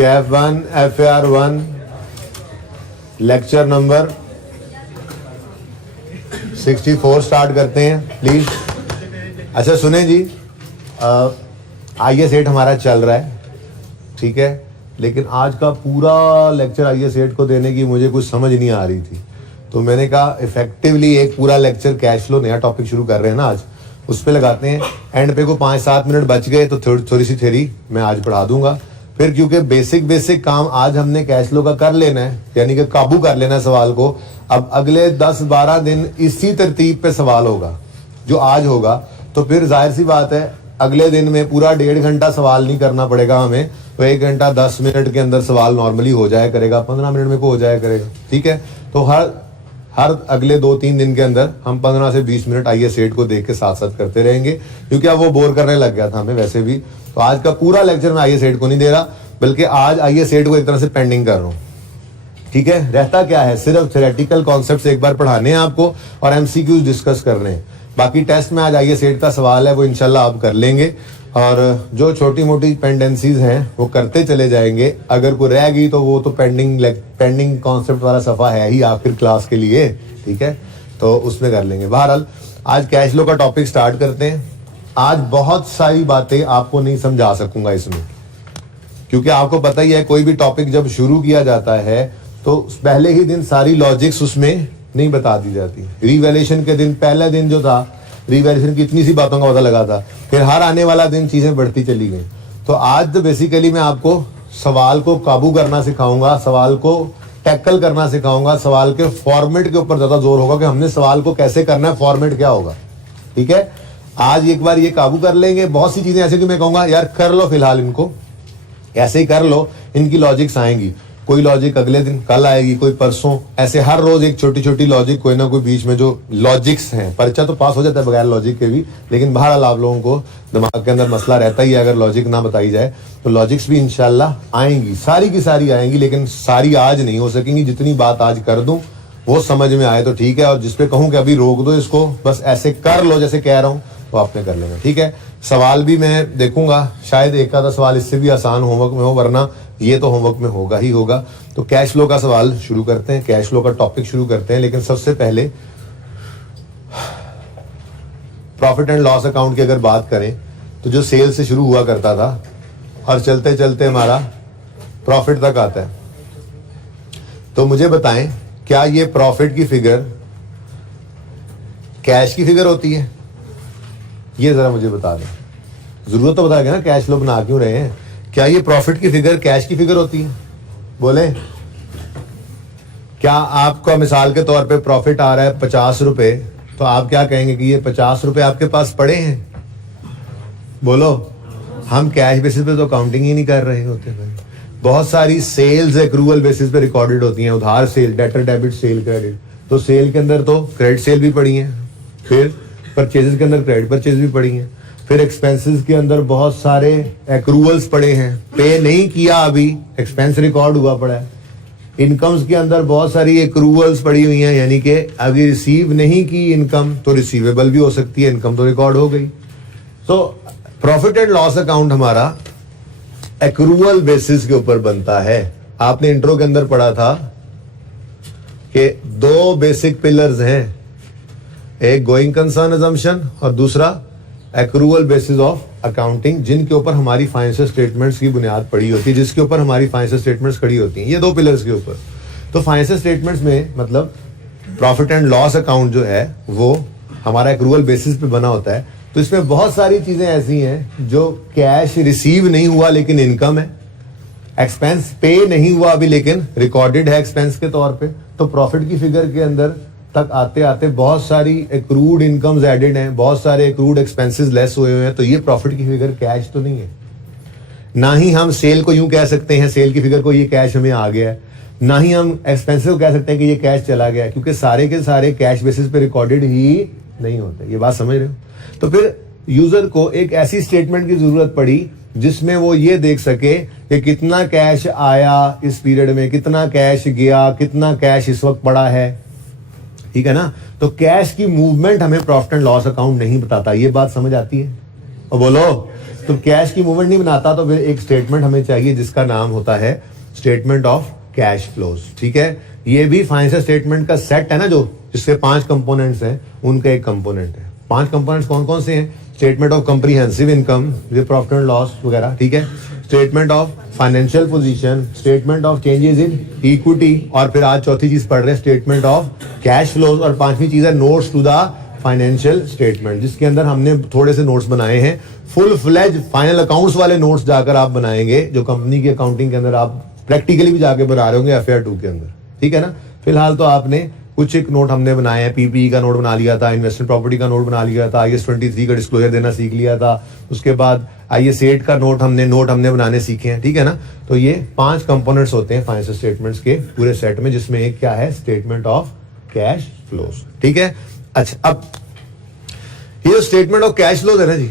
KF1 FAR1 lecture number 64 start करते हैं please. अच्छा सुने जी, IS8 हमारा चल रहा है, ठीक है, लेकिन आज का पूरा लेक्चर IS8 को देने की मुझे कुछ समझ नहीं आ रही थी, तो मैंने कहा इफेक्टिवली एक पूरा लेक्चर कैश फ्लो, नया टॉपिक शुरू कर रहे हैं ना आज, उस पे लगाते हैं। एंड पे को 5-7 मिनट बच गए तो थोड़ी सी थ्योरी मैं आज पढ़ा दूंगा। फिर क्योंकि बेसिक काम आज हमने कैश फ्लो का कर लेना है, यानी कि काबू कर लेना है सवाल को। अब अगले 10-12 दिन इसी तरतीब पे सवाल होगा जो आज होगा, तो फिर जाहिर सी बात है अगले दिन में पूरा 1.5 घंटा सवाल नहीं करना पड़ेगा हमें, तो 1 घंटा 10 मिनट के अंदर सवाल नॉर्मली हो जाया करेगा, 15 मिनट में को हो जाया करेगा, ठीक है। तो हर अगले 2-3 दिन के अंदर हम 15 से 20 मिनट IS8 को देख के साथ साथ करते रहेंगे, क्योंकि अब वो बोर करने लग गया था हमें वैसे भी। तो आज का पूरा लेक्चर मैं IS8 को नहीं दे रहा, बल्कि आज IS8 को एक तरह से पेंडिंग कर रहा हूँ, ठीक है। रहता क्या है, सिर्फ थ्योरेटिकल कॉन्सेप्ट्स एक बार पढ़ाने हैं आपको और MCQs डिस्कस करने हैं। बाकी टेस्ट में आज IS8 का सवाल है, वो इंशाल्लाह आप कर लेंगे, और जो छोटी मोटी पेंडेंसीज हैं वो करते चले जाएंगे। अगर कोई रह गई तो वो तो पेंडिंग कॉन्सेप्ट वाला सफा है ही आखिर क्लास के लिए, ठीक है, तो उसमें कर लेंगे। बहरहाल आज कैश फ्लो का टॉपिक स्टार्ट करते हैं। आज बहुत सारी बातें आपको नहीं समझा सकूंगा इसमें, क्योंकि आपको पता ही है कोई भी टॉपिक जब शुरू किया जाता है तो पहले ही दिन सारी लॉजिक्स उसमें नहीं बता दी जाती। रिवैल्यूएशन के दिन, पहले दिन जो था रिवैल्यूएशन की इतनी सी बातों का पता लगा था, फिर हर आने वाला दिन चीजें बढ़ती चली गई। तो आज तो बेसिकली मैं आपको सवाल को काबू करना सिखाऊंगा, सवाल को टैकल करना सिखाऊंगा, सवाल के फॉर्मेट के ऊपर ज्यादा जोर होगा कि हमने सवाल को कैसे करना है, फॉर्मेट क्या होगा, ठीक है। आज एक बार ये काबू कर लेंगे। बहुत सी चीजें ऐसे कि मैं कहूंगा यार कर लो, फिलहाल इनको ऐसे ही कर लो, इनकी लॉजिक्स आएंगी। कोई लॉजिक अगले दिन, कल आएगी, कोई परसों, ऐसे हर रोज एक छोटी छोटी लॉजिक कोई ना कोई बीच में जो लॉजिक्स हैं। पर्चा तो पास हो जाता है बगैर लॉजिक के भी, लेकिन बहरहाल आप लोगों को दिमाग के अंदर मसला रहता ही है अगर लॉजिक ना बताई जाए। तो लॉजिक्स भी इंशाल्लाह आएंगी, सारी की सारी आएंगी, लेकिन सारी आज नहीं हो सकेंगी। जितनी बात आज कर दूं वो समझ में आए तो ठीक है, और जिसपे कहूं कि अभी रोक दो इसको, बस ऐसे कर लो जैसे कह रहा हूं, तो आपने कर लेना, ठीक है। सवाल भी मैं देखूंगा, शायद एक आधा सवाल इससे भी आसान होमवर्क में हो, वरना ये तो होमवर्क में होगा ही होगा। तो कैश फ्लो का सवाल शुरू करते हैं, कैश फ्लो का टॉपिक शुरू करते हैं। लेकिन सबसे पहले प्रॉफिट एंड लॉस अकाउंट की अगर बात करें तो जो सेल से शुरू हुआ करता था और चलते चलते हमारा प्रॉफिट तक आता है, तो मुझे बताएं क्या ये प्रॉफिट की फिगर कैश की फिगर होती है? ये जरा मुझे बता दें, जरूरत तो बता के ना, कैश फ्लो बना क्यों रहे हैं। क्या ये प्रॉफिट की फिगर कैश की फिगर होती है? बोले। क्या आपका मिसाल के तौर पे प्रॉफिट आ रहा है 50 रुपए, तो आप क्या कहेंगे कि ये 50 रुपए आपके पास पड़े हैं? बोलो। हम कैश बेसिस पे तो काउंटिंग ही नहीं कर रहे होते भाई। बहुत सारी सेल्स एक्रूवल बेसिस पे रिकॉर्डेड होती हैं, उधार sale, debtor debit sale credit. तो सेल के अंदर तो क्रेडिट सेल भी पड़ी है, फिर परचेजेस के अंदर क्रेडिट परचेज भी पड़ी है, फिर एक्सपेंसेस के अंदर बहुत सारे एक्रूवल्स पड़े हैं, पे नहीं किया अभी, एक्सपेंस रिकॉर्ड हुआ पड़ा है। इनकम्स के अंदर बहुत सारी एक्रूवल्स पड़ी हुई हैं, यानी कि अभी रिसीव नहीं की इनकम तो रिसीवेबल भी हो सकती है, इनकम तो रिकॉर्ड हो गई। तो प्रॉफिट एंड लॉस अकाउंट हमारा एक्रूवल बेसिस के ऊपर बनता है। आपने इंट्रो के अंदर पढ़ा था कि 2 बेसिक पिलर्स हैं, एक गोइंग कंसर्न अजम्पशन और दूसरा एक्रूवल बेसिस ऑफ अकाउंटिंग, जिनके ऊपर हमारी फाइनेंशियल स्टेटमेंट्स की बुनियाद पड़ी होती है, जिसके ऊपर हमारी फाइनेंशियल स्टेटमेंट्स खड़ी होती हैं, ये 2 पिलर्स के ऊपर। तो फाइनेंशियल स्टेटमेंट्स में मतलब प्रॉफिट एंड लॉस अकाउंट जो है वो हमारा एक्रूवल बेसिस पे बना होता है। तो इसमें बहुत सारी चीजें ऐसी हैं जो कैश रिसीव नहीं हुआ लेकिन इनकम है, एक्सपेंस पे नहीं हुआ अभी लेकिन रिकॉर्डेड है एक्सपेंस के तौर पे। तो प्रॉफिट की फिगर के अंदर तक आते आते बहुत सारी एक्रूड इनकम्स एडेड हैं, बहुत सारे एक्रूड एक्सपेंसेस लेस हुए हुए हैं। तो ये प्रॉफिट की फिगर कैश तो नहीं है। ना ही हम सेल को यूं कह सकते हैं, सेल की फिगर को ये कैश हमें आ गया है, ना ही हम एक्सपेंसेस को कह सकते हैं कि ये कैश चला गया है, क्योंकि सारे के सारे कैश बेसिस पे रिकॉर्डेड ही नहीं होते। ये बात समझ रहे हो? तो फिर यूजर को एक ऐसी स्टेटमेंट की जरूरत पड़ी जिसमें वो ये देख सके कि कितना कैश आया इस पीरियड में, कितना कैश गया, कितना कैश इस वक्त पड़ा है, ठीक है ना। तो कैश की मूवमेंट हमें प्रॉफिट एंड लॉस अकाउंट नहीं बताता। ये बात समझ आती है? और बोलो। तो कैश की मूवमेंट नहीं बनाता तो फिर एक स्टेटमेंट हमें चाहिए जिसका नाम होता है स्टेटमेंट ऑफ कैश फ्लोज। ठीक है, ये भी फाइनेंशियल स्टेटमेंट का सेट है ना, जो जिससे 5 कंपोनेंट्स हैं, उनका एक कंपोनेंट है। 5 कंपोनेंट्स कौन कौन से हैं? Statement of comprehensive income, profit and loss वगैरह, ठीक है, statement of financial position, statement of changes in equity, और फिर आज चौथी चीज पढ़ रहे हैं स्टेटमेंट ऑफ कैश फ्लोज, और 5वीं चीज है notes to the financial statement, जिसके अंदर हमने थोड़े से नोट्स बनाए हैं। फुल फ्लेज फाइनल अकाउंट्स वाले नोट्स जाकर आप बनाएंगे, जो कंपनी की अकाउंटिंग के अंदर आप प्रैक्टिकली भी जाके बना रहे होंगे FAR 2 के अंदर। ठीक है ना, फिलहाल तो आपने कुछ एक नोट हमने बनाए हैं, PPE का नोट बना लिया था, इन्वेस्टमेंट प्रॉपर्टी का नोट बना लिया था, IAS 23 का डिस्क्लोजर देना सीख लिया था, उसके बाद IAS 8 का नोट हमने बनाने सीखे हैं। ठीक है ना, तो ये 5 कंपोनेंट्स होते हैं फाइनेंशियल स्टेटमेंट्स के पूरे सेट में, जिसमें एक क्या है? Statement of cash flows. ठीक है, अच्छा, अब ये स्टेटमेंट ऑफ कैश फ्लोज है ना जी,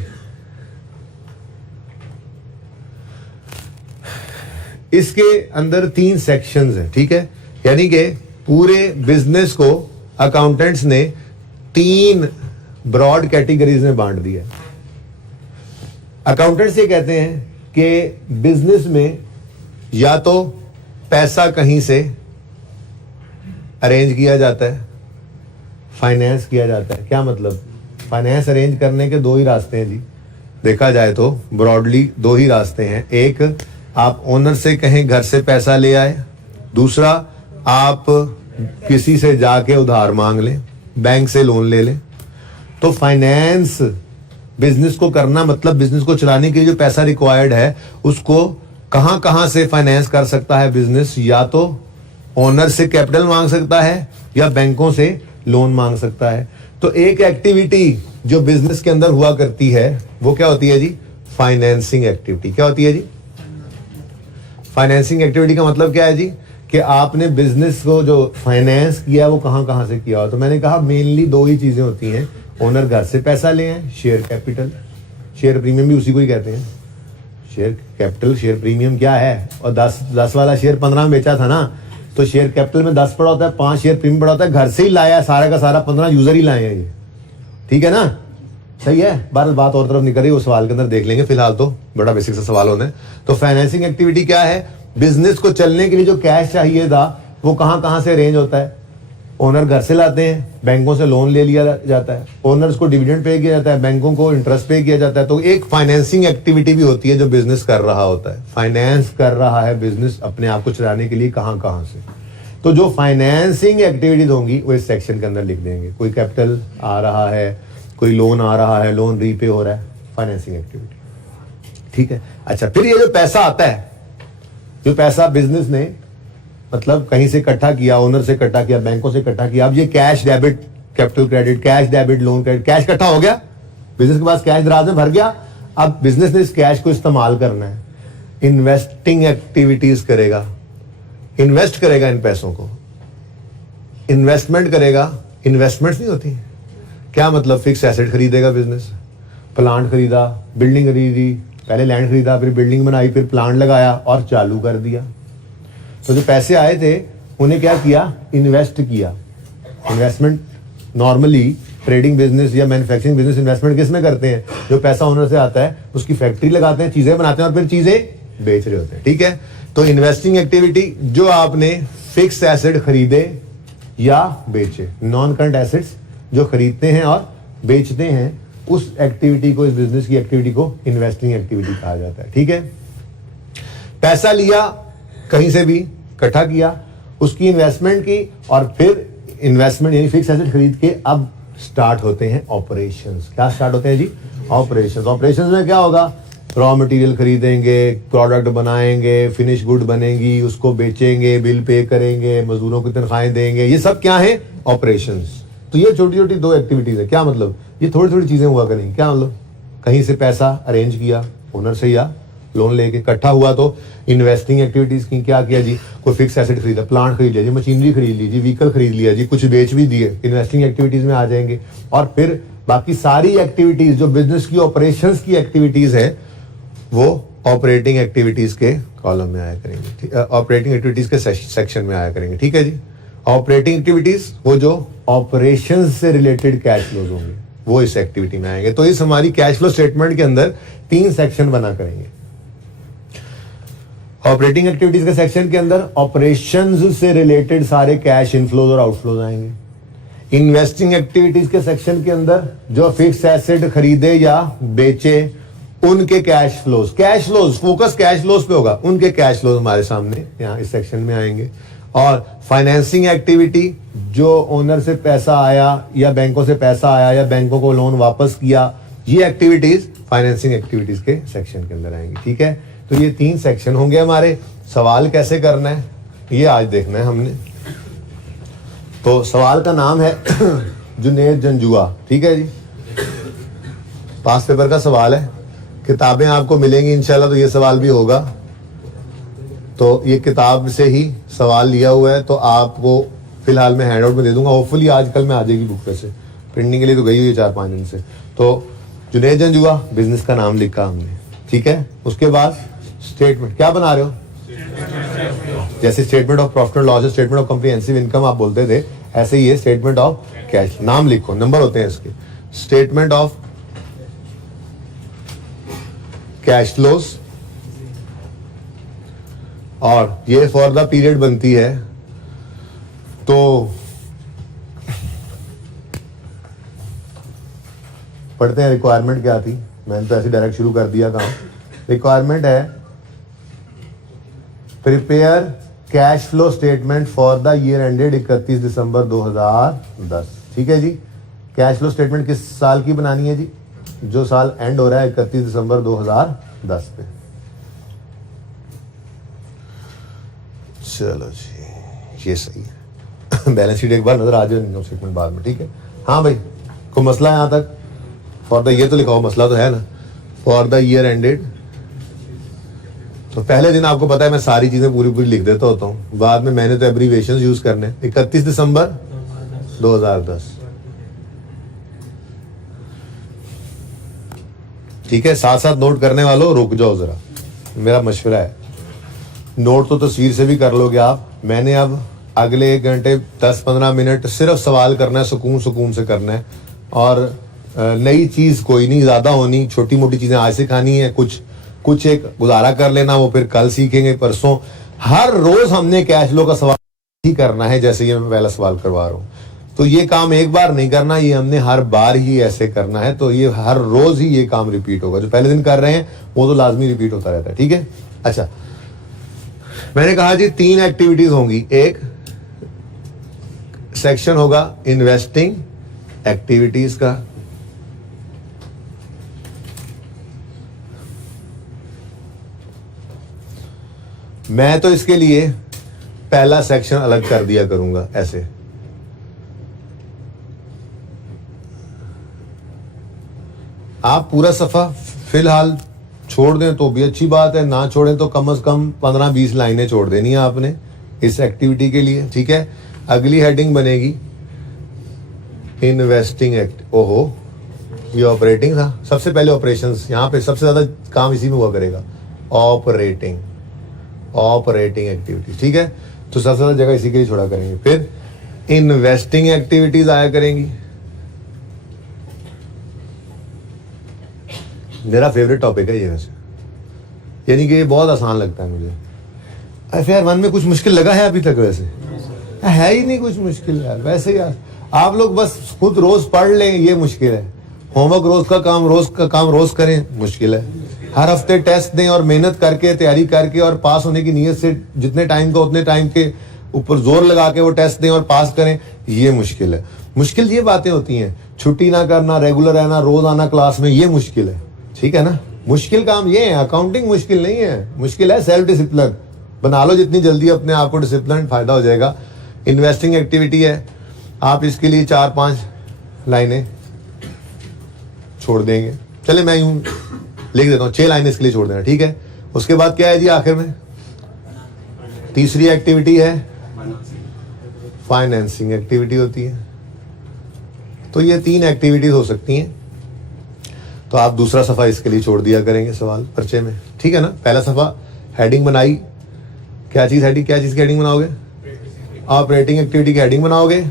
इसके अंदर 3 सेक्शंस हैं। ठीक है, यानी कि पूरे बिजनेस को अकाउंटेंट्स ने 3 ब्रॉड कैटेगरीज में बांट दिया। अकाउंटेंट्स ये कहते हैं कि बिजनेस में या तो पैसा कहीं से अरेंज किया जाता है, फाइनेंस किया जाता है। क्या मतलब? फाइनेंस अरेंज करने के 2 ही रास्ते हैं जी, देखा जाए तो ब्रॉडली 2 ही रास्ते हैं। एक, आप ओनर से कहें घर से पैसा ले आए, दूसरा आप किसी से जाके उधार मांग लें, बैंक से लोन ले लें। तो फाइनेंस बिजनेस को करना मतलब बिजनेस को चलाने के लिए जो पैसा रिक्वायर्ड है उसको कहां से फाइनेंस कर सकता है बिजनेस? या तो ओनर से कैपिटल मांग सकता है या बैंकों से लोन मांग सकता है। तो एक एक्टिविटी जो बिजनेस के अंदर हुआ करती है वो क्या होती है जी? Financing activity. क्या होती है जी? फाइनेंसिंग एक्टिविटी का मतलब क्या है जी? कि आपने बिजनेस को जो फाइनेंस किया वो कहां से किया हो। तो मैंने कहा मेनली 2 ही चीजें होती हैं, ओनर घर से पैसा ले आए, शेयर कैपिटल, शेयर प्रीमियम भी उसी को ही कहते हैं। शेयर कैपिटल, शेयर प्रीमियम क्या है? और 10 वाला शेयर 15 में बेचा था ना, तो शेयर कैपिटल में 10 पड़ा होता है, 5 शेयर प्रीमियम पड़ा होता है, घर से ही लाया सारा का सारा, 15 यूजर ही लाए हैं ये। ठीक है ना, सही है। बात और तरफ निकल रही है, वो सवाल के अंदर देख लेंगे, फिलहाल तो बड़ा बेसिक सा सवाल होना है। तो फाइनेंसिंग एक्टिविटी क्या है? बिजनेस को चलने के लिए जो कैश चाहिए था वो कहां से अरेंज होता है? ओनर घर से लाते हैं, बैंकों से लोन ले लिया जाता है, ओनर्स को डिविडेंड पे किया जाता है, बैंकों को इंटरेस्ट पे किया जाता है। तो एक फाइनेंसिंग एक्टिविटी भी होती है जो बिजनेस कर रहा होता है। फाइनेंस कर रहा है बिजनेस अपने आप को चलाने के लिए कहां से। तो जो फाइनेंसिंग एक्टिविटीज होंगी वो इस सेक्शन के अंदर लिख देंगे। कोई कैपिटल आ रहा है, कोई लोन आ रहा है, लोन रीपे हो रहा है, फाइनेंसिंग एक्टिविटी। ठीक है, अच्छा, फिर ये जो पैसा आता है, जो पैसा बिजनेस ने मतलब कहीं से इकट्ठा किया, ओनर से इकट्ठा किया, बैंकों से इकट्ठा किया, अब ये cash debit, capital credit, cash debit, loan credit, cash इकट्ठा हो गया, बिजनेस के पास कैश दराज में भर गया। अब बिजनेस ने इस कैश को इस्तेमाल करना है, इन्वेस्टिंग एक्टिविटीज करेगा, इन्वेस्ट करेगा इन पैसों को, इन्वेस्टमेंट करेगा। इन्वेस्टमेंट्स नहीं होती, क्या मतलब? फिक्स एसेट खरीदेगा बिजनेस, प्लांट खरीदा, बिल्डिंग खरीदी, पहले लैंड खरीदा, फिर बिल्डिंग बनाई, फिर प्लांट लगाया और चालू कर दिया। तो जो पैसे आए थे उन्हें क्या किया? इन्वेस्ट किया। इन्वेस्टमेंट नॉर्मली ट्रेडिंग बिजनेस या मैन्युफैक्चरिंग बिजनेस इन्वेस्टमेंट किस में करते हैं? जो पैसा ओनर से आता है उसकी फैक्ट्री लगाते हैं, चीजें बनाते हैं और फिर चीजें बेच रहे होते हैं। ठीक है, तो इन्वेस्टिंग एक्टिविटी जो आपने फिक्स एसेट खरीदे या बेचे, नॉन करंट एसेट्स जो खरीदते हैं और बेचते हैं, उस एक्टिविटी को, इस बिजनेस की एक्टिविटी को इन्वेस्टिंग एक्टिविटी कहा जाता है। ठीक है, पैसा लिया कहीं से भी, इकट्ठा किया, उसकी इन्वेस्टमेंट की, और फिर इन्वेस्टमेंट यानी फिक्स एसेट खरीद के अब स्टार्ट होते हैं ऑपरेशंस। क्या स्टार्ट होते हैं जी? ऑपरेशंस। ऑपरेशंस में क्या होगा? रॉ मटेरियल खरीदेंगे, प्रोडक्ट बनाएंगे, फिनिश गुड बनेगी, उसको बेचेंगे, बिल पे करेंगे, मजदूरों को तनख्वाहें देंगे, ये सब क्या है? ऑपरेशंस। तो ये छोटी छोटी 2 एक्टिविटीज है। क्या मतलब? ये थोड़ी थोड़ी चीजें हुआ करेंगी। क्या मतलब? कहीं से पैसा अरेंज किया ओनर से या लोन लेके, इकट्ठा हुआ तो इन्वेस्टिंग एक्टिविटीज की। क्या किया जी? कोई फिक्स एसेट खरीदा, प्लांट खरीद लिया जी, मशीनरी खरीद ली जी, व्हीकल खरीद लिया जी, कुछ बेच भी दिए, इन्वेस्टिंग एक्टिविटीज में आ जाएंगे। और फिर बाकी सारी एक्टिविटीज जो बिजनेस की ऑपरेशंस की एक्टिविटीज है वो ऑपरेटिंग एक्टिविटीज के कॉलम में आया करेंगे, ऑपरेटिंग एक्टिविटीज के सेक्शन में आया करेंगे। ठीक है जी, ऑपरेटिंग एक्टिविटीज वो जो ऑपरेशंस से रिलेटेड कैश फ्लोज होंगे, वो इस एक्टिविटी में आएंगे। तो इस हमारी कैश फ्लो स्टेटमेंट के अंदर 3 सेक्शन बना करेंगे। ऑपरेटिंग एक्टिविटीज के सेक्शन के अंदर ऑपरेशंस से रिलेटेड सारे कैश इनफ्लोज और आउटफ्लोज आएंगे। इन्वेस्टिंग एक्टिविटीज के सेक्शन के अंदर जो फिक्स एसेट खरीदे या बेचे उनके cash flows focus cash flows पे होगा, उनके कैश फ्लोज हमारे सामने यहाँ इस सेक्शन में आएंगे। और फाइनेंसिंग एक्टिविटी जो ओनर से पैसा आया या बैंकों से पैसा आया या बैंकों को लोन वापस किया, ये एक्टिविटीज फाइनेंसिंग एक्टिविटीज के सेक्शन के अंदर आएंगी। ठीक है, तो ये 3 सेक्शन होंगे हमारे। सवाल कैसे करना है ये आज देखना है हमने। तो सवाल का नाम है जुनेद जंजुआ। ठीक है जी, पास पेपर का सवाल है। किताबें आपको मिलेंगी इंशाल्लाह, तो ये सवाल भी होगा। तो ये किताब से ही सवाल लिया हुआ है, तो आपको फिलहाल मैं हैंड आउट में दे दूंगा। होपफुली आज कल में आ जाएगी बुक। वैसे प्रिंटिंग के लिए तो गई हुई है 4-5 दिन से। तो जुनेद जंजुआ बिजनेस का नाम लिखा हमने। ठीक है, उसके बाद स्टेटमेंट क्या बना रहे हो, जैसे statement of profit and loss, statement of comprehensive income आप बोलते थे, ऐसे ही ये स्टेटमेंट ऑफ कैश। नाम लिखो, नंबर होते हैं इसके। स्टेटमेंट ऑफ कैश फ्लोज, और ये फॉर द पीरियड बनती है। तो पढ़ते हैं रिक्वायरमेंट क्या थी। मैंने तो ऐसे डायरेक्ट शुरू कर दिया काम। रिक्वायरमेंट है prepare cash flow statement for the year ended 31 दिसंबर 2010। ठीक है जी, कैश फ्लो स्टेटमेंट किस साल की बनानी है जी, जो साल एंड हो रहा है 31 दिसंबर 2010 पे। चलो जी, ये सही है। बैलेंस शीट एक बार नजर आ जाए, इनकम स्टेटमेंट बाद में। ठीक है, हाँ भाई, कोई मसला है यहाँ तक? फॉर द ईयर तो लिखा हो, मसला तो है ना। फॉर द ईयर एंडेड, तो पहले दिन आपको पता है मैं सारी चीजें पूरी पूरी लिख देता होता हूँ, बाद में मैंने तो एब्रीविएशन यूज करने। 31 दिसंबर 2010। ठीक है, साथ साथ नोट करने वालों रुक जाओ जरा, मेरा मशवरा है। नोट तो तस्वीर से भी कर लोगे आप। मैंने अब अगले 1 घंटे 10-15 मिनट सिर्फ सवाल करना है, सुकून से करना है। और नई चीज कोई नहीं ज्यादा होनी, छोटी मोटी चीजें आज सिखानी है। कुछ एक गुजारा कर लेना, वो फिर कल सीखेंगे, परसों। हर रोज हमने कैश फ्लो का सवाल ही करना है, जैसे ये मैं पहला सवाल करवा रहा हूँ। तो ये काम एक बार नहीं करना, ये हमने हर बार ही ऐसे करना है। तो ये हर रोज ही ये काम रिपीट होगा। जो पहले दिन कर रहे हैं वो तो लाजमी रिपीट होता रहता है। ठीक है, अच्छा, मैंने कहा जी 3 एक्टिविटीज होंगी। एक सेक्शन होगा इन्वेस्टिंग एक्टिविटीज का, मैं तो इसके लिए पहला सेक्शन अलग कर दिया करूंगा ऐसे। आप पूरा सफा फिलहाल छोड़ दें तो भी अच्छी बात है, ना छोड़ें तो कम से कम 15-20 लाइनें छोड़ देनी है आपने इस एक्टिविटी के लिए। ठीक है, अगली हेडिंग बनेगी इन्वेस्टिंग एक्ट। ओहो, ये ऑपरेटिंग था। सबसे पहले ऑपरेशंस, यहाँ पे सबसे ज्यादा काम इसी में हुआ करेगा। Operating activity. ठीक है, तो सबसे ज्यादा जगह इसी के लिए छोड़ा करेंगे। फिर इन्वेस्टिंग एक्टिविटीज आया करेंगी। मेरा फेवरेट टॉपिक है ये वैसे, यानी कि ये बहुत आसान लगता है मुझे। FAR 1 में कुछ मुश्किल लगा है अभी तक? वैसे है ही नहीं कुछ मुश्किल यार। वैसे यार आप लोग बस खुद रोज पढ़ लें, ये मुश्किल है। होमवर्क रोज का काम रोज करें, मुश्किल है। हर हफ्ते टेस्ट दें और मेहनत करके तैयारी करके और पास होने की नीयत से जितने टाइम का उतने टाइम के ऊपर जोर लगा के वो टेस्ट दें और पास करें, ये मुश्किल है। मुश्किल ये बातें होती हैं, छुट्टी ना करना, रेगुलर रहना, रोज आना क्लास में, ये मुश्किल है। ठीक है ना, मुश्किल काम ये है। अकाउंटिंग मुश्किल नहीं है, मुश्किल है सेल्फ डिसिप्लिन। बना लो जितनी जल्दी अपने आप को डिसिप्लिन, फायदा हो जाएगा। इन्वेस्टिंग एक्टिविटी है, आप इसके लिए 4-5 लाइनें छोड़ देंगे। चले मैं यूं लिख देता हूं, 6 लाइनें इसके लिए छोड़ देना। ठीक है, उसके बाद क्या है जी आखिर में? तीसरी एक्टिविटी है फाइनेंसिंग एक्टिविटी होती है। तो ये 3 एक्टिविटीज हो सकती हैं। तो आप दूसरा सफा इसके लिए छोड़ दिया करेंगे सवाल पर्चे में। ठीक है ना, पहला सफा हेडिंग बनाई, क्या चीज की हेडिंग बनाओगे? ऑपरेटिंग एक्टिविटी की हेडिंग बनाओगे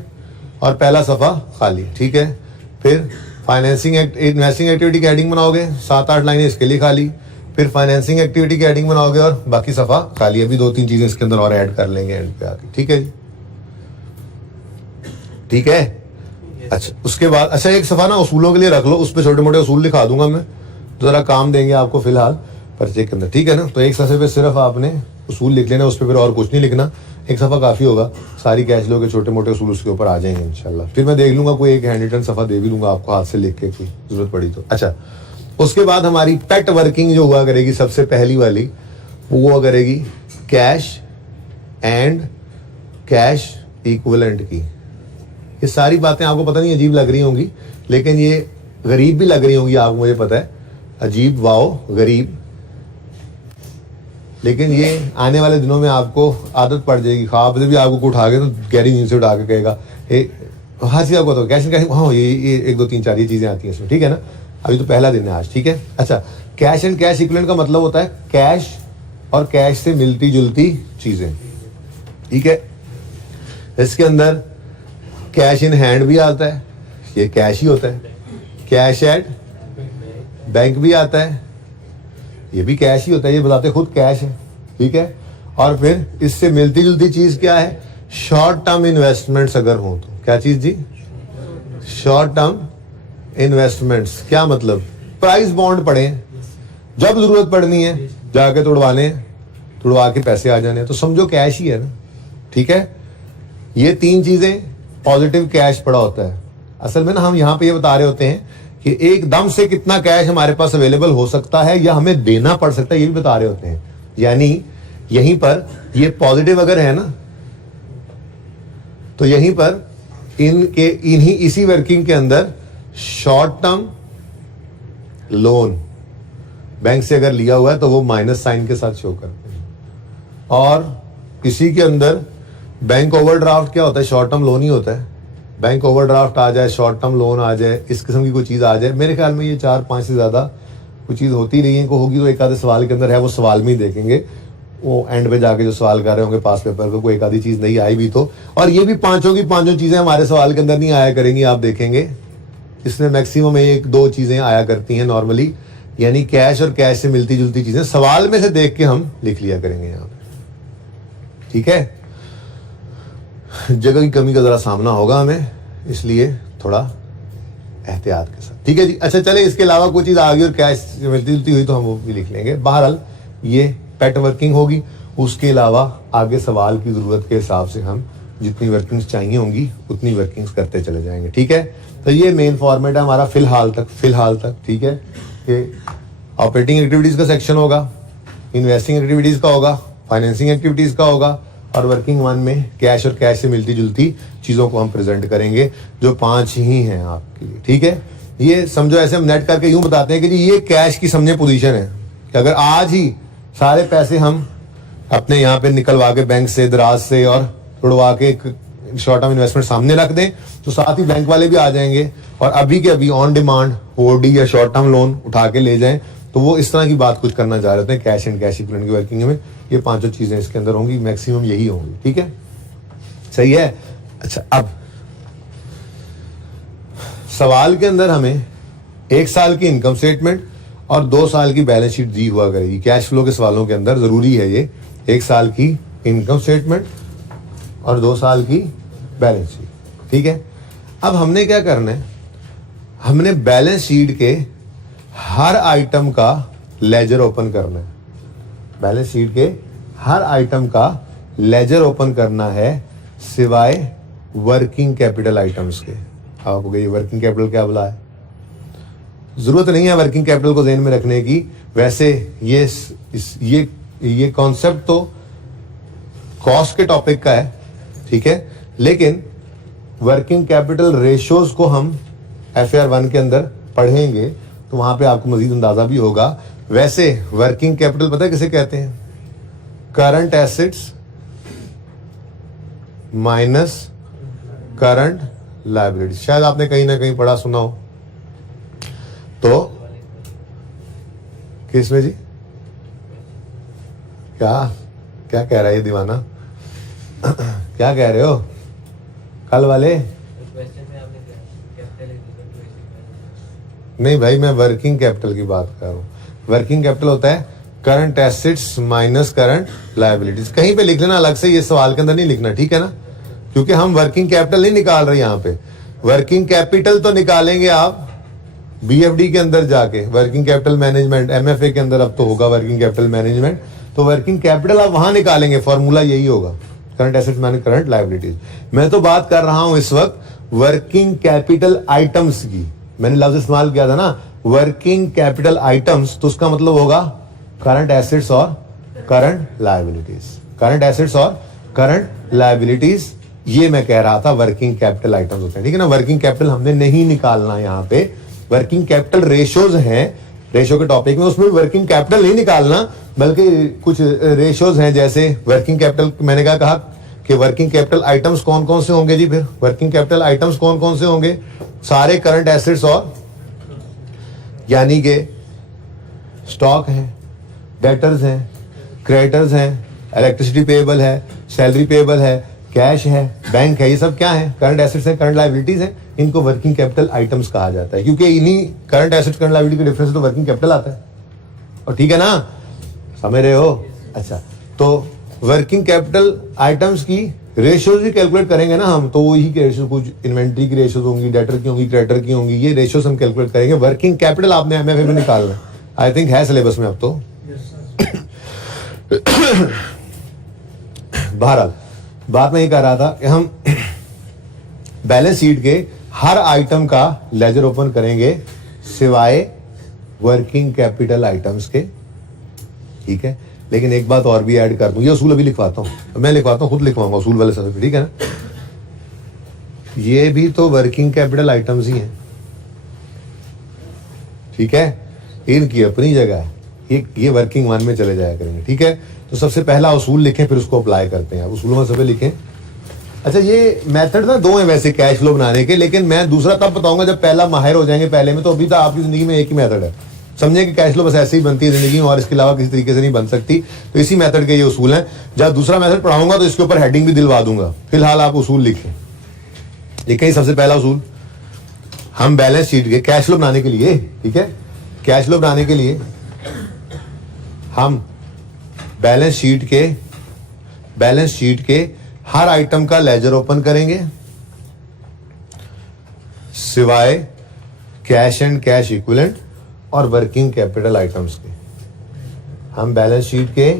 और पहला सफा खाली। ठीक है, फिर फाइनेंसिंग इन्वेस्टिंग एक्टिविटी की हेडिंग बनाओगे, 7-8 लाइनें इसके लिए खाली, फिर फाइनेंसिंग एक्टिविटी की हेडिंग बनाओगे और बाकी सफा खाली। अभी 2-3 चीजें इसके अंदर और ऐड कर लेंगे एंड पे आके, ठीक है जी, ठीक है। अच्छा उसके बाद अच्छा एक सफा ना उसूलों के लिए रख लो, उस पर छोटे मोटे उसूल लिखा दूंगा मैं, जरा काम देंगे आपको फिलहाल पर्चे के अंदर, ठीक है ना। तो एक सफे पे सिर्फ आपने उसूल लिख लेना, उस पर फिर और कुछ नहीं लिखना, एक सफा काफी होगा, सारी कैश लो के छोटे मोटे उसूल उसके ऊपर आ जाएंगे इंशाल्लाह। फिर मैं देख लूंगा कोई एक हैंड रिटन सफा दे भी दूंगा आपको हाथ से लिख के, कोई जरूरत पड़ी तो। अच्छा उसके बाद हमारी पेट वर्किंग जो हुआ करेगी सबसे पहली वाली, वो हुआ करेगी कैश एंड कैश इक्विवेलेंट की। ये सारी बातें आपको पता नहीं अजीब लग रही होंगी, लेकिन ये गरीब भी लग रही होंगी आपको, मुझे पता है, अजीब वाओ गरीब, लेकिन ये आने वाले दिनों में आपको आदत पड़ जाएगी। ख्वाब से भी आपको उठा के तो गहरी नींद से उठा के कहेगा हाँ जी आपको तो कैश एंड हाँ ये 1 2 3 4 ये चीजें आती हैं इसमें, ठीक है ना। अभी तो पहला दिन है आज, ठीक है। अच्छा कैश एंड कैश इक्विवेलेंट का मतलब होता है कैश और कैश से मिलती जुलती चीजें, ठीक है। इसके अंदर कैश इन हैंड भी आता है, ये कैश ही होता है, कैश एट बैंक भी आता है, ये भी कैश ही होता है, ये बताते खुद कैश है, ठीक है। और फिर इससे मिलती जुलती चीज क्या है, शॉर्ट टर्म इन्वेस्टमेंट्स अगर हो तो, क्या चीज जी, शॉर्ट टर्म इन्वेस्टमेंट्स। क्या मतलब, प्राइस बॉन्ड पड़े, जब जरूरत पड़नी है जाके तोड़वाने, तोड़वा के पैसे आ जाने, तो समझो कैश ही है ना, ठीक है। ये 3 चीजें पॉजिटिव कैश पड़ा होता है। असल में ना हम यहाँ पे ये बता रहे होते हैं कि एकदम से कितना कैश हमारे पास अवेलेबल हो सकता है या हमें देना पड़ सकता है, ये भी बता रहे होते हैं। यानी यहीं पर ये पॉजिटिव अगर है ना, तो यहीं पर इसी वर्किंग के अंदर शॉर्ट टर्म लोन बैंक से अगर लिया हुआ है तो वो माइनस साइन के साथ शो करते हैं, और इसी के अंदर बैंक ओवरड्राफ्ट क्या होता है, शॉर्ट टर्म लोन ही होता है। बैंक ओवरड्राफ्ट आ जाए, शॉर्ट टर्म लोन आ जाए, इस किस्म की कोई चीज आ जाए, मेरे ख्याल में ये 4-5 से ज्यादा कोई चीज होती नहीं है, को होगी तो एक आधे सवाल के अंदर है, वो सवाल में ही देखेंगे, वो एंड पे जाके जो सवाल कर रहे होंगे पास पेपर को, कोई एक आधी चीज नहीं आई भी तो। और ये भी पांचों की पांचों चीजें हमारे सवाल के अंदर नहीं आया करेंगी, आप देखेंगे इसमें मैक्सिमम 1-2 चीजें आया करती हैं नॉर्मली, यानी कैश और कैश से मिलती जुलती चीजें सवाल में से देख के हम लिख लिया करेंगे यहाँ पे, ठीक है। जगह की कमी का जरा सामना होगा हमें, इसलिए थोड़ा एहतियात के साथ, ठीक है जी। अच्छा चले, इसके अलावा कोई चीज आ गई और कैश मिलती जुलती हुई तो हम वो भी लिख लेंगे। बहरहाल ये पेट वर्किंग होगी, उसके अलावा आगे सवाल की जरूरत के हिसाब से हम जितनी वर्किंग्स चाहिए होंगी उतनी वर्किंग्स करते चले जाएंगे, ठीक है। तो ये मेन फॉर्मेट है हमारा फिलहाल तक, ठीक है। कि ऑपरेटिंग एक्टिविटीज का सेक्शन होगा, इन्वेस्टिंग एक्टिविटीज का होगा, फाइनेंसिंग एक्टिविटीज का होगा, और वर्किंग 1 में कैश और कैश से मिलती जुलती चीजों को हम प्रेजेंट करेंगे, जो 5 ही हैं आपके लिए, ठीक है। ये समझो ऐसे हम नेट करके यूं बताते हैं कि जी ये कैश की समझे पोजीशन है कि अगर आज ही सारे पैसे हम अपने यहाँ पे निकलवा के बैंक से, दराज से और तोड़वा के शॉर्ट टर्म इन्वेस्टमेंट सामने रख दें, तो साथ ही बैंक वाले भी आ जाएंगे और अभी के अभी ऑन डिमांड ओडी या शॉर्ट टर्म लोन उठा के ले जाएं। तो वो इस तरह की बात कुछ करना चाह रहे थे, कैश एंड कैश इक्विवेलेंट की वर्किंग में ये 5 चीजें इसके अंदर होंगी, मैक्सिमम यही होंगी, ठीक है, सही है। अच्छा अब सवाल के अंदर हमें 1 साल की इनकम स्टेटमेंट और 2 साल की बैलेंस शीट दी हुआ करेगी। कैश फ्लो के सवालों के अंदर जरूरी है ये 1 साल की इनकम स्टेटमेंट और 2 साल की बैलेंस शीट, ठीक है। अब हमने क्या करना है, हमने बैलेंस शीट के हर आइटम का लेजर ओपन करना है, बैलेंस शीट के हर आइटम का लेजर ओपन करना है सिवाय वर्किंग कैपिटल आइटम्स के। आपको ये वर्किंग कैपिटल क्या बुला है, जरूरत नहीं है वर्किंग कैपिटल को ध्यान में रखने की। वैसे ये कॉन्सेप्ट तो कॉस्ट के टॉपिक का है, ठीक है, लेकिन वर्किंग कैपिटल रेशियोज को हम FAR 1 के अंदर पढ़ेंगे तो वहां पे आपको मजीद अंदाजा भी होगा। वैसे वर्किंग कैपिटल पता है किसे कहते हैं, current assets minus current liability. शायद आपने कहीं ना कहीं पढ़ा सुना हो, तो किस में जी, क्या कह रहा है ये दीवाना क्या कह रहे हो, कल वाले नहीं भाई, मैं वर्किंग कैपिटल की बात कर रहा हूँ। वर्किंग कैपिटल होता है current assets minus current liabilities. कहीं पे लिख लेना अलग से, ये सवाल के अंदर नहीं लिखना, ठीक है ना, क्योंकि हम वर्किंग कैपिटल नहीं निकाल रहे यहाँ पे। वर्किंग कैपिटल तो निकालेंगे आप बीएफडी के अंदर जाके, वर्किंग कैपिटल मैनेजमेंट, एमएफए के अंदर अब तो होगा वर्किंग कैपिटल मैनेजमेंट, तो वर्किंग कैपिटल आप वहां निकालेंगे, फॉर्मूला यही होगा, current assets minus current liabilities. मैं तो बात कर रहा हूं इस वक्त वर्किंग कैपिटल आइटम्स की। मैंने लफ्ज इस्तेमाल किया था ना वर्किंग कैपिटल आइटम्स, तो उसका मतलब होगा करंट एसेट्स और करंट लायबिलिटीज, करंट एसेट्स और करंट लायबिलिटीज। ये मैं कह रहा था वर्किंग कैपिटल आइटम्स होते हैं, ठीक है ना। वर्किंग कैपिटल हमने नहीं निकालना यहाँ पे, वर्किंग कैपिटल रेशोज हैं, रेशो के टॉपिक में, उसमें वर्किंग कैपिटल नहीं निकालना, बल्कि कुछ रेशोज हैं, जैसे वर्किंग कैपिटल मैंने क्या कहा कि वर्किंग कैपिटल आइटम्स कौन कौन से होंगे जी। फिर वर्किंग कैपिटल आइटम्स कौन कौन से होंगे, सारे करंट एसेट्स और, यानी कि स्टॉक है, डेटर्स हैं, क्रेडिटर्स हैं, इलेक्ट्रिसिटी पेएबल है, सैलरी पेएबल है, कैश है, बैंक है, ये सब क्या है, करंट एसेट्स है, करंट लायबिलिटीज है। इनको वर्किंग कैपिटल आइटम्स कहा जाता है, क्योंकि इन्हीं करंट एसेट्स करंट लायबिलिटी के डिफरेंस तो वर्किंग कैपिटल आता है, और ठीक है ना, समझ रहे हो। अच्छा, तो वर्किंग कैपिटल आइटम्स की रेशियोज भी कैलकुलेट करेंगे ना हम, तो वही के रेशियो, कुछ इन्वेंट्री की रेशियोज होंगी, डेटर की होंगी, क्रेडिटर की होंगी, ये रेशियोज हम कैलकुलेट करेंगे। वर्किंग कैपिटल आपने एमएफए में निकालना है, आई थिंक है सिलेबस में अब तो। बहरहाल बात मैं ये कह रहा था कि हम बैलेंस शीट के हर आइटम का लेजर ओपन करेंगे सिवाय वर्किंग कैपिटल आइटम्स के, ठीक है। लेकिन एक बात और भी ऐड कर दूं, ये उसूल अभी लिखवाता हूं, मैं लिखवाता हूं, खुद लिखवाऊंगा उसूल वाले सदस्य, ठीक है ना। ये भी तो वर्किंग कैपिटल आइटम्स ही हैं, ठीक है, इनकी अपनी जगह है, ये वर्किंग वन में चले जाया करेंगे, ठीक है। तो सबसे पहला उसूल लिखें, फिर उसको अप्लाई करते हैं। उसूलों में सबसे लिखें। अच्छा, ये मेथड ना दो हैं वैसे कैश फ्लो बनाने के, लेकिन मैं दूसरा तब बताऊंगा जब पहला माहिर हो जाएंगे पहले में। तो अभी तक आपकी जिंदगी में एक ही मेथड है, समझे कि कैश फ्लो बस ऐसे ही बनती है जिंदगी में, और इसके अलावा किसी तरीके से नहीं बन सकती। तो इसी मेथड के ये उसूल हैं। जब दूसरा मेथड पढ़ाऊंगा तो इसके ऊपर हेडिंग भी दिलवा दूंगा। फिलहाल आप उसूल लिखें। लिखें सबसे पहला उसूल, हम बैलेंस शीट के कैश फ्लो बनाने के लिए, ठीक है, कैश फ्लो बनाने के लिए हम बैलेंस शीट के हर आइटम का लेजर ओपन करेंगे सिवाय कैश एंड कैश इक्विवेलेंट और वर्किंग कैपिटल आइटम्स के। हम बैलेंस शीट के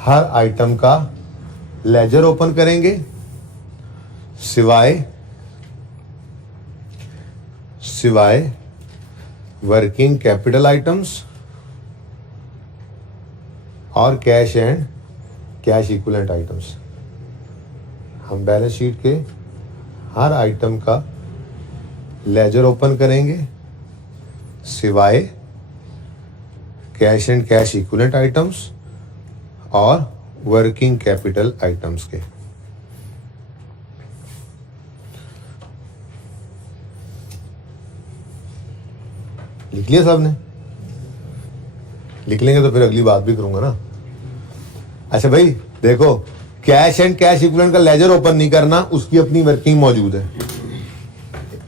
हर आइटम का लेजर ओपन करेंगे सिवाय वर्किंग कैपिटल आइटम्स और cash and cash equivalent items. हम बैलेंस शीट के हर आइटम का लेजर ओपन करेंगे सिवाय cash and cash equivalent items और वर्किंग कैपिटल आइटम्स के। लिख लिया सबने? लिख लेंगे तो फिर अगली बात भी करूंगा ना। अच्छा भाई देखो, कैश एंड कैश इक्विवेलेंट का लेजर ओपन नहीं करना, उसकी अपनी वर्किंग मौजूद है,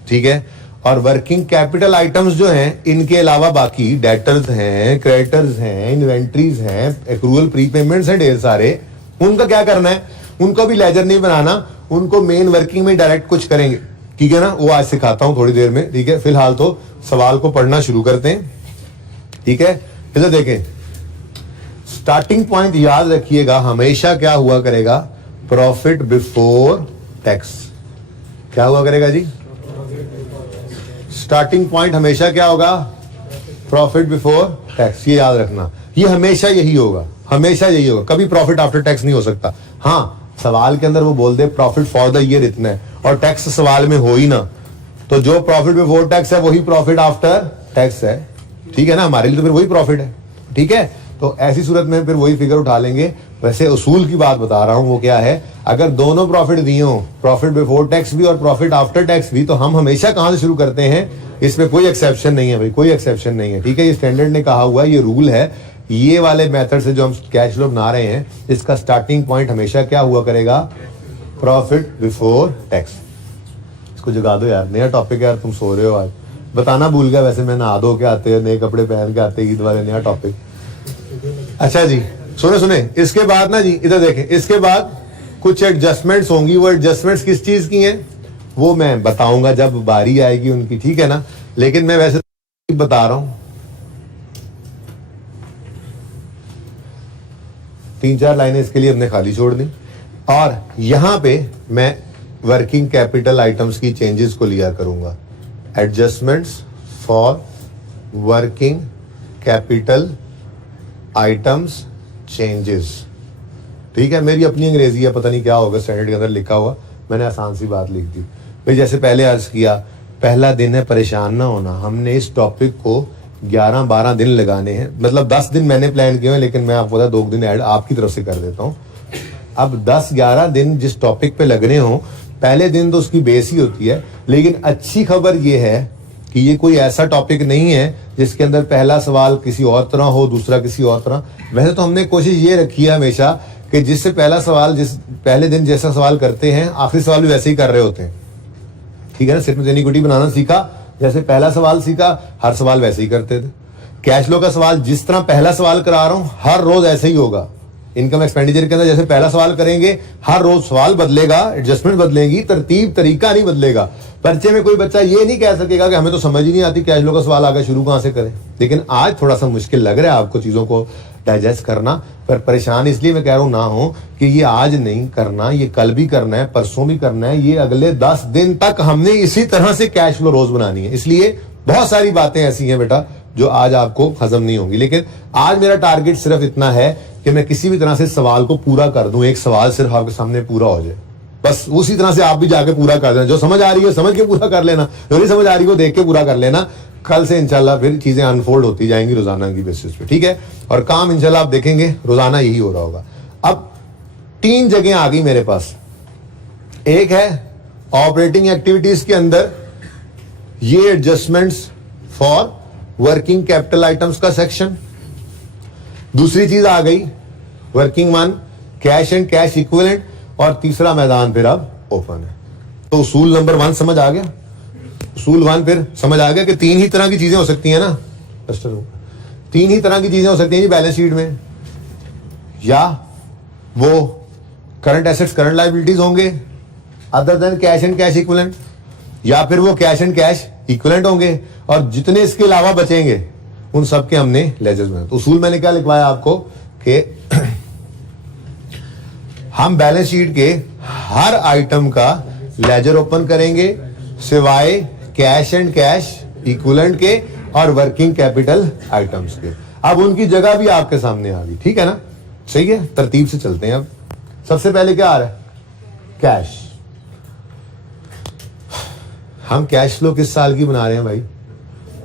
ठीक है। और वर्किंग कैपिटल आइटम्स जो हैं, इनके अलावा बाकी डेटर्स हैं, क्रेडिटर्स हैं, इन्वेंट्रीज हैं, एक्रूअल प्रीपेमेंट्स हैं, ढेर सारे, उनका क्या करना है, उनको भी लेजर नहीं बनाना, उनको मेन वर्किंग में डायरेक्ट कुछ करेंगे, ठीक है ना। वो आज सिखाता हूं थोड़ी देर में, ठीक है। फिलहाल तो सवाल को पढ़ना शुरू करते हैं, ठीक है। इधर देखें, स्टार्टिंग पॉइंट याद रखिएगा, हमेशा क्या हुआ करेगा, प्रॉफिट बिफोर टैक्स। क्या हुआ करेगा जी? स्टार्टिंग पॉइंट हमेशा क्या होगा, प्रॉफिट बिफोर टैक्स। ये याद रखना, ये हमेशा यही होगा, हमेशा यही होगा, कभी प्रॉफिट आफ्टर टैक्स नहीं हो सकता। हाँ, सवाल के अंदर वो बोल दे प्रॉफिट फॉर द ईयर इतना है, और टैक्स सवाल में हो ही ना, तो जो प्रॉफिट बिफोर टैक्स है वही प्रॉफिट आफ्टर टैक्स है, ठीक है ना। हमारे लिए तो फिर वही प्रॉफिट है, ठीक है। तो ऐसी सूरत में फिर वही फिगर उठा लेंगे। वैसे उसूल की बात बता रहा हूं, वो क्या है, अगर दोनों प्रॉफिट दिए हो, प्रॉफिट बिफोर टैक्स भी और प्रॉफिट आफ्टर टैक्स भी, तो हम हमेशा कहां से शुरू करते हैं, इसमें कोई एक्सेप्शन नहीं है भाई, कोई एक्सेप्शन नहीं है, ठीक है। ये स्टैंडर्ड ने कहा हुआ है, ये रूल है। ये वाले मेथड से जो हम कैश फ्लो बना रहे हैं, इसका स्टार्टिंग पॉइंट हमेशा क्या हुआ करेगा, प्रॉफिट बिफोर टैक्स। इसको जगा दो यार, नया टॉपिक यार, तुम सो रहे हो आज, बताना भूल गया, वैसे मैं नहा धो के आते हैं, नए कपड़े पहन के आते ईद वाले, नया टॉपिक। अच्छा जी सुने सुने, इसके बाद ना जी इधर देखें, इसके बाद कुछ एडजस्टमेंट्स होंगी। वो एडजस्टमेंट्स किस चीज की हैं वो मैं बताऊंगा जब बारी आएगी उनकी, ठीक है ना। लेकिन मैं वैसे बता रहा हूं, 3-4 लाइनें इसके लिए हमने खाली छोड़ दी। और यहां पे मैं वर्किंग कैपिटल आइटम्स की चेंजेस को लिया करूंगा। Adjustments for working capital items changes, ठीक है। मेरी अपनी अंग्रेजी है, पता नहीं क्या होगा स्टैंडर्ड के अंदर लिखा हुआ, मैंने आसान सी बात लिख दी भाई। जैसे पहले अर्ज किया, पहला दिन है, परेशान ना होना। हमने इस टॉपिक को 11-12 दिन लगाने हैं, मतलब 10 दिन मैंने प्लान किए हैं, लेकिन मैं आपको 2 दिन ऐड आपकी तरफ से कर देता हूं। अब 10-11 दिन जिस टॉपिक पे लगने हो, पहले दिन तो उसकी बेस ही होती है। लेकिन अच्छी खबर यह है कि ये कोई ऐसा टॉपिक नहीं है जिसके अंदर पहला सवाल किसी और तरह हो, दूसरा किसी और तरह। वैसे तो हमने कोशिश ये रखी है हमेशा कि जिससे पहला सवाल, जिस पहले दिन जैसा सवाल करते हैं, आखिरी सवाल भी वैसे ही कर रहे होते हैं, ठीक है ना। सिर्फ इक्विटी बनाना सीखा, जैसे पहला सवाल सीखा, हर सवाल वैसे ही करते थे। कैश फ्लो का सवाल जिस तरह पहला सवाल करा रहा हूं, हर रोज ऐसे ही होगा। इनकम एक्सपेंडिचर के अंदर जैसे पहला सवाल करेंगे, हर रोज सवाल बदलेगा, एडजस्टमेंट बदलेगी, तरतीब तरीका नहीं बदलेगा। पर्चे में कोई बच्चा ये नहीं कह सकेगा कि हमें तो समझ ही नहीं आती कैश फ्लो का सवाल आगे शुरू कहां से करें। लेकिन आज थोड़ा सा मुश्किल लग रहा है आपको चीजों को डाइजेस्ट करना, पर परेशान इसलिए मैं कह रहा हूं ना हो कि ये आज नहीं करना, ये कल भी करना है, परसों भी करना है, ये अगले 10 दिन तक हमने इसी तरह से कैश फ्लो रोज बनानी है। इसलिए बहुत सारी बातें ऐसी हैं बेटा जो आज आपको हजम नहीं होंगी। लेकिन आज मेरा टारगेट सिर्फ इतना है कि मैं किसी भी तरह से सवाल को पूरा कर दूं, एक सवाल सिर्फ आपके सामने पूरा हो जाए, बस उसी तरह से आप भी जाके पूरा कर देना। जो समझ आ रही है समझ के पूरा कर लेना, जो नहीं समझ आ रही है देख के पूरा कर लेना। कल से इंशाल्लाह फिर चीजें अनफोल्ड होती जाएंगी रोजाना की बेसिस पे, ठीक है। और काम इंशाल्लाह आप देखेंगे रोजाना यही हो रहा होगा। अब 3 जगह आ गई मेरे पास। एक है ऑपरेटिंग एक्टिविटीज के अंदर ये adjustments for working capital items का सेक्शन। दूसरी चीज आ गई working 1 cash and cash equivalent, और तीसरा मैदान फिर अब ओपन है। तो उसूल नंबर 1 समझ आ गया, उसूल 1 फिर समझ आ गया कि 3 ही तरह की चीजें हो सकती हैं ना, 3 ही तरह की चीजें हो सकती हैं जी बैलेंस शीट में। या वो करंट एसेट्स करंट लायबिलिटीज होंगे other than cash and cash equivalent, या फिर वो कैश एंड कैश इक्विवेलेंट होंगे, और जितने इसके अलावा बचेंगे उन सब के हमने लेजर्स में। तो उसूल मैंने क्या लिखवाया आपको कि हम बैलेंस शीट के हर आइटम का लेजर ओपन करेंगे सिवाय कैश एंड कैश इक्विवेलेंट के और वर्किंग कैपिटल आइटम्स के। अब उनकी जगह भी आपके सामने आ गई, ठीक है ना, सही है। तरतीब से चलते हैं। अब सबसे पहले क्या आ रहा है, कैश। हम कैश फ्लो किस साल की बना रहे हैं भाई,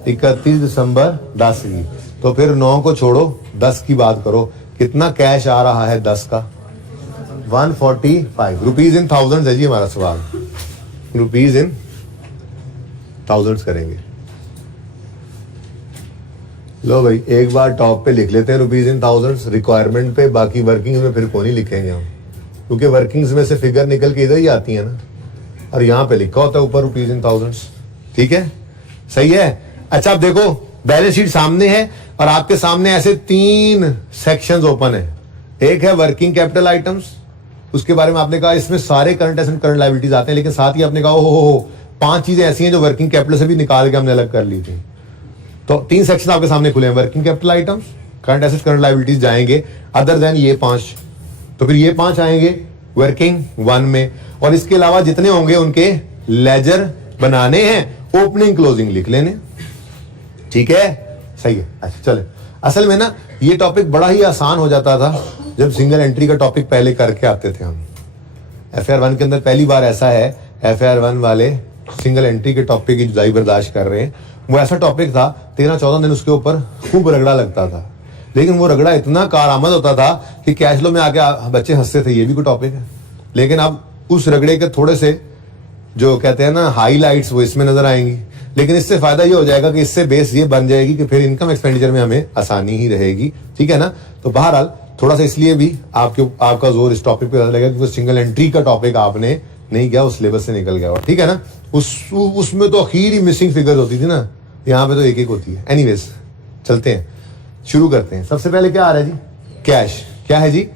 31 दिसंबर 10 की। तो फिर 9 को छोड़ो, 10 की बात करो। कितना कैश आ रहा है 10 का, 145 रुपीज इन थाउजेंड है जी हमारा सवाल। रुपीज इन थाउजेंड्स करेंगे। लो भाई एक बार टॉप पे लिख लेते हैं रुपीज इन थाउजेंड्स रिक्वायरमेंट पे, बाकी वर्किंग्स में फिर कौन ही लिखेंगे हम, क्योंकि वर्किंग्स में से फिगर निकल के इधर ही आती है ना, और यहां पे लिखा होता है ऊपर रुपीज इन थाउजेंड्स, ठीक है, सही है। अच्छा अब देखो बैलेंस शीट सामने है और आपके सामने ऐसे 3 सेक्शंस ओपन है। एक है वर्किंग कैपिटल आइटम्स, उसके बारे में आपने कहा इसमें सारे करंट एसेट करंट लायबिलिटीज आते हैं, लेकिन साथ ही आपने कहा हो 5 चीजें ऐसी हैं जो वर्किंग कैपिटल से भी निकाल के हमने अलग कर ली थी। तो 3 सेक्शन आपके सामने खुले हैं, working capital items, current asset current liabilities जाएंगे अदर देन ये 5। तो फिर ये 5 आएंगे वर्किंग 1 में, और इसके अलावा जितने होंगे उनके लेजर बनाने हैं, ओपनिंग क्लोजिंग लिख लेने, ठीक है, सही है। अच्छा चले, असल में ना ये टॉपिक बड़ा ही आसान हो जाता था जब सिंगल एंट्री का टॉपिक पहले करके आते थे हम। FIR 1 के अंदर पहली बार ऐसा है, FIR 1 वाले सिंगल एंट्री के टॉपिक की जुदाई बर्दाश्त कर रहे हैं। वो ऐसा टॉपिक था 13-14 दिन उसके ऊपर खूब रगड़ा लगता था, लेकिन वो रगड़ा इतना कारआमद होता था कि कैश फ्लो में आके बच्चे हंसते थे, ये भी कोई टॉपिक है। लेकिन अब उस रगड़े के थोड़े से जो कहते हैं ना हाईलाइट्स वो इसमें नजर आएंगी। लेकिन इससे फायदा ये हो जाएगा कि इससे बेस ये बन जाएगी कि फिर इनकम एक्सपेंडिचर में हमें आसानी ही रहेगी, ठीक है ना। तो बहरहाल थोड़ा सा इसलिए भी आपका जोर इस टॉपिक पे लगेगा क्योंकि सिंगल एंट्री का टॉपिक आपने नहीं किया, उस सिलेबस से निकल गया, ठीक है ना। उसमें तो आखिर ही मिसिंग फिगर्स होती थी ना, यहाँ पे तो एक एक होती है। एनीवेज चलते हैं, शुरू करते हैं। सबसे पहले क्या आ रहा है जी? कैश। क्या है जी?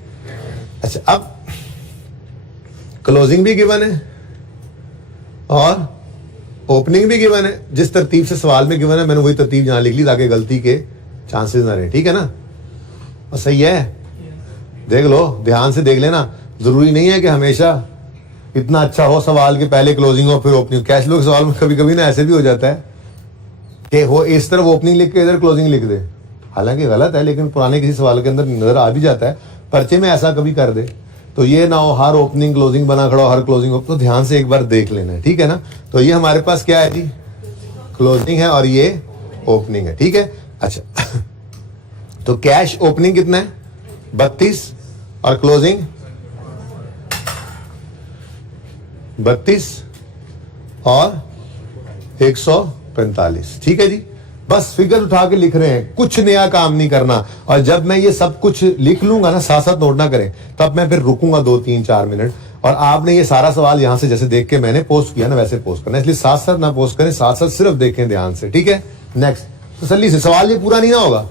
अच्छा, अब क्लोजिंग भी गिवन है और ओपनिंग भी गिवन है। जिस तरतीब से सवाल में गिवन है मैंने वही तरतीब यहां लिख ली ताकि गलती के चांसेस ना रहे, ठीक है ना? और सही है, देख लो, ध्यान से देख लेना। जरूरी नहीं है कि हमेशा इतना अच्छा हो सवाल के पहले क्लोजिंग हो फिर ओपनिंग। कैश फ्लो के सवाल में कभी कभी ना ऐसे भी हो जाता है कि वो इस तरफ ओपनिंग लिख के इधर क्लोजिंग लिख दे, हालांकि गलत है, लेकिन पुराने किसी सवाल के अंदर नजर आ भी जाता है। पर्चे में ऐसा कभी कर दे तो ये ना हो हर ओपनिंग क्लोजिंग बना खड़ा हो, हर क्लोजिंग हो, तो ध्यान से एक बार देख लेना है, ठीक है ना? तो ये हमारे पास क्या है जी? क्लोजिंग है और ये ओपनिंग है, ठीक है? अच्छा तो कैश ओपनिंग कितना है? 32 और क्लोजिंग 32 और 145, ठीक है जी? बस फिगर उठा के लिख रहे हैं, कुछ नया काम नहीं करना। और जब मैं ये सब कुछ लिख लूंगा ना, साथ साथ नोट ना करें, तब मैं फिर रुकूंगा 2 3 4 मिनट और आपने ये सारा सवाल यहां से जैसे देख के मैंने पोस्ट किया ना वैसे पोस्ट करना। इसलिए साथ साथ ना पोस्ट करें, साथ साथ सिर्फ देखें ध्यान से, ठीक है? नेक्स्ट तसल्ली से। सवाल ये पूरा नहीं ना होगा,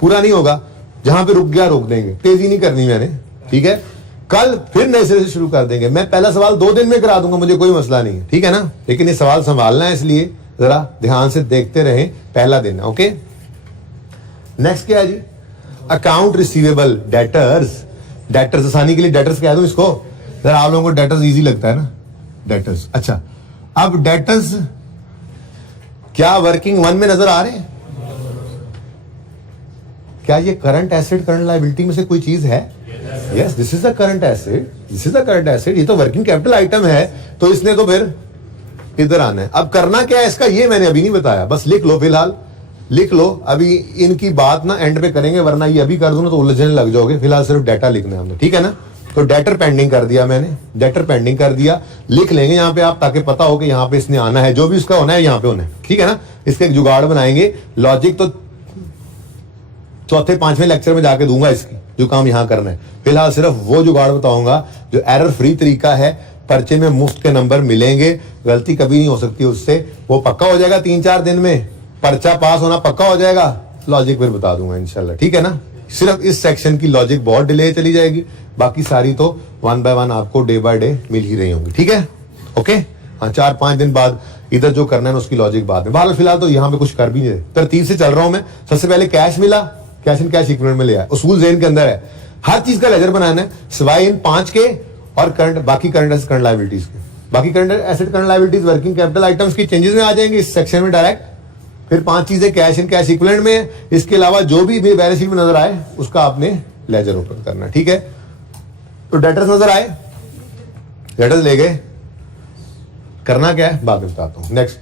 पूरा नहीं होगा, जहां पे रुक गया रोक देंगे, तेजी नहीं करनी मैंने, ठीक है? कल फिर नए सिरे से शुरू कर देंगे। मैं पहला सवाल 2 दिन में करा दूंगा, मुझे कोई मसला नहीं है, ठीक है ना? लेकिन ये सवाल संभालना है, इसलिए जरा ध्यान से देखते रहें। पहला दिन, ओके? नेक्स्ट क्या है जी? Account receivable, debtors. डेटर्स आसानी के लिए डेटर्स कह दूं इसको, जरा आप लोगों को डेटर्स इजी लगता है ना, डेटर्स। अच्छा, अब डेटर्स क्या वर्किंग वन में नजर आ रहे हैं? क्या ये करंट एसेट करंट लायबिलिटी में से कोई चीज है? Yes, this is the current asset, this is the current asset. ये तो वर्किंग कैपिटल आइटम है, तो इसने तो फिर इधर आना है। अब करना क्या है इसका ये मैंने अभी नहीं बताया, बस लिख लो, फिलहाल लिख लो। अभी इनकी बात ना एंड पे करेंगे, वरना ये अभी कर दूं ना तो उलझने लग जाओगे। फिलहाल सिर्फ डाटा लिखना है हमने, ठीक है ना? तो डेटर पेंडिंग कर दिया मैंने, डेटर पेंडिंग कर दिया, लिख लेंगे यहाँ पे आप, ताकि पता हो कि यहाँ पे इसने आना है, जो भी उसका होना है यहाँ पे होना है, ठीक है ना? इसके एक जुगाड़ बनाएंगे। लॉजिक तो चौथे 5वें लेक्चर में जाके दूंगा इसकी, जो काम यहां करना है। फिलहाल सिर्फ वो जुगाड़ बताऊंगा जो एरर फ्री तरीका है। पर्चे में मुफ्त के नंबर मिलेंगे, गलती कभी नहीं हो सकती उससे, वो पक्का हो जाएगा 3-4 दिन में, पर्चा पास होना पक्का हो जाएगा। लॉजिक फिर बता दूंगा इंशाल्लाह, ठीक है ना? सिर्फ इस सेक्शन की लॉजिक बहुत डिले चली जाएगी, बाकी सारी तो 1 बाय 1 आपको डे बाय डे मिल ही रही होंगी, ठीक है? ओके, हाँ, 4-5 दिन बाद इधर जो करना है उसकी लॉजिक बाद में। बहरहाल फिलहाल तो यहाँ पे कुछ कर भी नहीं रहे, तरतीब से चल रहा हूं मैं। सबसे पहले कैश मिला, कैश इन कैश इक्विवेलेंट में लिया, उसूल ज़हन के अंदर है। हर चीज का लेजर बनाना है सिवाय इन 5 के और करंट, बाकी करंट एसेट करंट लायबिलिटीज के। बाकी current asset current liabilities working capital items की चेंजेस में आ जाएंगे इस सेक्शन में डायरेक्ट। फिर 5 चीजें कैश इन कैश इक्विवेलेंट में है। इसके अलावा जो भी बैलेंस शीट में नजर आए उसका आपने लेजर ओपन करना, ठीक है? तो डेटर्स नजर आए, डेटर्स ले गए, करना क्या है बाद में बताता हूं। नेक्स्ट,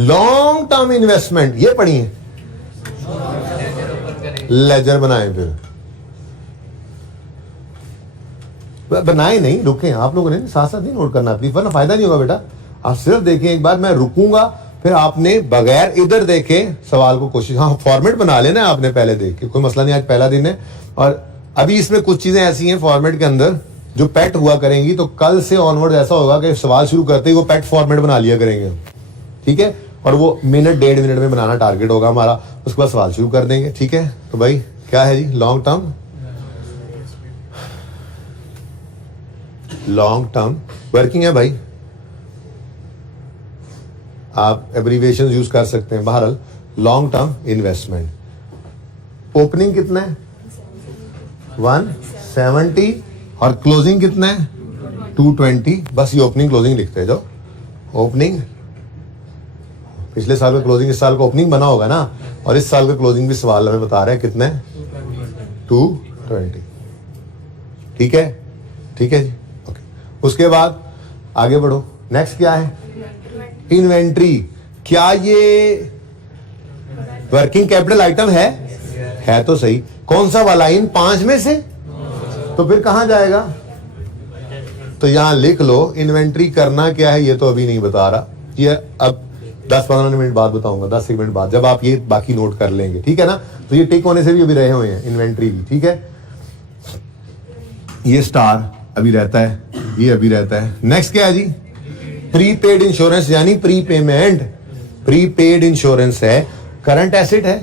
लॉन्ग टर्म इन्वेस्टमेंट, ये पढ़िए, लेजर बनाए, फिर बनाए नहीं, रुके। आप लोगों ने साथ साथ नहीं नोट करना प्लीज, वरना फायदा नहीं होगा बेटा। आप सिर्फ देखें एक बार, मैं रुकूंगा, फिर आपने बगैर इधर देखे सवाल को कोशिश, हाँ फॉर्मेट बना लेना आपने पहले देख के, कोई मसला नहीं, आज पहला दिन है। और अभी इसमें कुछ चीजें ऐसी हैं फॉर्मेट के अंदर जो पेट हुआ करेंगी, तो कल से ऑनवर्ड ऐसा होगा कि सवाल शुरू करते ही वो पेट फॉर्मेट बना लिया करेंगे, ठीक है? और वो मिनट 1.5 मिनट में बनाना टारगेट होगा हमारा, उसके बाद सवाल शुरू कर देंगे, ठीक है? तो भाई क्या है जी? Long term, long term working है भाई, आप एब्रीविएशन यूज कर सकते हैं। बहरहाल लॉन्ग टर्म इन्वेस्टमेंट, ओपनिंग कितना है? 170 और क्लोजिंग कितना है? 220। बस ये ओपनिंग क्लोजिंग लिखते हैं, जो ओपनिंग पिछले साल का क्लोजिंग इस साल का ओपनिंग बना होगा ना, और इस साल का क्लोजिंग भी सवाल हमें बता रहे हैं कितना है? 220, ठीक है? ठीक है जी, ओके। उसके बाद आगे बढ़ो, नेक्स्ट क्या है? इन्वेंट्री। क्या ये वर्किंग कैपिटल आइटम है? है तो सही, कौन सा वाला? इन 5 में से, तो फिर कहां जाएगा? तो यहां लिख लो, इन्वेंट्री करना क्या है ये तो अभी नहीं बता रहा, ये अब 10-15 मिनट बाद बताऊंगा, 10 मिनट बाद, जब आप ये बाकी नोट कर लेंगे, ठीक है ना? तो ये टिक होने से भी अभी रहे हुए हैं, इन्वेंट्री भी, ठीक है? ये स्टार अभी रहता है, ये अभी रहता है। नेक्स्ट क्या है जी? प्रीपेड इंश्योरेंस यानी प्री पेमेंट। प्रीपेड इंश्योरेंस है, करंट एसेट है?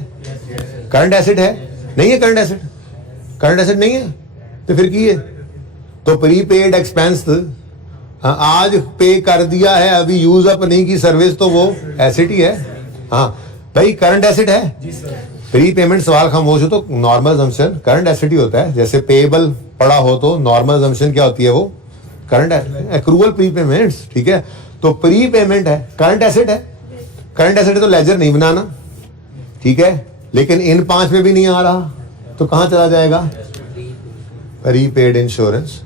करंट एसेट है? नहीं है करंट एसेट? करंट एसेट नहीं है तो फिर की है? तो प्रीपेड एक्सपेंस आज पे कर दिया है, अभी यूज अप नहीं की सर्विस, तो वो एसेट ही है। हाँ भाई, करंट एसेट है? प्री पेमेंट सवाल खामोश हो तो नॉर्मल असम्पशन करंट एसेट ही होता है। जैसे पेएबल पड़ा हो तो नॉर्मल असम्पशन क्या होती है? वो करंट एक्रूअल प्री पेमेंट्स, ठीक है। तो प्री पेमेंट है, करंट एसेट है। करंट एसेट है तो लेजर नहीं बनाना, ठीक है। लेकिन इन 5 में भी नहीं आ रहा तो कहां चला जाएगा? Prepaid insurance.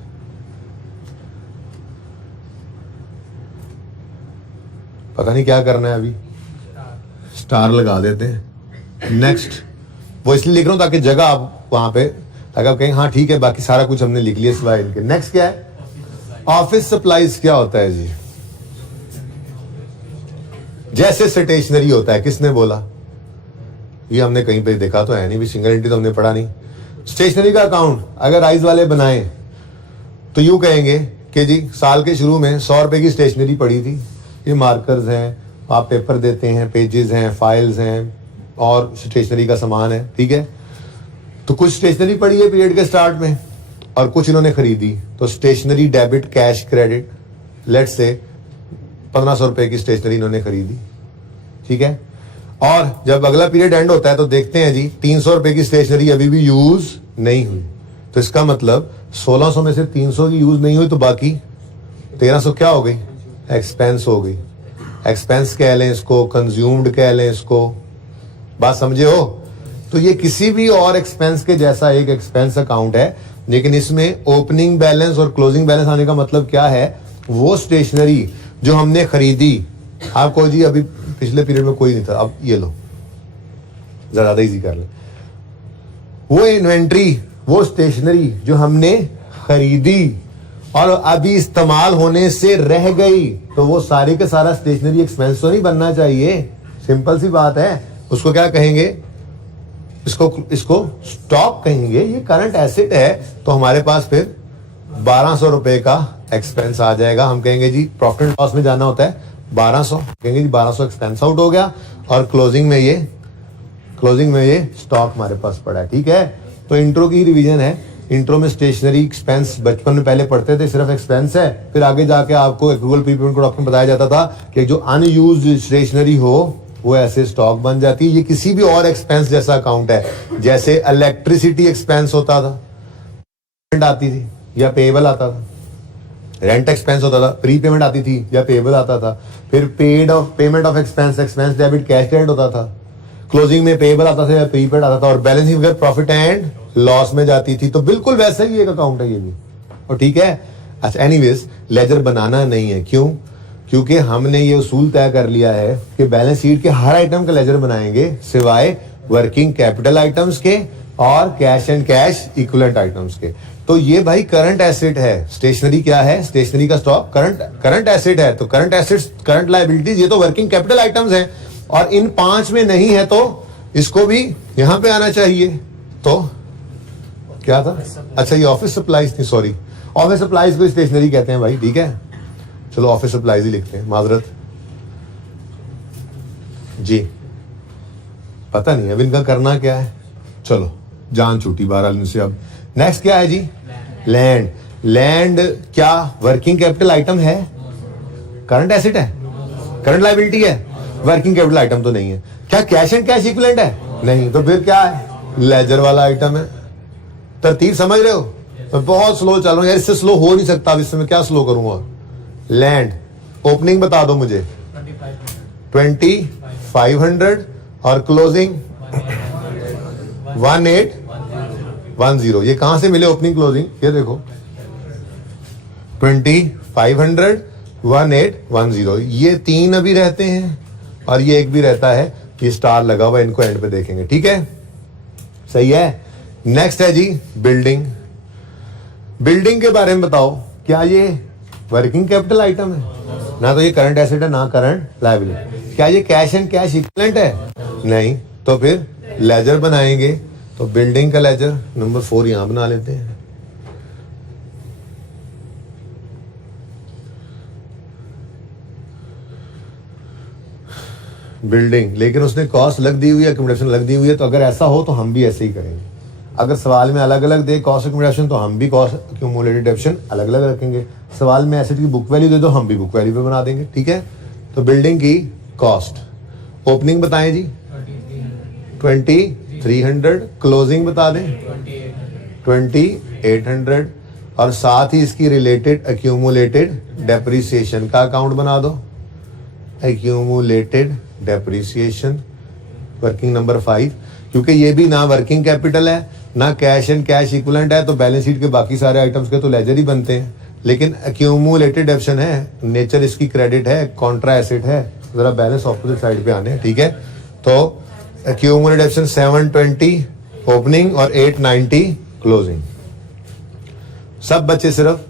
पता नहीं क्या करना है, अभी स्टार लगा देते हैं। नेक्स्ट, वो इसलिए लिख रहा हूं ताकि जगह आप वहां पे, ताकि आप कहें हाँ ठीक है बाकी सारा कुछ हमने लिख लिया सिवाय इनके। नेक्स्ट क्या है? ऑफिस सप्लाईज क्या होता है जी? जैसे स्टेशनरी होता है, किसने बोला? ये हमने कहीं पे देखा तो है नहीं, भी सिंगल एंट्री तो हमने पढ़ा नहीं। स्टेशनरी का अकाउंट अगर राइस वाले बनाए तो यूं कहेंगे कि जी साल के शुरू में 100 रुपए की स्टेशनरी पड़ी थी, ये मार्कर्स हैं, आप पेपर देते हैं, पेजेस हैं, फाइल्स हैं और स्टेशनरी का सामान है, ठीक है। तो कुछ स्टेशनरी पड़ी है पीरियड के स्टार्ट में और कुछ इन्होंने खरीदी, तो stationery debit cash credit, let's say 1500 रुपए की स्टेशनरी इन्होंने खरीदी, ठीक है। और जब अगला पीरियड एंड होता है तो देखते हैं जी 300 रुपए की स्टेशनरी अभी भी यूज नहीं हुई, तो इसका मतलब 1600 में से 300 की यूज नहीं हुई तो बाकी 1300 क्या हो गई? एक्सपेंस हो गई। एक्सपेंस कह लें इसको, कंज्यूम्ड कह लें इसको, बात समझे हो? तो ये किसी भी और एक्सपेंस के जैसा एक एक्सपेंस अकाउंट है, लेकिन इसमें ओपनिंग बैलेंस और क्लोजिंग बैलेंस आने का मतलब क्या है? वो स्टेशनरी जो हमने खरीदी, आपको जी अभी पिछले पीरियड में कोई नहीं था, अब ये लो ज्यादा इजी कर ले, वो इन्वेंट्री, वो स्टेशनरी जो हमने खरीदी और अभी इस्तेमाल होने से रह गई, तो वो सारे का सारा स्टेशनरी एक्सपेंस तो नहीं बनना चाहिए। सिंपल सी बात है। उसको क्या कहेंगे? इसको स्टॉक कहेंगे। ये करंट एसेट है तो हमारे पास फिर 1200 रुपए का एक्सपेंस आ जाएगा। हम कहेंगे जी प्रॉफिट एंड लॉस में जाना होता है 1200, कहेंगे जी 1200 एक्सपेंस आउट हो गया और क्लोजिंग में ये स्टॉक हमारे पास पड़ा है, ठीक है। तो इंट्रो की रिवीजन है। इंट्रो में स्टेशनरी एक्सपेंस बचपन में पहले पढ़ते थे, सिर्फ एक्सपेंस है। फिर आगे जाके आपको एक्रूअल प्रीपेमेंट कोड ऑप्शन बताया जाता था कि जो अनयूज्ड स्टेशनरी हो वो ऐसे स्टॉक बन जाती है। ये किसी भी और एक्सपेंस जैसा अकाउंट है। जैसे इलेक्ट्रिसिटी एक्सपेंस होता था, रेंट आती थी या पेएबल आता था, रेंट एक्सपेंस होता था, प्री पेमेंट आती थी या पेएबल आता था। फिर payment of expense debit cash credit होता था। क्लोजिंग में पेएबल आता था या प्रीपेड आता था और balancing figure profit and loss में जाती थी। तो बिल्कुल वैसा ही एक अकाउंट है ये भी, और ठीक है। अच्छा, एनीवेज लेजर बनाना नहीं है, क्यों? क्योंकि हमने ये उसूल तय कर लिया है कि बैलेंस शीट के हर आइटम का लेजर बनाएंगे सिवाय वर्किंग कैपिटल आइटम्स के और cash and cash equivalent items के। तो ये भाई करंट एसेट है। स्टेशनरी क्या है? स्टेशनरी का स्टॉक करंट एसेट है। तो करंट एसेट्स, करंट लायबिलिटीज, ये तो वर्किंग कैपिटल आइटम्स हैं और इन 5 में नहीं है तो इसको भी यहां पे आना चाहिए। तो क्या था? अच्छा, ये ऑफिस सप्लाईज थी, सॉरी। ऑफिस सप्लाईज को स्टेशनरी कहते हैं भाई, ठीक है। चलो ऑफिस सप्लाईज ही लिखते हैं, माजरत जी, पता नहीं अब इनका करना क्या है। चलो जान छूटी बहरहाल इनसे। अब नेक्स्ट क्या है जी? लैंड। लैंड क्या वर्किंग कैपिटल आइटम है? करंट एसेट है? करंट लायबिलिटी है? वर्किंग कैपिटल आइटम तो नहीं है। क्या कैश एंड कैश इक्विवेलेंट है? नहीं। तो फिर क्या है? लेजर वाला आइटम है। तरतीब समझ रहे हो? मैं बहुत स्लो चल रहा हूं यार, इससे स्लो हो नहीं सकता। अब इससे मैं क्या स्लो करूंगा? लैंड ओपनिंग बता दो मुझे, 2500 और क्लोजिंग 1810। ये कहां से मिले ओपनिंग क्लोजिंग? ये देखो 2500 1810, ये 3 अभी रहते हैं और ये एक भी रहता है, ये स्टार लगा हुआ, इनको एंड पे देखेंगे, ठीक है। सही है। नेक्स्ट है जी बिल्डिंग। बिल्डिंग के बारे में बताओ, क्या ये वर्किंग कैपिटल आइटम है? ना तो ये करंट एसेट है ना करंट लायबिलिटी। क्या ये कैश एंड कैश इक्विवेलेंट है? नहीं। तो फिर लेजर बनाएंगे, तो बिल्डिंग का लेजर नंबर 4 यहां बना लेते हैं। बिल्डिंग, लेकिन उसने कॉस्ट अलग दी हुई है, अकोमोडेशन अलग दी हुई है। तो अगर ऐसा हो तो हम भी ऐसे ही करेंगे। अगर सवाल में अलग अलग दे कॉस्ट अकोमोडेशन तो हम भी कॉस्ट अक्यूमुलेटेड डेप्शन अलग अलग रखेंगे। सवाल में एसेट की बुक वैल्यू दे दो, हम भी बुक वैल्यू पे बना देंगे। ठीक है, तो बिल्डिंग की कॉस्ट, ओपनिंग बताएं जी 2300, क्लोजिंग बता दें 2800, और साथ ही इसकी रिलेटेड अक्यूमुलेटेड डेप्रिसिएशन का अकाउंट बना दो। एक्यूमुलेटेड डेप्रिसिएशन वर्किंग नंबर 5, क्योंकि ये भी ना वर्किंग कैपिटल है ना कैश एंड कैश इक्विवेलेंट है, तो बैलेंस शीट के बाकी सारे आइटम्स के तो लेजर ही बनते हैं। लेकिन एक्यूमुलेटेड डेप्शन है, नेचर इसकी क्रेडिट है, कॉन्ट्रा एसेट है, जरा बैलेंस ऑपोजिट साइड पे आने। ठीक है, तो एक्यूमुलेटेड डेप्शन 720 ओपनिंग और 890 क्लोजिंग। सब बच्चे सिर्फ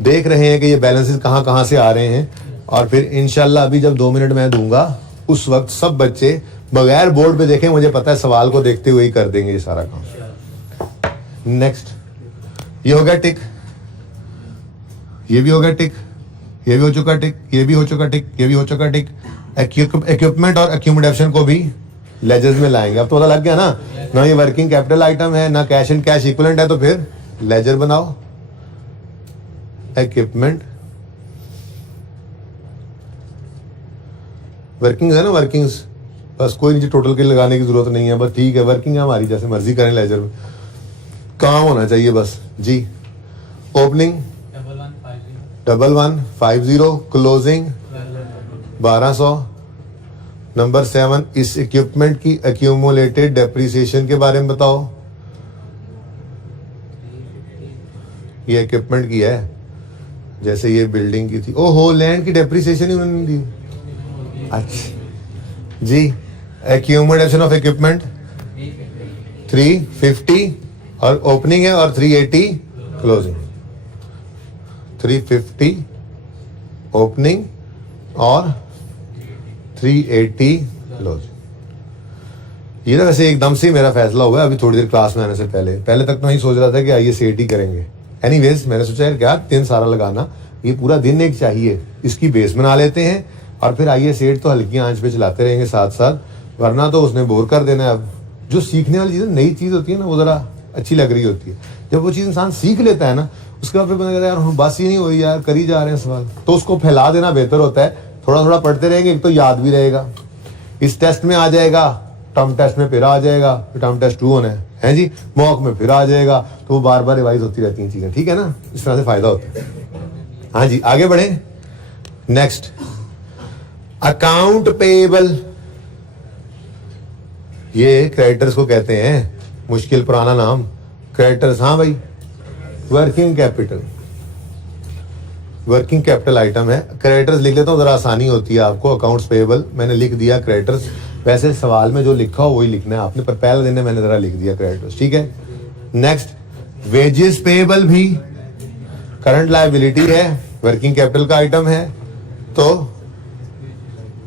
देख रहे हैं कि ये बैलेंसेस कहाँ कहाँ से आ रहे हैं, और फिर इंशाल्लाह अभी जब 2 मिनट मैं दूंगा उस वक्त सब बच्चे बगैर बोर्ड पे देखें, मुझे पता है सवाल को देखते हुए ही कर देंगे ये सारा काम। नेक्स्ट, ये हो गया टिक, ये भी हो गया टिक, ये भी हो चुका टिक, ये भी हो चुका टिक, ये भी हो चुका टिक। इक्विपमेंट और अक्यूमुलेशन को भी लेजर्स में लाएंगे। अब तो पता लग गया ना ये वर्किंग कैपिटल आइटम है ना कैश एंड कैश इक्विवेलेंट है, तो फिर लेजर बनाओ। इक्विपमेंट वर्किंग है ना, वर्किंग्स, बस कोई नीचे टोटल के लगाने की जरूरत नहीं है, बस ठीक है वर्किंग है हमारी, जैसे मर्जी करें लेजर में, काम होना चाहिए बस जी। Opening 1150, closing 1200। नंबर 7, इस इक्विपमेंट की एक्यूमुलेटेड डेप्रिसिएशन के बारे में बताओ। ये इक्विपमेंट की है, जैसे ये बिल्डिंग की थी। ओहो, लैंड की डेप्रिसिएशन ही उन्होंने दी। अच्छा जी, एक्यूमुलेशन ऑफ इक्विपमेंट 350 और ओपनिंग है, और 380 क्लोजिंग। 350 ओपनिंग और 380 क्लोजिंग। ये ना वैसे एकदम से मेरा फैसला हुआ है अभी थोड़ी देर क्लास में आने से पहले तक तो नहीं सोच रहा था कि आइए सेट ही करेंगे। एनीवेज मैंने सोचा यार क्या 3 सारा लगाना, ये पूरा दिन एक चाहिए, इसकी बेस बना लेते हैं और फिर आइए सेट तो हल्की आंच पे चलाते रहेंगे साथ साथ, वरना तो उसने बोर कर देना है। अब जो सीखने वाली चीज़ नई चीज़ होती है ना, वो ज़रा अच्छी लग रही होती है। जब वो चीज़ इंसान सीख लेता है ना, उसके बाद फिर पता कहता है यार बस ही नहीं हो रही यार, कर ही जा रहे हैं सवाल, तो उसको फैला देना बेहतर होता है। थोड़ा थोड़ा पढ़ते रहेंगे, एक तो याद भी रहेगा। इस टेस्ट में आ जाएगा, टर्म टेस्ट में फिर आ जाएगा, फिर टर्म टेस्ट 2 होना है जी, मॉक में फिर आ जाएगा, तो वो बार बार रिवाइज होती रहती हैं चीज़ें। ठीक है ना, इस तरह से फायदा होता है। हाँ जी, आगे बढ़े। नेक्स्ट, अकाउंट पेएबल, ये क्रेडिटर्स को कहते हैं, मुश्किल पुराना नाम क्रेडिटर्स। हाँ भाई, working capital, working capital item है। क्रेडिटर्स लिख लेता हूँ, जरा आसानी होती है आपको। अकाउंट्स पेएबल मैंने लिख दिया, क्रेडिटर्स वैसे सवाल में जो लिखा हो वही लिखना है आपने, पर पहले दिन मैंने जरा लिख दिया क्रेडिटर्स। ठीक है। नेक्स्ट, वेजेस पेएबल भी करंट लायबिलिटी है, वर्किंग कैपिटल का आइटम है, तो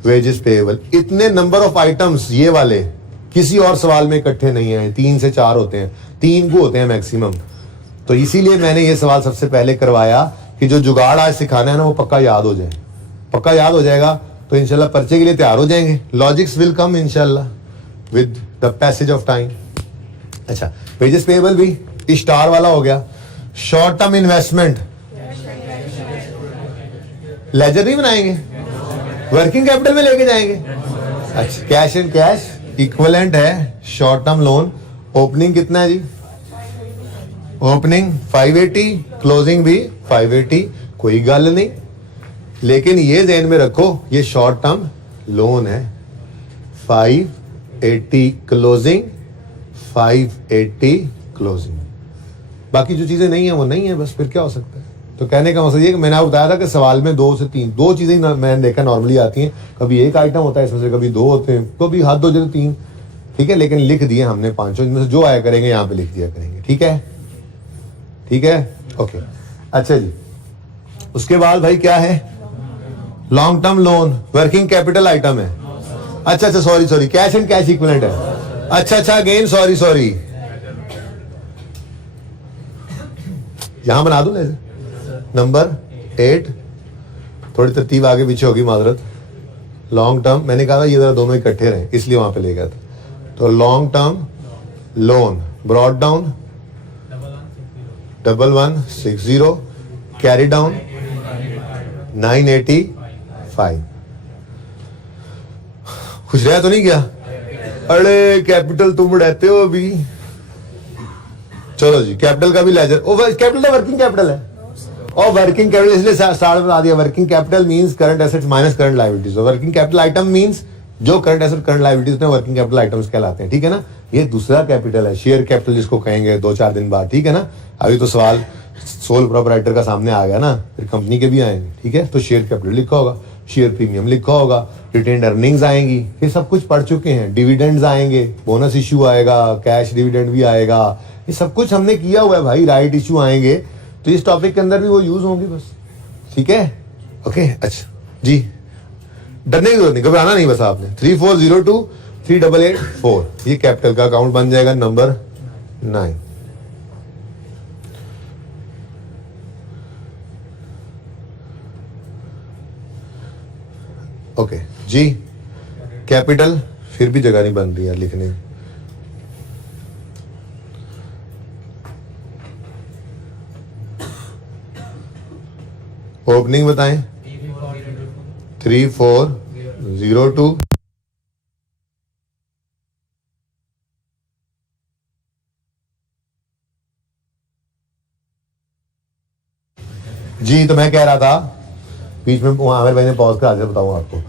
वेजेस पेएबल। इतने नंबर ऑफ आइटम्स ये वाले किसी और सवाल में इकट्ठे नहीं है, 3 से 4 होते हैं, 3 को होते हैं मैक्सिमम। तो इसीलिए मैंने ये सवाल सबसे पहले करवाया कि जो जुगाड़ आज सिखाना है ना वो पक्का याद हो जाए। पक्का याद हो जाएगा तो इंशाल्लाह पर्चे के लिए तैयार हो जाएंगे। लॉजिक्स विल कम इंशाल्लाह with the passage of time. अच्छा, वेजेस पेएबल भी स्टार वाला हो गया। शॉर्ट टर्म इन्वेस्टमेंट लेजर नहीं बनाएंगे, वर्किंग कैपिटल में लेके जाएंगे। अच्छा, कैश एंड कैश इक्विवेलेंट है, शॉर्ट टर्म लोन। ओपनिंग कितना है जी? ओपनिंग 580, क्लोजिंग भी 580, कोई गल नहीं। लेकिन ये ध्यान में रखो, ये शॉर्ट टर्म लोन है, 580 क्लोजिंग, 580 क्लोजिंग। बाकी जो चीजें नहीं है वो नहीं है, बस फिर क्या हो सकता है। तो कहने का मतलब ये कि मैंने आपको बताया था कि सवाल में 2 से 3 दो चीजें मैंने देखा नॉर्मली आती हैं। कभी एक आइटम होता है इसमें से, कभी 2 होते हैं, कभी हद हो जाए तो 3। ठीक है, लेकिन लिख दिए हमने 5, इनमें से जो आया करेंगे यहाँ पे लिख दिया करेंगे। ठीक है, ठीक है, ओके। अच्छा जी, उसके बाद भाई क्या है? Long term loan, working capital item है। अच्छा, sorry, cash and cash equivalent है। अच्छा, अगेन सॉरी, यहां बना दूं नंबर 8, थोड़ी तरतीब आगे पीछे होगी, माजरत। लॉन्ग टर्म, मैंने कहा था ये जरा दोनों इकट्ठे रहे इसलिए वहां पे ले गया था। तो long term loan brought down 1160, carry down 985। खुश रहा तो नहीं गया? अरे कैपिटल तुम उड़ाते हो अभी। चलो जी, कैपिटल का भी लेजर, कैपिटल तो वर्किंग कैपिटल है और वर्किंग कैपिटल इसलिए स्टार्ट बता दिया। Working capital means current assets minus current liabilities. Working capital item means जो करंट एसेट करंट लायबिलिटीज में वर्किंग कैपिटल आइटम्स कहलाते हैं, ठीक है ना। ये दूसरा कैपिटल है, शेयर कैपिटल जिसको कहेंगे 2-4 दिन बाद, ठीक है ना। अभी तो सवाल सोल प्रोपराइटर का सामने आ गया ना, फिर कंपनी के भी आएंगे, ठीक है। तो शेयर कैपिटल लिखा होगा, शेयर प्रीमियम लिखा होगा, रिटेन्ड अर्निंग्स आएंगी, ये सब कुछ पढ़ चुके हैं। डिविडेंड्स आएंगे, बोनस इश्यू आएगा, कैश डिविडेंड भी आएगा, ये सब कुछ हमने किया हुआ है भाई। राइट इश्यू आएंगे तो इस टॉपिक के अंदर भी वो यूज होंगे बस, ठीक है। ओके अच्छा जी, डरने की जरूरत नहीं, घबराना नहीं बस आपने। 3402 3884 ये कैपिटल का अकाउंट बन जाएगा नंबर 9। ओके जी, कैपिटल फिर भी जगह नहीं बन रही है लिखने में। ओपनिंग बताएं। 3402 जी। तो मैं कह रहा था बीच में आमिर भाई ने पॉज करा दिया, बताऊं आपको।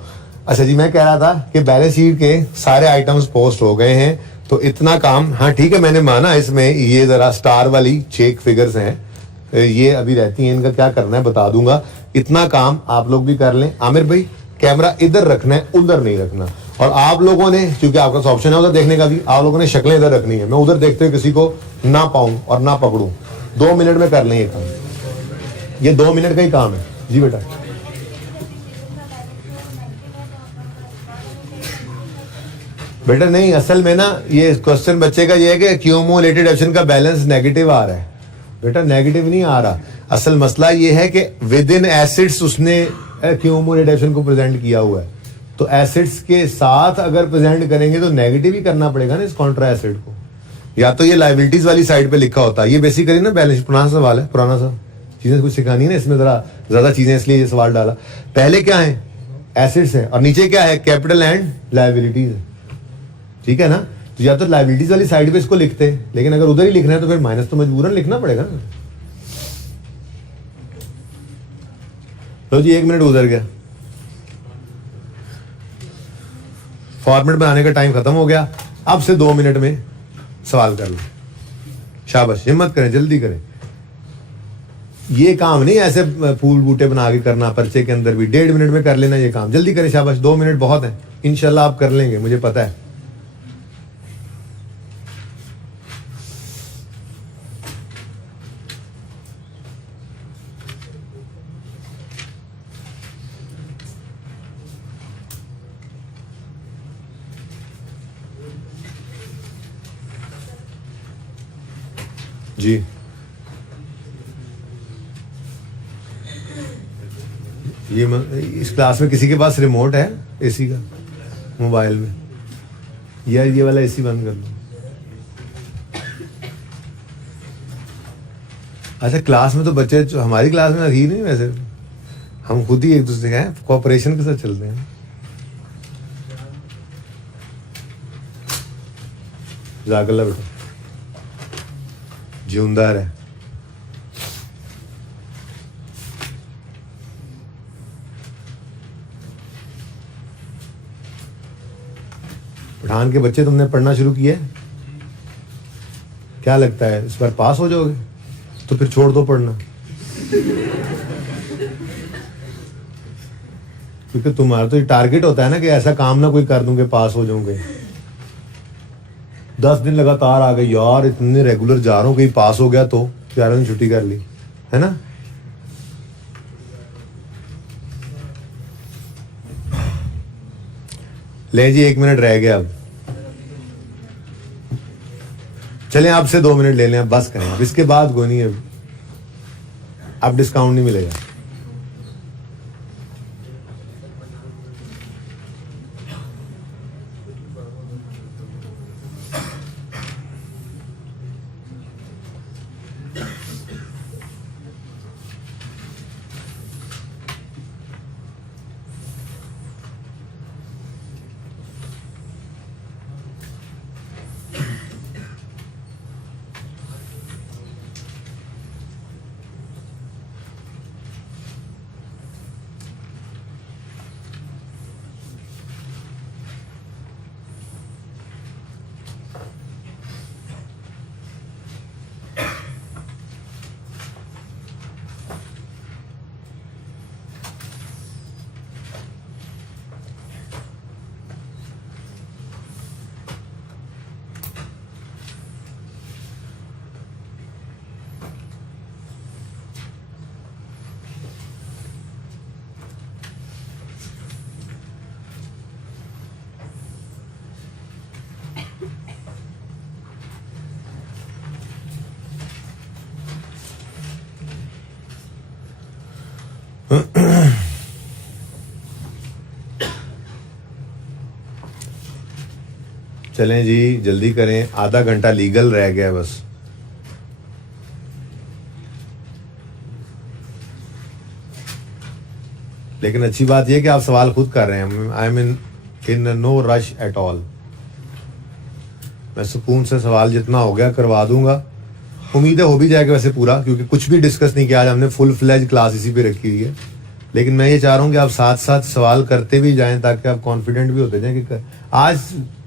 अच्छा जी, मैं कह रहा था कि बैलेंस शीट के सारे आइटम्स पोस्ट हो गए हैं, तो इतना काम, हाँ ठीक है मैंने माना इसमें ये जरा स्टार वाली चेक फिगर्स हैं, ये अभी रहती हैं, इनका क्या करना है बता दूंगा। इतना काम आप लोग भी कर लें। आमिर भाई कैमरा इधर रखना है, उधर नहीं रखना। और आप लोगों ने, क्योंकि आपका ऑप्शन है उधर देखने का भी, आप लोगों ने शक्लें इधर रखनी है। मैं उधर देखते हुए किसी को ना पाऊं और ना पकड़ूं। 2 मिनट में कर लें ये काम, ये 2 मिनट का ही काम है जी बेटा। बेटा नहीं, असल में ना ये क्वेश्चन बच्चे का ये है कि क्यूमुलेटेड एप्शन का बैलेंस नेगेटिव आ रहा है। बेटा नेगेटिव नहीं आ रहा, असल मसला ये है कि विद इन एसिड्स उसने क्यूमुलेटेड एप्शन को प्रेजेंट किया हुआ है। तो एसिड्स के साथ अगर प्रेजेंट करेंगे तो नेगेटिव ही करना पड़ेगा ना इस कॉन्ट्रा एसिड को। या तो ये लाइबिलिटीज वाली साइड पे लिखा होता है, ये बेसिकली ना बैलेंस पुराना सवाल है, पुराना सा चीजें कुछ सिखानी है ना इसमें, जरा ज्यादा चीजें इसलिए ये सवाल डाला। पहले क्या है, एसिड्स है, और नीचे क्या है, कैपिटल एंड लाइबिलिटीज है, ठीक है ना। तो या तो लाइबिलिटीज वाली साइड पे इसको लिखते हैं, लेकिन अगर उधर ही लिखना है तो फिर माइनस तो मजबूरन लिखना पड़ेगा ना। लो जी 1 मिनट गुजर गया, फॉर्मेट बनाने का टाइम खत्म हो गया। अब से 2 मिनट में सवाल कर लो, शाबाश, हिम्मत करें, जल्दी करें। ये काम नहीं ऐसे फूल बूटे बना के करना, पर्चे के अंदर भी 1.5 मिनट में कर लेना ये काम, जल्दी करें, शाबाश। 2 मिनट बहुत है, इंशाल्लाह आप कर लेंगे, मुझे पता है। जी ये इस क्लास में किसी के पास रिमोट है एसी का मोबाइल में? यार ये वाला एसी बंद कर लो। अच्छा क्लास में तो बच्चे, हमारी क्लास में ही नहीं, वैसे हम खुद ही एक दूसरे के कोऑपरेशन के साथ चलते हैं। जागला बेटा, जिंदा रहे। पठान के बच्चे तुमने पढ़ना शुरू किया है, क्या लगता है इस बार पास हो जाओगे? तो फिर छोड़ दो पढ़ना, क्योंकि तुम्हारा तो ये टारगेट होता है ना कि ऐसा काम ना कोई कर दूंगे पास हो जाऊंगे। 10 दिन लगातार आ गए यार, इतने रेगुलर जा रहा हूँ, कहीं पास हो गया तो 11 दिन छुट्टी कर ली, है ना। ले जी 1 मिनट रह गया, अब चलें आपसे 2 मिनट ले लें, अब बस करें, अब इसके बाद कोई नहीं है, अब डिस्काउंट नहीं मिलेगा। चलें जी, जल्दी करें, आधा घंटा लीगल रह गया बस। लेकिन अच्छी बात यह कि आप सवाल खुद कर रहे हैं। I am in no rush at all. मैं सुकून से सवाल जितना हो गया करवा दूंगा। उम्मीद है हो भी जाएगा वैसे पूरा, क्योंकि कुछ भी डिस्कस नहीं किया आज हमने, फुल फ्लेज क्लास इसी पे रखी हुई है। लेकिन मैं ये चाह रहा हूँ कि आप साथ साथ सवाल करते भी जाएं ताकि आप कॉन्फिडेंट भी होते जाएं कि आज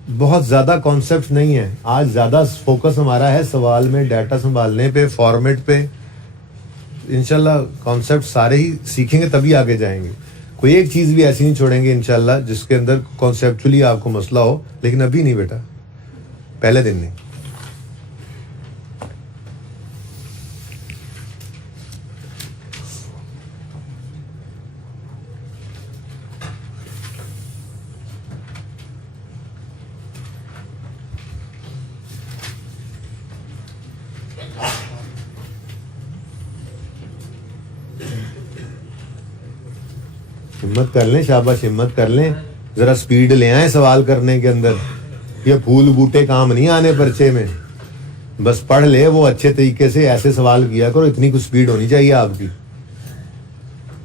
बहुत ज़्यादा कॉन्सेप्ट नहीं है। आज ज़्यादा फोकस हमारा है सवाल में, डाटा संभालने पे, फॉर्मेट पे। इंशाल्लाह कॉन्सेप्ट सारे ही सीखेंगे तभी आगे जाएंगे। कोई एक चीज़ भी ऐसी नहीं छोड़ेंगे इंशाल्लाह जिसके अंदर कॉन्सेप्चुअली आपको मसला हो। लेकिन अभी नहीं बेटा, पहले दिन नहीं। हिम्मत कर लें, शाबाश, हिम्मत कर लें, जरा स्पीड ले आए सवाल करने के अंदर। ये फूल बूटे काम नहीं आने पर्चे में, बस पढ़ ले वो अच्छे तरीके से, ऐसे सवाल किया करो। इतनी कुछ स्पीड होनी चाहिए आपकी।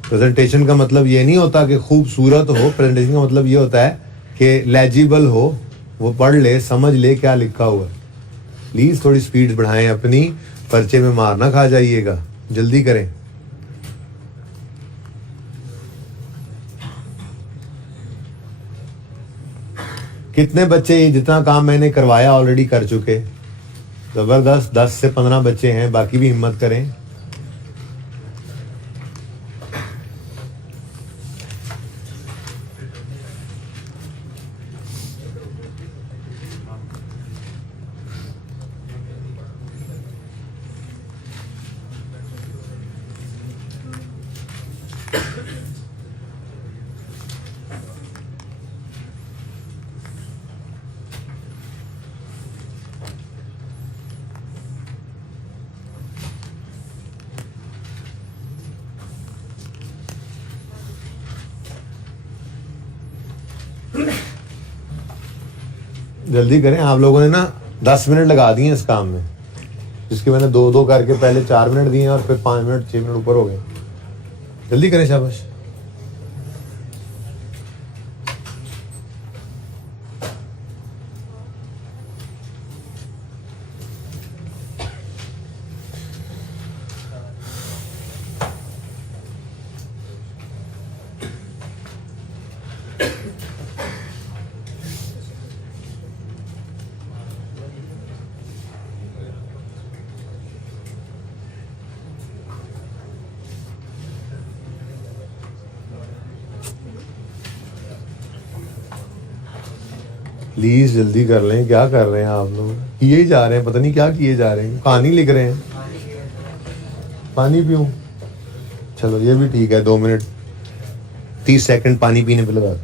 प्रेजेंटेशन का मतलब ये नहीं होता कि खूबसूरत हो, प्रेजेंटेशन का मतलब ये होता है कि लेजिबल हो, वो पढ़ ले, समझ ले क्या लिखा हुआ है। प्लीज थोड़ी स्पीड बढ़ाएं अपनी, पर्चे में मार ना खा जाइएगा। जल्दी करें। कितने बच्चे ये जितना काम मैंने करवाया ऑलरेडी कर चुके? जबरदस्त, 10 से 15 बच्चे हैं, बाकी भी हिम्मत करें। जल्दी करें। आप लोगों ने ना 10 मिनट लगा दिए इस काम में, जिसके मैंने 2-2 करके पहले 4 मिनट दिए और फिर 5 मिनट 6 मिनट ऊपर हो गए। जल्दी करें, शाबाश। प्लीज जल्दी कर लें। क्या कर रहे हैं आप लोग? किए ही जा रहे हैं, पता नहीं क्या किए जा रहे हैं। कहानी लिख रहे हैं। पानी पीऊं? चलो ये भी ठीक है। 2 मिनट 30 सेकंड पानी पीने पे लगा।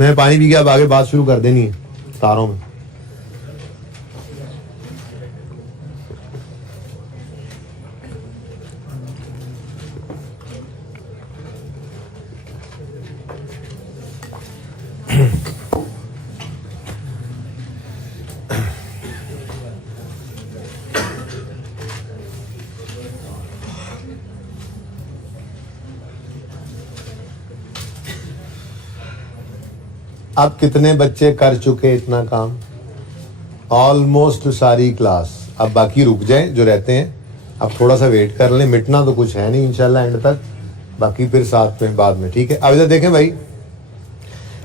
मैं पानी पी के अब आगे बात शुरू कर देनी है तारों में। अब कितने बच्चे कर चुके इतना काम? ऑलमोस्ट सारी क्लास। अब बाकी रुक जाएं जो रहते हैं, अब थोड़ा सा वेट कर लें। मिटना तो कुछ है नहीं इंशाल्लाह एंड तक, बाकी फिर साथ में बाद में। ठीक है, अब इधर देखें भाई।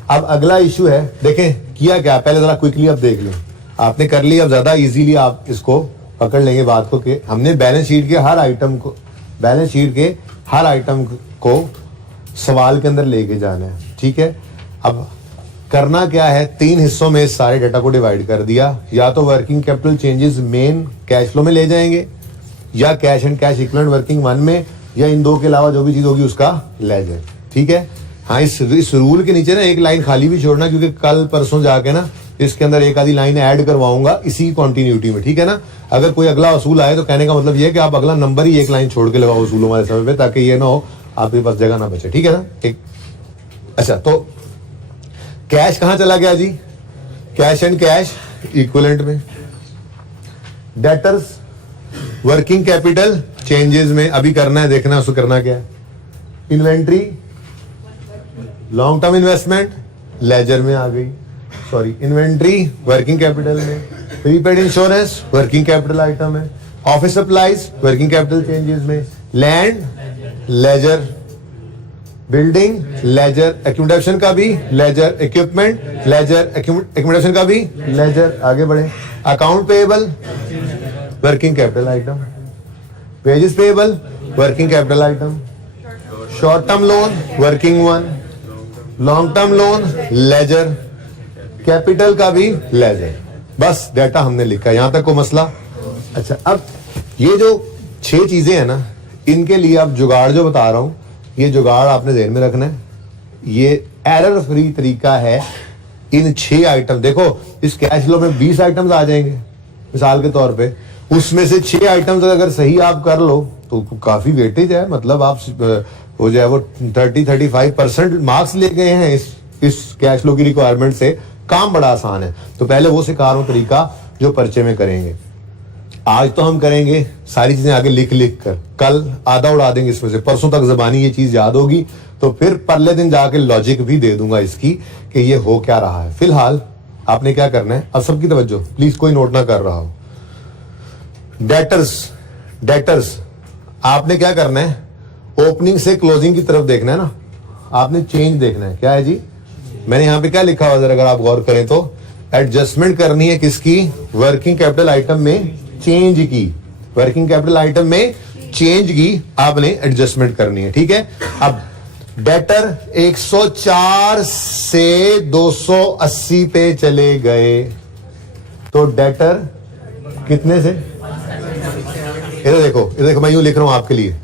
अब अगला इशू है, देखें किया क्या। पहले जरा क्विकली अब देख लें। आपने कर लिया, अब ज्यादा इजीली आप इसको पकड़ लेंगे बात को कि हमने बैलेंस शीट के हर आइटम को सवाल के अंदर लेके जाना है। ठीक है, अब करना क्या है, 3 हिस्सों में इस सारे डाटा को डिवाइड कर दिया। या तो working capital changes main cash flow में ले जाएंगे, या cash and cash equivalent working 1 में, या इन 2 के अलावा जो भी चीज होगी उसका ले जाए। ठीक है। हाँ, इस रूल के नीचे ना एक लाइन खाली भी छोड़ना, क्योंकि कल परसों जाके ना इसके अंदर एक आधी लाइन ऐड करवाऊंगा इसी कॉन्टिन्यूटी में, ठीक है ना। अगर कोई अगला वसूल आए तो कहने का मतलब ये है कि आप अगला नंबर ही एक लाइन छोड़ के लगाओ वसूलों वाले समय पे, ताकि ये ना हो आपके पास जगह ना बचे, ठीक है ना। एक अच्छा, तो कैश कहां चला गया जी, कैश एंड कैश इक्विवेलेंट में। डेटर्स वर्किंग कैपिटल चेंजेस में अभी करना है, देखना है उसको करना क्या है। Inventory long term investment ledger में आ गई, सॉरी इन्वेंट्री वर्किंग कैपिटल में। Prepaid insurance working capital item है। Office supplies working capital changes में। Land ledger, building ledger, accumulation का भी लेजर, इक्विपमेंट लेजर, एक्यूमुलेशन का भी लेजर। आगे बढ़े। Account payable working capital item, wages payable working capital item, short term loan working one, long term loan ledger, capital का भी laser. बस data हमने लिखा, यहां तक को मसला। अच्छा, अब ये जो 6 चीजें हैं ना, इनके लिए अब जुगाड़ जो बता रहा हूं, ये जुगाड़ आपने ध्यान में रखना है। ये एरर फ्री तरीका है। इन 6 आइटम, देखो इस कैश फ्लो में 20 आइटम्स आ जाएंगे मिसाल के तौर पे, उसमें से 6 आइटम्स अगर सही आप कर लो तो काफी वेटेज है, मतलब आप हो जाए वो 30-35% मार्क्स ले गए हैं इस कैश फ्लो की रिक्वायरमेंट से। काम बड़ा आसान है। तो पहले वो सिखा रहा हूं तरीका जो पर्चे में करेंगे। आज तो हम करेंगे सारी चीजें आगे लिख लिख कर, कल आधा उड़ा देंगे इसमें से, परसों तक जबानी ये चीज याद होगी, तो फिर परले दिन जाके लॉजिक भी दे दूंगा इसकी कि ये हो क्या रहा है। फिलहाल आपने क्या करना है, अब सबकी तवज्जो प्लीज, कोई नोट ना कर रहा हो। डेटर्स आपने क्या करना है, ओपनिंग से क्लोजिंग की तरफ देखना है ना, आपने चेंज देखना है। क्या है जी, मैंने यहां पे क्या लिखा हुआ जरा अगर आप गौर करें तो, एडजस्टमेंट करनी है किसकी, वर्किंग कैपिटल आइटम में चेंज की, वर्किंग कैपिटल आइटम में चेंज की आपने एडजस्टमेंट करनी है, ठीक है। अब डेटर 104 से 280 पे चले गए, तो डेटर कितने से, इधर देखो मैं यूं लिख रहा हूं आपके लिए,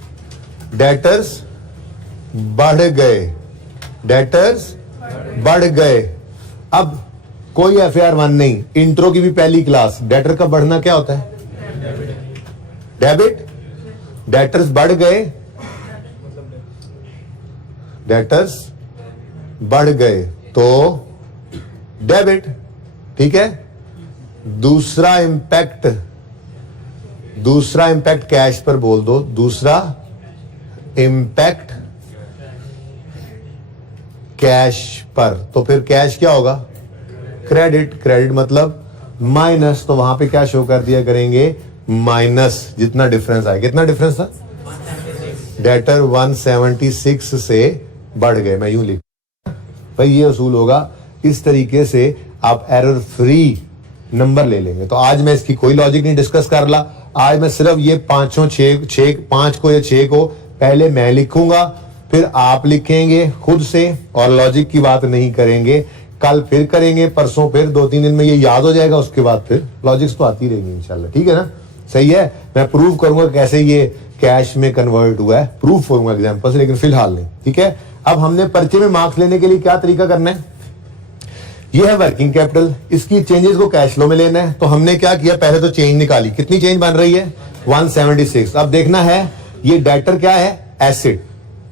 डेटर्स बढ़ गए, डेटर्स बढ़ गए। अब कोई FAR1 नहीं, इंट्रो की भी पहली क्लास। डेटर का बढ़ना क्या होता है, डेबिट। डेटर्स बढ़ गए, डेटर्स बढ़ गए तो डेबिट, ठीक है। दूसरा इंपैक्ट कैश पर बोल दो, दूसरा इंपैक्ट कैश पर, तो फिर कैश क्या होगा, क्रेडिट मतलब माइनस, तो वहां पे क्या शो कर दिया करेंगे, माइनस जितना डिफरेंस आए। कितना डिफरेंस था, डेटर 176 से बढ़ गए, मैं यूं लिख भाई, ये असूल होगा। इस तरीके से आप एरर फ्री नंबर ले लेंगे। तो आज मैं इसकी कोई लॉजिक नहीं डिस्कस कर रहा, आज मैं सिर्फ ये 5 को या 6 को पहले मैं लिखूंगा, फिर आप लिखेंगे खुद से, और लॉजिक की बात नहीं करेंगे। कल फिर करेंगे, परसों फिर, 2-3 दिन में ये याद हो जाएगा, उसके बाद फिर लॉजिक्स तो आती रहेंगी इंशाल्लाह, ठीक है ना। सही है, मैं प्रूव करूंगा कैसे ये कैश में कन्वर्ट हुआ है, प्रूफ करूंगा एग्जांपल से, लेकिन फिलहाल नहीं, ठीक है। अब हमने पर्चे में मार्क्स लेने के लिए क्या तरीका करना है, ये है वर्किंग कैपिटल, इसकी चेंजेस को कैश फ्लो में लेना है। तो हमने क्या किया, पहले तो चेंज निकाली, कितनी चेंज बन रही है, 176। अब देखना है ये डेटर क्या है, एसेट।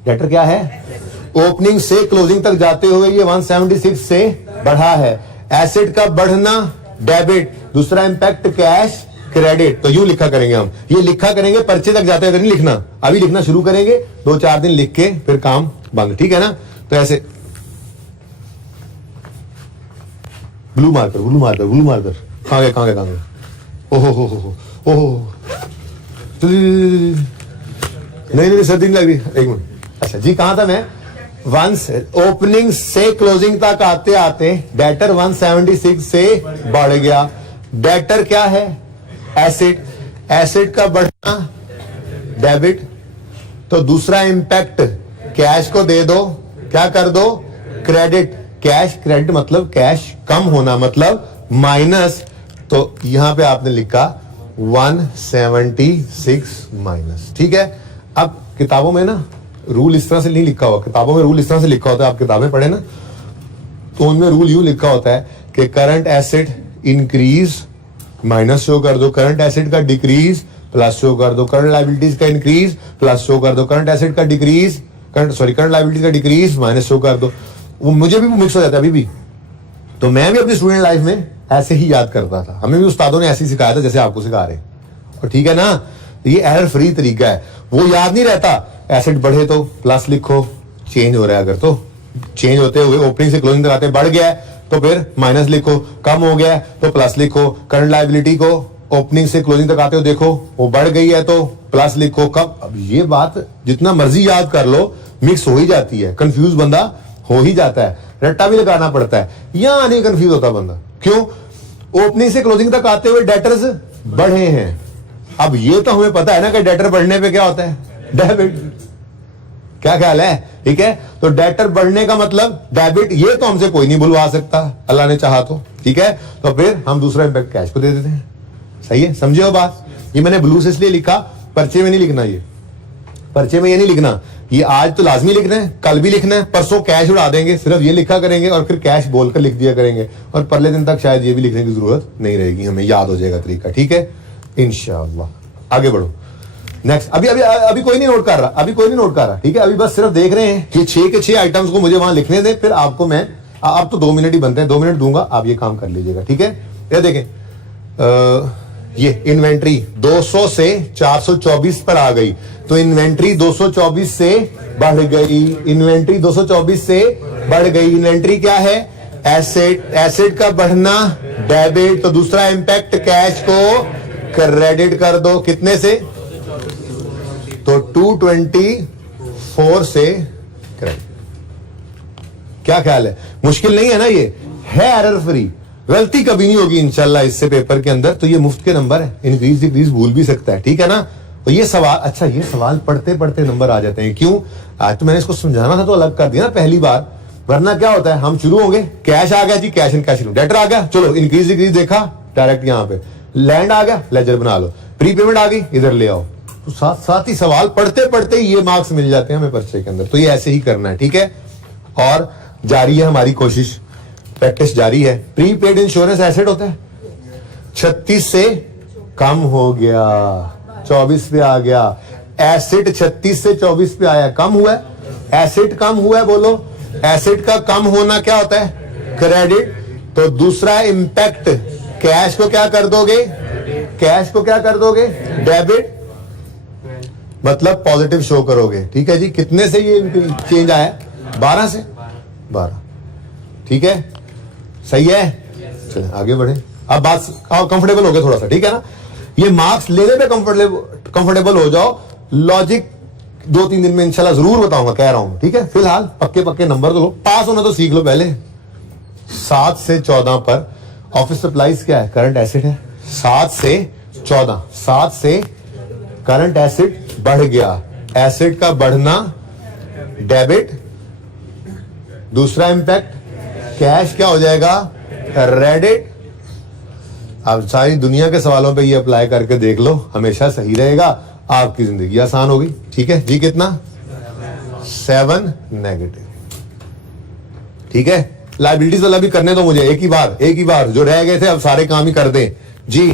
डेटर क्या है, ओपनिंग से क्लोजिंग तक जाते हुए ये 176 से बढ़ा है। एसेट का बढ़ना डेबिट, दूसरा इंपैक्ट कैश क्रेडिट। तो यूं लिखा करेंगे हम, ये लिखा करेंगे पर्चे तक जाते हुए नहीं लिखना, अभी लिखना शुरू करेंगे, 2-4 दिन लिख के फिर काम बंद, ठीक है ना। तो ऐसे ब्लू मार्कर कहां गए, ओहो नहीं सर्दी नहीं लग रही, एक मिनट। अच्छा जी, कहां था मैं, ओपनिंग से क्लोजिंग तक आते आते डेटर 176 से बढ़ गया। डेटर क्या है, एसेट, एसेट का बढ़ना डेबिट, तो दूसरा इंपैक्ट कैश को दे दो, क्या कर दो, क्रेडिट। कैश क्रेडिट मतलब कैश कम होना, मतलब माइनस, तो यहां पे आपने लिखा 176 माइनस, ठीक है। अब किताबों में ना रूल इस तरह से नहीं लिखा हुआ, किताबों में रूल इस तरह से लिखा होता है, आप किताबें पढ़े ना तो उनमें रूल यूं लिखा होता है कि current asset increase minus show कर दो, करंट एसेट का डिक्रीज प्लस शो कर दो, करंट लायबिलिटीज का इंक्रीज प्लस शो कर दो, करंट एसेट का डिक्रीज करंट लायबिलिटीज का डिक्रीज माइनस शो कर दो। वो मुझे भी मिक्स हो जाता है अभी भी। तो मैं भी अपनी स्टूडेंट लाइफ में ऐसे ही याद करता था, हमें भी उस्तादों ने ऐसे ही सिखाया था जैसे आपको सिखा रहे। और ठीक है ना, ये एरर फ्री तरीका है। वो याद नहीं रहता, एसेट बढ़े तो प्लस लिखो, चेंज हो रहा है अगर तो चेंज होते हुए ओपनिंग से क्लोजिंग तक आते बढ़ गया है तो फिर माइनस लिखो, कम हो गया है तो प्लस लिखो। करंट लायबिलिटी को ओपनिंग से क्लोजिंग तक आते हो देखो वो बढ़ गई है तो प्लस लिखो। कब? अब ये बात जितना मर्जी याद कर लो मिक्स हो ही जाती है, कंफ्यूज बंदा हो ही जाता है, रट्टा भी लगाना पड़ता है। यहां नहीं कंफ्यूज होता बंदा, क्यों? ओपनिंग से क्लोजिंग तक आते हुए डेटर्स बढ़े हैं। अब ये तो हमें पता है ना कि डेटर बढ़ने पे क्या होता है, डेबिट। क्या ख्याल है? ठीक है, तो डेटर बढ़ने का मतलब डेबिट, ये तो हमसे कोई नहीं बुलवा सकता अल्लाह ने चाहा तो। ठीक है, तो फिर हम दूसरा इंपैक्ट कैश को दे देते हैं। सही है, समझे हो बात? ये मैंने ब्लू से इसलिए लिखा, पर्चे में नहीं लिखना, ये पर्चे में ये नहीं लिखना, ये आज तो लाजमी लिखना है, कल भी लिखना है, परसों कैश उड़ा देंगे, सिर्फ ये लिखा करेंगे और फिर कैश बोलकर लिख दिया करेंगे, और परले दिन तक शायद ये भी लिखने की जरूरत नहीं रहेगी, हमें याद हो जाएगा तरीका। ठीक है, इंशाअल्लाह आगे बढ़ो। नेक्स्ट, अभी अभी अभी कोई नहीं नोट कर रहा, अभी कोई नहीं नोट कर रहा। ठीक है, अभी बस सिर्फ देख रहे हैं कि 6 के 6 आइटम्स को मुझे वहां लिखने दें, फिर आपको मैं, अब तो 2 मिनट ही बनते हैं, 2 मिनट दूंगा, आप ये काम कर लीजिएगा। ठीक है, ये देखें, ये इन्वेंट्री 200 से 424 पर आ गई, तो इन्वेंट्री 224 से बढ़ गई, इन्वेंट्री 224 से बढ़ गई। इन्वेंट्री क्या है? एसेट, एसेट का बढ़ना डेबिट, तो दूसरा इंपैक्ट कैश को क्रेडिट कर दो, कितने से? तो 224 से क्रेडिट। क्या ख्याल है? मुश्किल नहीं है ना, ये है एरर फ्री, गलती कभी नहीं होगी इंशाल्लाह इससे पेपर के अंदर। तो ये मुफ्त के नंबर है, इंक्रीज डिक्रीज भूल भी सकता है। ठीक है ना, तो ये सवाल, अच्छा ये सवाल पढ़ते पढ़ते नंबर आ जाते हैं, क्यों? आज तो मैंने इसको समझाना था तो अलग कर दिया ना पहली बार, वरना क्या होता है, हम शुरू होंगे, कैश आ गया जी, कैश इन कैश, डेटर आ गया, चलो इंक्रीज डिक्रीज देखा डायरेक्ट यहाँ पे, लैंड आ गया, लेजर बना लो, प्री पेमेंट आ गई, इधर ले आओ। तो साथ साथ ही सवाल पढ़ते पढ़ते ही ये मार्क्स मिल जाते हैं हमें पर्चे के अंदर। तो ये ऐसे ही करना है। ठीक है, और जारी है हमारी कोशिश, प्रैक्टिस जारी है। प्री पेड इंश्योरेंस एसेट होता है, 36 से कम हो गया, 24 पे आ गया। एसेट 36 से 24 पे आया, कम हुआ है, एसेट कम हुआ है, बोलो। एसेट का कम होना क्या होता है? क्रेडिट। तो दूसरा इंपैक्ट कैश को क्या कर दोगे? कैश को क्या कर दोगे? डेबिट, मतलब पॉजिटिव शो करोगे। ठीक है जी, कितने से ये चेंज आया? 12 से 12। ठीक है, सही है, चलें आगे बढ़े। अब बात कंफर्टेबल हो गया थोड़ा सा, ठीक है ना? ये मार्क्स लेने पे कंफर्टेबल हो जाओ, लॉजिक 2-3 दिन में इंशाल्लाह जरूर बताऊंगा, कह रहा हूं। ठीक है, फिलहाल पक्के पक्के नंबर तो लो, पास होना तो सीख लो पहले। 7 से 14 पर ऑफिस सप्लाईज क्या है? करंट एसेट है। 7 से 14, 7 से करंट एसेट बढ़ गया, एसेट का बढ़ना डेबिट, दूसरा इंपैक्ट कैश क्या हो जाएगा? क्रेडिट। अब सारी दुनिया के सवालों पे ये अप्लाई करके देख लो, हमेशा सही रहेगा, आपकी जिंदगी आसान होगी। ठीक है जी, कितना? 7 नेगेटिव। ठीक है, लायबिलिटीज वाला भी करने दो मुझे, एक ही बार जो रह गए थे अब सारे काम ही कर दें जी।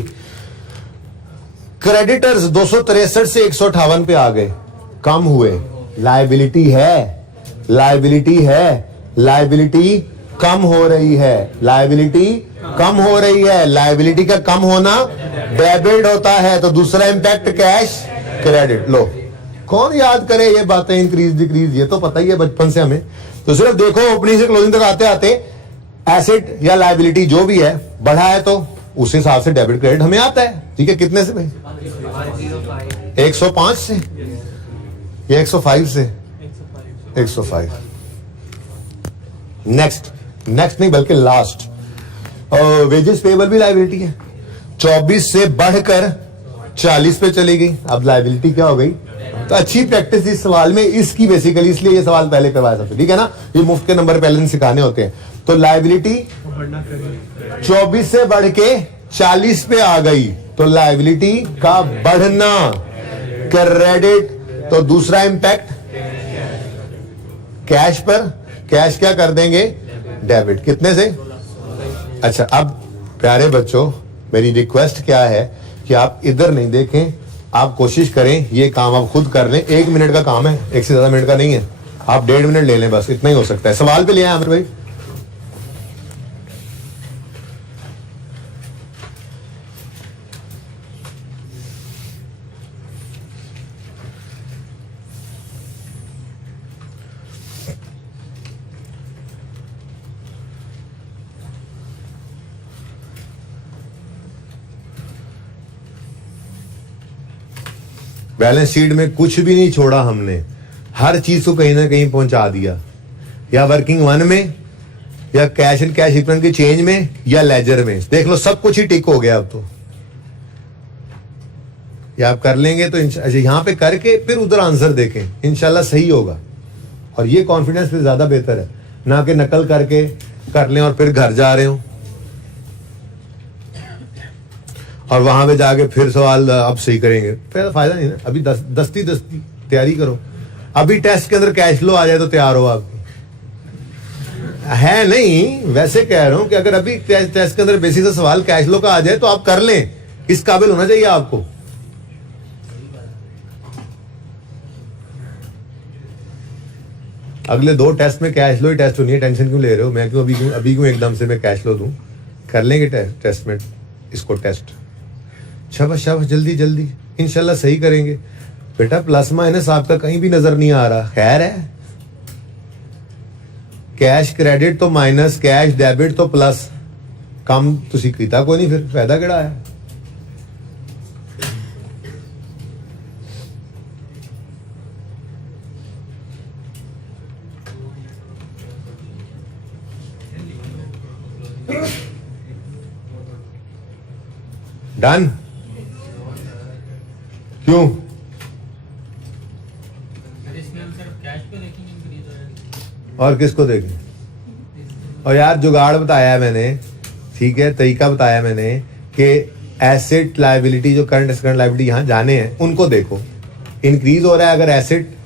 क्रेडिटर्स 263 से 158 पे आ गए, कम हुए। लायबिलिटी है, लायबिलिटी है, लायबिलिटी कम हो रही है, लायबिलिटी कम हो रही है। लायबिलिटी का कम होना डेबिट होता है, तो दूसरा इंपैक्ट कैश क्रेडिट। लो, कौन याद करे ये बातें, इंक्रीज डिक्रीज, ये तो पता ही है बचपन से हमें। तो सिर्फ देखो ओपनिंग से क्लोजिंग तक आते आते एसेट या लायबिलिटी जो भी है बढ़ा है तो उस हिसाब से डेबिट क्रेडिट हमें आता है। ठीक है, कितने से भाई? 105 से या 105 से? 105। नेक्स्ट नहीं बल्कि लास्ट, वेजेस पेबल भी लायबिलिटी है, 24 से बढ़कर 40 पे चली गई। अब लायबिलिटी क्या हो गई? तो अच्छी प्रैक्टिस इस सवाल में इसकी बेसिकली, इसलिए ये सवाल पहले करवाया सबसे। ठीक है ना, ये मुफ्त के नंबर पहले दिन सिखाने होते हैं। तो लायबिलिटी 24 से बढ़ के 40 पे आ गई, तो लायबिलिटी का बढ़ना क्रेडिट, तो दूसरा इंपैक्ट कैश पर, कैश क्या कर देंगे? डेबिट। कितने से? अच्छा, अब प्यारे बच्चों, मेरी रिक्वेस्ट क्या है कि आप इधर नहीं देखें, आप कोशिश करें ये काम आप खुद कर लें। 1 मिनट का काम है, 1 से ज्यादा मिनट का नहीं है। आप 1.5 मिनट ले लें, बस इतना ही हो सकता है। सवाल पे ले आए आमिर भाई। बैलेंस शीट में कुछ भी नहीं छोड़ा हमने, हर चीज को कहीं ना कहीं पहुंचा दिया, या वर्किंग वन में, या कैश एंड कैश इक्विवेलेंट के चेंज में, या लेजर में। देख लो सब कुछ ही टिक हो गया। अब तो ये आप कर लेंगे तो यहां पे करके फिर उधर आंसर देखें, इंशाल्लाह सही होगा। और ये कॉन्फिडेंस फिर ज्यादा बेहतर है, ना कि नकल करके कर लें और फिर घर जा रहे हो और वहां पे जाके फिर सवाल अब सही करेंगे, फिर फायदा नहीं ना। अभी दस्ती तैयारी करो। अभी टेस्ट के अंदर कैश फ्लो आ जाए तो तैयार हो आपकी, है नहीं। वैसे कह रहा हूं कि अगर अभी टेस्ट के अंदर बेसिक से सवाल कैश फ्लो का आ जाए तो आप कर लें, इस काबिल होना चाहिए आपको। अगले 2 टेस्ट में कैश फ्लो ही टेस्ट होनी है, टेंशन क्यों ले रहे हो? मैं क्यों अभी क्यों एकदम से मैं कैश फ्लो दूं? कर लेंगे टेस्ट में इसको टेस्ट। शाबाश जल्दी जल्दी, इंशाल्लाह सही करेंगे बेटा। प्लस माइनस आपका कहीं भी नजर नहीं आ रहा। खैर है, कैश क्रेडिट तो माइनस, कैश डेबिट तो प्लस। कम तुसी कीता कोई नहीं, फिर फायदा केड़ा है? डन? क्यों? और किसको देखें? और यार जुगाड़ बताया मैंने, ठीक है, तरीका बताया मैंने कि एसेट लायबिलिटी, जो करंट लायबिलिटी यहां जाने हैं उनको देखो। इंक्रीज हो रहा है अगर एसेट,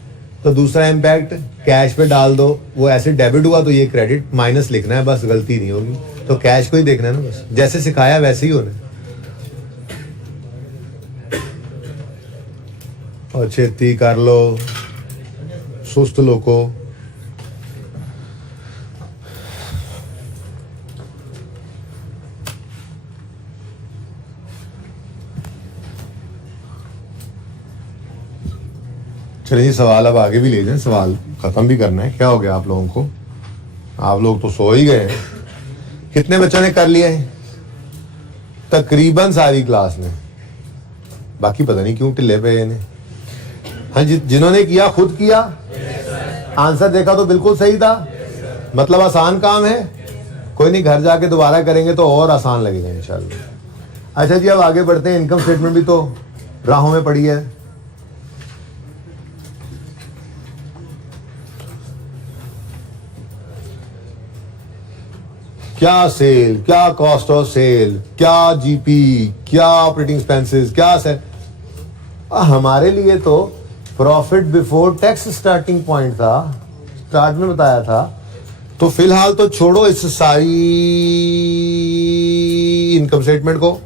तो दूसरा इंपैक्ट कैश पे डाल दो। वो एसेट डेबिट हुआ तो ये क्रेडिट, माइनस लिखना है बस, गलती नहीं होगी। तो कैश को ही देखना है ना बस, जैसे सिखाया वैसे ही होना है। और छेती कर लो, सुस्त लोगों। चलिए सवाल अब आगे भी ले जाएं, सवाल खत्म भी करना है। क्या हो गया आप लोगों को? आप लोग तो सो ही गए हैं। कितने बच्चों ने कर लिया है? तकरीबन सारी क्लास ने, बाकी पता नहीं क्यों ढिले पे ने। हाँ जी, जिन्होंने किया खुद किया, आंसर देखा तो बिल्कुल सही था, मतलब आसान काम है। कोई नहीं, घर जाके दोबारा करेंगे तो और आसान लगेगा इंशाल्लाह। अच्छा जी, अब आगे बढ़ते हैं। इनकम स्टेटमेंट भी तो राहों में पड़ी है। क्या सेल, क्या कॉस्ट ऑफ सेल, क्या जीपी, क्या ऑपरेटिंग एक्सपेंसेस, क्या सेल। हमारे लिए तो profit before tax starting point था, स्टार्ट में बताया था। तो फिलहाल तो छोड़ो इस सारी इनकम स्टेटमेंट को,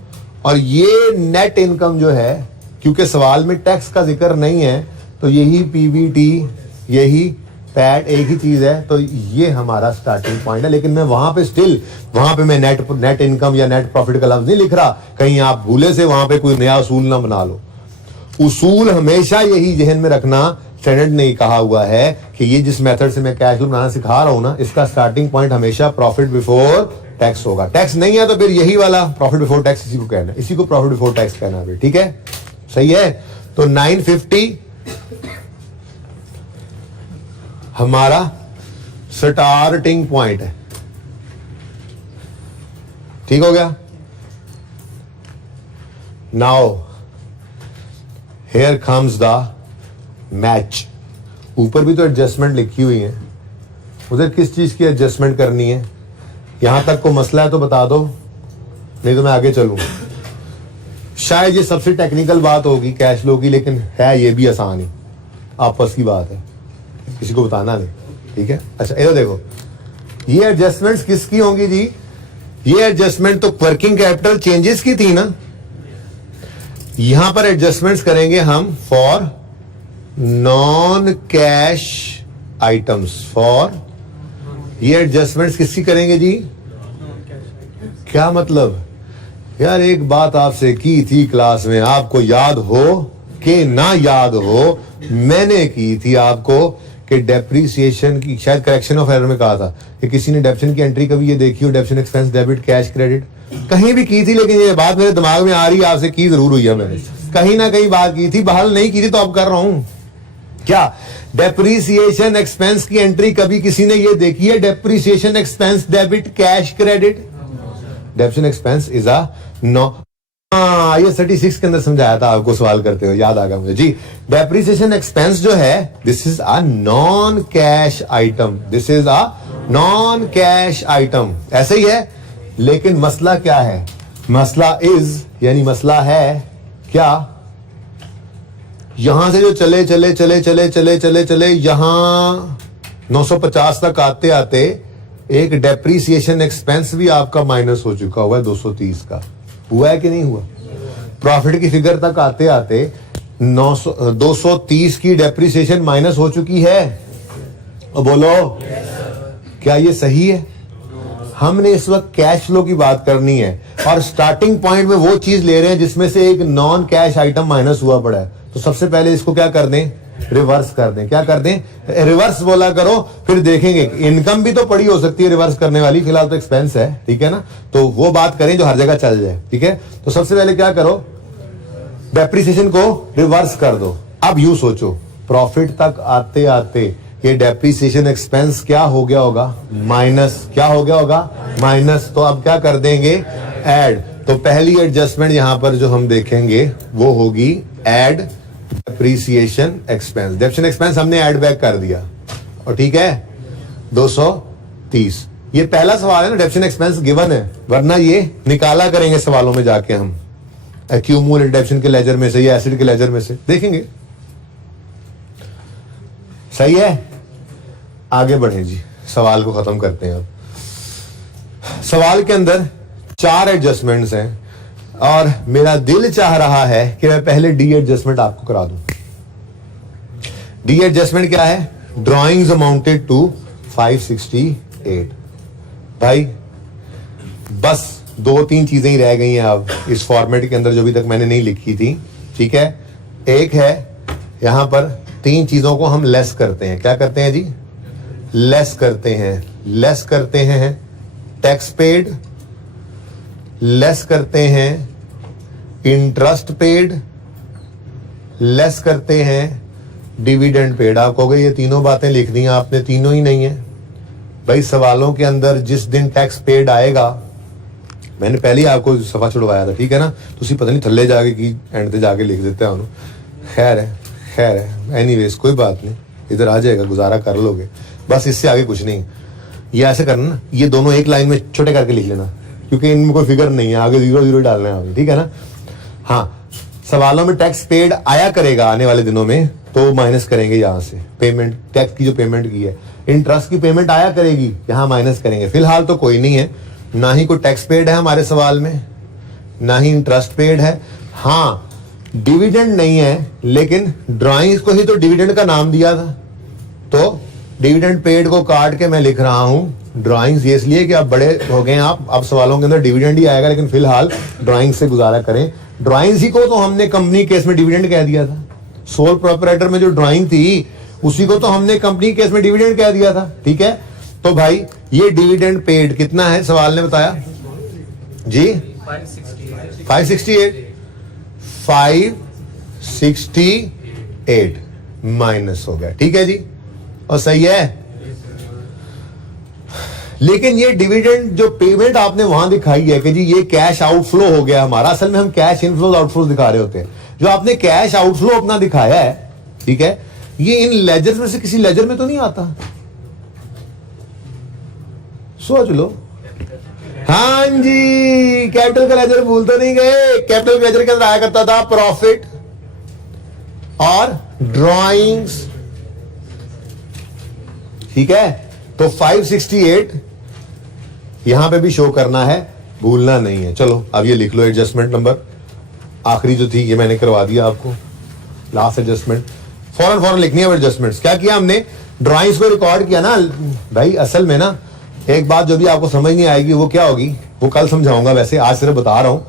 और ये नेट इनकम जो है, क्योंकि सवाल में टैक्स का जिक्र नहीं है, तो यही पीबीटी, यही पैट एक ही चीज है। तो ये हमारा स्टार्टिंग पॉइंट है। लेकिन मैं वहां पे स्टिल, वहां पे मैं नेट इनकम या नेट प्रॉफिट का लफ्ज नहीं लिख रहा, कहीं आप भूले से वहां पे कोई नया उसूल ना बना लो। उसूल हमेशा यही जहन में रखना, स्टैंडर्ड ने कहा हुआ है कि ये जिस मेथड से मैं कैश फ्लो बनाना सिखा रहा हूं ना, इसका स्टार्टिंग पॉइंट हमेशा प्रॉफिट बिफोर टैक्स होगा। टैक्स नहीं है तो फिर यही वाला प्रॉफिट बिफोर टैक्स, इसी को कहना, इसी को प्रॉफिट बिफोर टैक्स कहना है। ठीक है, सही है। तो 950 हमारा स्टार्टिंग पॉइंट है। ठीक हो गया। Now here comes the match. ऊपर भी तो एडजस्टमेंट लिखी हुई है, उधर किस चीज की एडजस्टमेंट करनी है? यहां तक को मसला है तो बता दो, नहीं तो मैं आगे चलूं। शायद ये सबसे टेक्निकल बात होगी कैश फ्लो की, लेकिन है ये भी आसान ही, आपस की बात है, किसी को बताना नहीं। ठीक है। अच्छा इधर देखो, ये एडजस्टमेंट्स किसकी होंगी जी? ये एडजस्टमेंट तो वर्किंग कैपिटल चेंजेस की थी ना, यहां पर एडजस्टमेंट्स करेंगे हम for non cash items. For ये एडजस्टमेंट्स किसकी करेंगे जी? क्या मतलब? यार एक बात आपसे की थी क्लास में, आपको याद हो कि ना याद हो, मैंने की थी आपको कि डेप्रीसिएशन की, शायद करेक्शन ऑफ एरर में कहा था कि किसी ने डेप्शन की एंट्री कभी ये देखी हो, डेप्शन एक्सपेंस डेबिट कैश क्रेडिट, कहीं भी की थी, लेकिन ये बात मेरे दिमाग में आ रही है, आपसे की जरूर हुई है, मैंने कहीं ना कहीं बात की थी, बहाल नहीं की थी तो अब कर रहा हूं। क्या डेप्रीसिएशन एक्सपेंस की एंट्री कभी किसी ने ये देखी है? Depreciation expense debit cash credit, depreciation expense is a no. ये 36 के अंदर समझाया था आपको सवाल करते हुए, याद आ गया मुझे जी। डेप्रीसिएशन एक्सपेंस जो है this is a non cash item, this is a non cash item, ऐसे ही है। लेकिन मसला क्या है? मसला इज, यानी मसला है क्या, यहां से जो चले चले चले चले चले चले चले यहां 950 तक आते आते एक डेप्रीसिएशन एक्सपेंस भी आपका माइनस हो चुका हुआ है 230 का। हुआ है कि नहीं हुआ? प्रॉफिट की फिगर तक आते आते 230 की डेप्रीसिएशन माइनस हो चुकी है। और बोलो क्या ये सही है? हमने इस वक्त कैश फ्लो की बात करनी है और स्टार्टिंग पॉइंट में वो चीज ले रहे हैं जिसमें से एक नॉन कैश आइटम माइनस हुआ पड़ा है। तो सबसे पहले इसको क्या कर दें? रिवर्स कर दें। क्या कर दें? रिवर्स बोला करो, फिर देखेंगे इनकम भी तो पड़ी हो सकती है रिवर्स करने वाली, फिलहाल तो एक्सपेंस है, ठीक है ना, तो वो बात करें जो हर जगह चल जाए, ठीक है। तो सबसे पहले क्या करो? डेप्रिसिएशन को रिवर्स कर दो। अब यू सोचो, प्रॉफिट तक आते आते ये डेप्रिसिएशन एक्सपेंस क्या हो गया होगा? माइनस। क्या हो गया होगा? माइनस। तो अब क्या कर देंगे? ऐड। तो पहली एडजस्टमेंट यहां पर जो हम देखेंगे वो होगी add depreciation expense. Depreciation expense हमने ऐड बैक कर दिया और ठीक है 230। ये पहला सवाल है ना, डेप्रिसिएशन एक्सपेंस गिवन है, वरना ये निकाला करेंगे सवालों में जाके हम एक्यूमुलेटेड डेप्रिसिएशन के लेजर में से या एसिड के लेजर में से देखेंगे। सही है, आगे बढ़े जी, सवाल को खत्म करते हैं। अब सवाल के अंदर 4 एडजस्टमेंट्स हैं और मेरा दिल चाह रहा है कि मैं पहले डी एडजस्टमेंट आपको करा दूं। डी एडजस्टमेंट क्या है? Drawings amounted to 568। भाई बस 2-3 चीजें ही रह गई हैं अब इस फॉर्मेट के अंदर जो अभी तक मैंने नहीं लिखी थी, ठीक है। एक है यहां पर 3 चीजों को हम लेस करते हैं। क्या करते हैं जी? लेस करते हैं। लेस करते हैं टैक्स पेड, लेस करते हैं इंटरेस्ट पेड, लेस करते हैं डिविडेंड पेड। आप कहोगे ये तीनों बातें लिख दी आपने, तीनों ही नहीं है भाई। सवालों के अंदर जिस दिन टैक्स पेड आएगा, मैंने पहले ही आपको सफा छुड़वाया था, ठीक है ना, तो उसी पता नहीं थल्ले जाके की एंड पे जाके लिख देते हैं। खैर है एनीवेज, कोई बात नहीं, इधर आ जाएगा, गुजारा कर लोगे, बस इससे आगे कुछ नहीं। ये ऐसे करना ना, ये दोनों एक लाइन में छोटे करके लिख लेना, क्योंकि इनमें कोई फिगर नहीं है, आगे 0 डालना है आपने, ठीक है ना। हाँ, सवालों में टैक्स पेड आया करेगा आने वाले दिनों में, तो माइनस करेंगे यहां से पेमेंट, टैक्स की जो पेमेंट की है। इंटरेस्ट की पेमेंट आया करेगी, यहां माइनस करेंगे। फिलहाल तो कोई नहीं है, ना ही कोई टैक्स पेड है हमारे सवाल में, ना ही इंटरेस्ट पेड है। हाँ, डिविडेंड नहीं है, लेकिन ड्राइंग्स को ही तो डिविडेंड का नाम दिया था, तो डिविडेंड पेड को काट के मैं लिख रहा हूं ड्राइंग्स, ये इसलिए कि आप बड़े हो गए आप, अब सवालों के अंदर डिविडेंड ही आएगा, लेकिन फिलहाल ड्राइंग्स से गुजारा करें। ड्राइंग्स ही को तो हमने कंपनी केस में डिविडेंड कह दिया था, सोल प्रोपराइटर में जो ड्राइंग थी उसी को तो हमने कंपनी केस में डिविडेंड कह दिया था, ठीक है। तो भाई ये डिविडेंड पेड कितना है सवाल ने बताया जी? 568 माइनस हो गया, ठीक है जी, और सही है। लेकिन ये डिविडेंड जो पेमेंट आपने वहां दिखाई है कि जी ये कैश आउटफ्लो हो गया हमारा, असल में हम कैश इनफ्लो आउटफ्लो दिखा रहे होते हैं। जो आपने कैश आउटफ्लो अपना दिखाया है, ठीक है, ये इन लेजर्स में से किसी लेजर में तो नहीं आता, सोच लो। हाँ जी, कैपिटल का लेजर भूल तो नहीं गए। कैपिटल के लेजर के अंदर आया करता था प्रॉफिट और ड्राइंग्स, ठीक है। तो 568 यहां पे भी शो करना है। भूलना नहीं है। चलो अब ये लिख लो एडजस्टमेंट नंबर, आखिरी जो थी ये मैंने करवा दिया आपको, लास्ट एडजस्टमेंट। फौरन लिखनी है एडजस्टमेंट्स। क्या किया हमने, ड्राइंग्स को रिकॉर्ड किया ना भाई। असल में ना एक बात जो भी आपको समझ नहीं आएगी वो क्या होगी, वो कल समझाऊंगा, वैसे आज सिर्फ बता रहा हूं।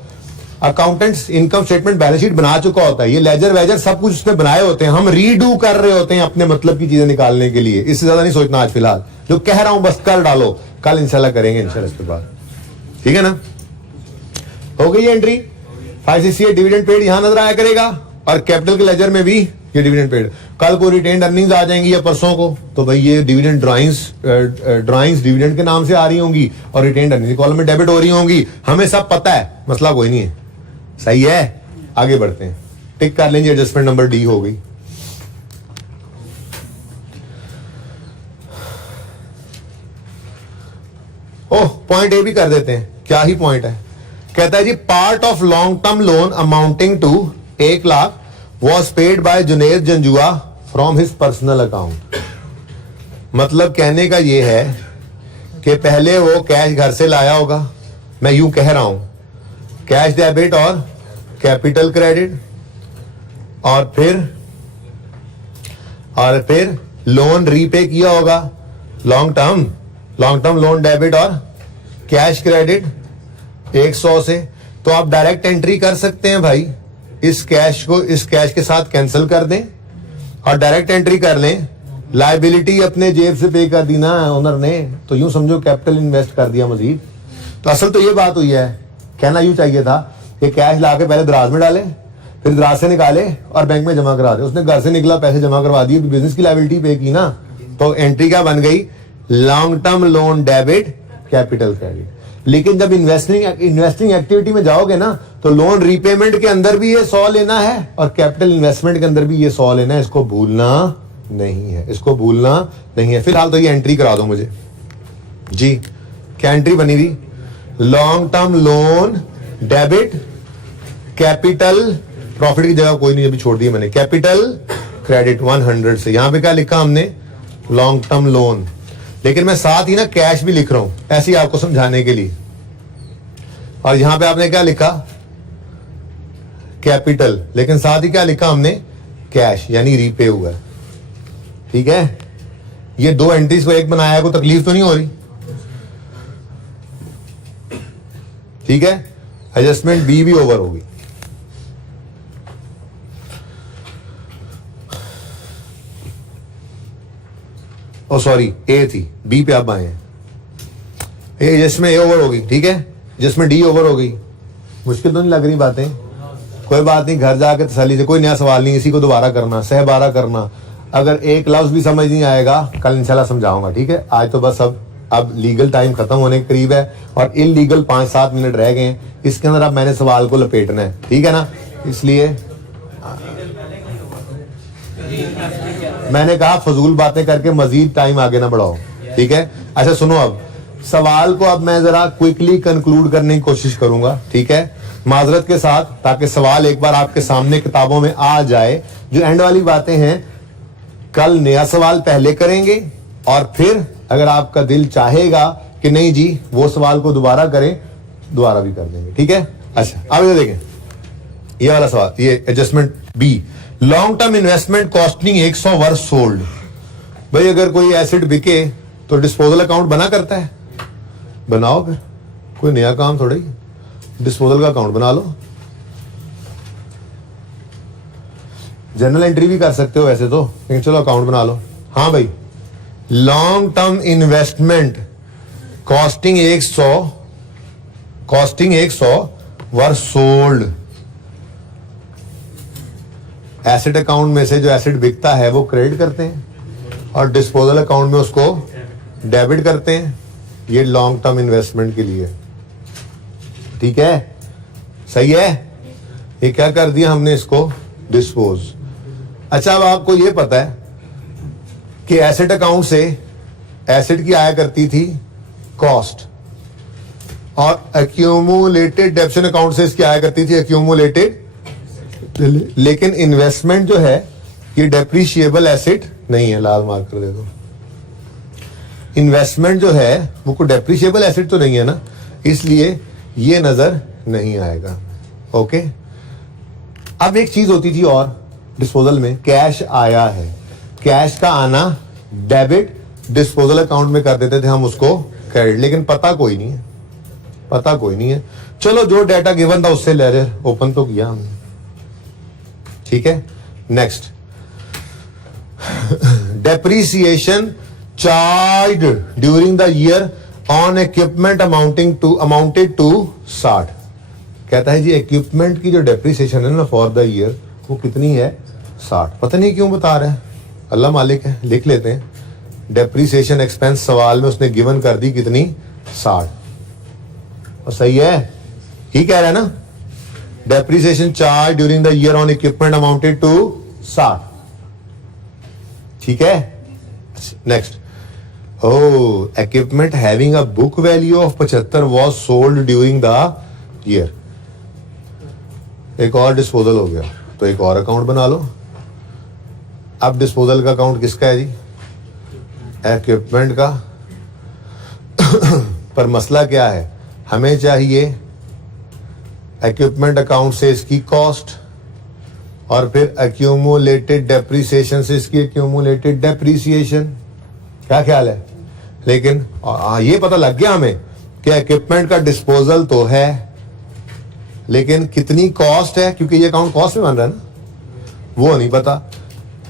Accountants income statement balance sheet बना चुका होता है, ये लेजर वेजर सब कुछ उसने बनाए होते हैं, हम रीडू कर रहे होते हैं अपने मतलब की चीजें निकालने के लिए। इससे ज्यादा नहीं सोचना आज फिलहाल, जो कह रहा हूं बस कर डालो, कल इंशाल्लाह करेंगे इंशाल्लाह इसके बाद, ठीक है ना। हो गई एंट्री 568 डिविडेंड पेड यहां नजर आया करेगा, और कैपिटल के लेजर में भी ये डिविडेंड पेड। कल को रिटेन्ड अर्निंग्स आ जाएंगी या परसों को, तो भाई ये डिविडेंड ड्राइंग्स डिविडेंड के नाम से आ रही होंगी और रिटेन्ड अर्निंग्स कॉलम में डेबिट हो रही होंगी, हमें सब पता है, मसला कोई नहीं है। सही है, आगे बढ़ते हैं, टिक कर लेंगे। एडजस्टमेंट नंबर डी हो गई। ओह पॉइंट ए भी कर देते हैं, क्या ही पॉइंट है। कहता है जी part of long term loan amounting to 1 lakh was paid by Junaid Janjua from his personal account. मतलब कहने का ये है कि पहले वो कैश घर से लाया होगा, मैं यूं कह रहा हूं, कैश डेबिट और कैपिटल क्रेडिट, और फिर लोन रीपे किया होगा, लॉन्ग टर्म लोन डेबिट और कैश क्रेडिट 100 से। तो आप डायरेक्ट एंट्री कर सकते हैं भाई, इस कैश के साथ कैंसिल कर दें और डायरेक्ट एंट्री कर लें। लायबिलिटी अपने जेब से पे कर दी ना ओनर ने, तो यूं समझो कैपिटल इन्वेस्ट कर दिया मजीद। तो असल तो ये बात हुई है, कहना यूं चाहिए था कि कैश लाके पहले दराज में डाले, फिर दराज से निकाले और बैंक में जमा करा दे। उसने घर से निकला पैसे जमा करवा दिए, बिजनेस की लायबिलिटी पे की ना, तो एंट्री क्या बन गई, long term loan debit capital credit. लेकिन जब इन्वेस्टिंग एक्टिविटी में जाओगे ना, तो लोन रीपेमेंट के अंदर भी ये 100 लेना है और कैपिटल इन्वेस्टमेंट के अंदर भी ये 100 लेना है, इसको भूलना नहीं है। फिलहाल तो ये एंट्री करा दो मुझे जी। क्या एंट्री बनी हुई, long term loan debit capital, profit की जगह कोई नहीं अभी छोड़ दी मैंने, कैपिटल क्रेडिट 100 से। यहां पे क्या लिखा हमने, लॉन्ग टर्म लोन, लेकिन मैं साथ ही ना कैश भी लिख रहा हूं ऐसे ही आपको समझाने के लिए। और यहां पे आपने क्या लिखा, कैपिटल, लेकिन साथ ही क्या लिखा हमने, कैश, यानी रीपे हुआ। ठीक है, ये दो एंट्रीज को एक बनाया, कोई तकलीफ तो नहीं हो रही, ठीक है। एडजस्टमेंट बी भी ओवर होगी। ओ सॉरी, ए थी, बी पे आप आए हैं। एडजस्टमेंट ए ओवर होगी, ठीक है। एडजस्टमेंट डी ओवर हो गई। मुश्किल तो नहीं लग रही बातें, कोई बात नहीं, घर जाकर तसल्ली से, कोई नया सवाल नहीं, इसी को दोबारा करना, सहबारा करना। अगर एक लफ्ज भी समझ नहीं आएगा कल इंशाल्लाह समझाऊंगा, ठीक है। आज तो बस अब लीगल टाइम खत्म होने के करीब है और इलीगल 5-7 मिनट रह गए हैं, इसके अंदर अब मैंने सवाल को लपेटना है, ठीक है ना। इसलिए मैंने कहा फजूल बातें करके मजीद टाइम आगे ना बढ़ाओ, ठीक है। अच्छा सुनो, अब सवाल को अब मैं जरा क्विकली कंक्लूड करने की कोशिश करूंगा, ठीक है, माजरत के साथ, ताकि सवाल एक बार आपके सामने किताबों में आ जाए। जो एंड वाली बातें हैं कल नया सवाल पहले करेंगे और फिर अगर आपका दिल चाहेगा कि नहीं जी वो सवाल को दोबारा करें, दोबारा भी कर देंगे, ठीक है। अच्छा अब ये देखें, ये वाला सवाल, ये adjustment B, long term investment costing 100 वर्ष सोल्ड। भाई अगर कोई एसेट बिके तो डिस्पोजल अकाउंट बना करता है, बनाओ फिर, कोई नया काम थोड़ा ही, डिस्पोजल का अकाउंट बना लो। जनरल एंट्री भी कर सकते हो वैसे तो, लेकिन चलो अकाउंट बना लो। हाँ भाई, लॉन्ग टर्म इन्वेस्टमेंट कॉस्टिंग 100 वर्ष सोल्ड। एसेट अकाउंट में से जो एसेट बिकता है वो क्रेडिट करते हैं और डिस्पोजल अकाउंट में उसको डेबिट करते हैं। ये लॉन्ग टर्म इन्वेस्टमेंट के लिए, ठीक है, सही है। ये क्या कर दिया हमने, इसको डिस्पोज। अच्छा अब आपको ये पता है कि एसेट अकाउंट से एसेट की आया करती थी कॉस्ट, और एक्यूमुलेटेड डेप्शन अकाउंट से इसकी आया करती थी एक्यूमुलेटेड। लेकिन इन्वेस्टमेंट जो है ये डेप्रिशिएबल एसेट नहीं है, लाल मार्क कर दे दो। इन्वेस्टमेंट जो है वो कोई डेप्रिशिएबल एसेट तो नहीं है ना, इसलिए ये नजर नहीं आएगा। ओके, अब एक चीज होती थी और डिस्पोजल में, कैश आया है, कैश का आना डेबिट डिस्पोजल अकाउंट में कर देते थे हम उसको क्रेडिट, लेकिन पता कोई नहीं है, पता कोई नहीं है। चलो जो डाटा गिवन था उससे लेजर ओपन तो किया हमने, ठीक है। Next, depreciation charge during the year on equipment amounted to 60। कहता है जी इक्विपमेंट की जो डेप्रीसिएशन है ना फॉर द ईयर वो कितनी है, 60। पता नहीं क्यों बता रहे हैं, अल्लाह मालिक है, लिख लेते हैं। डेप्रीसिएशन एक्सपेंस सवाल में उसने गिवन कर दी कितनी, 60। और सही है, ही कह रहा है ना, depreciation charge during the year on equipment amounted to 60, ठीक है। Next, equipment having a book value of 75 was sold during the year. एक और डिस्पोजल हो गया, तो एक और अकाउंट बना लो। अब डिस्पोजल का अकाउंट किसका है जी, इक्विपमेंट का। पर मसला क्या है, हमें चाहिए इक्विपमेंट अकाउंट से इसकी कॉस्ट और फिर एक्यूमुलेटेड डेप्रीसिएशन से इसकी एक्यूमुलेटेड डेप्रीसिएशन। क्या ख्याल है? लेकिन ये पता लग गया हमें कि इक्विपमेंट का डिस्पोजल तो है, लेकिन कितनी कॉस्ट है, क्योंकि ये अकाउंट कॉस्ट में बन रहा है ना, वो नहीं पता।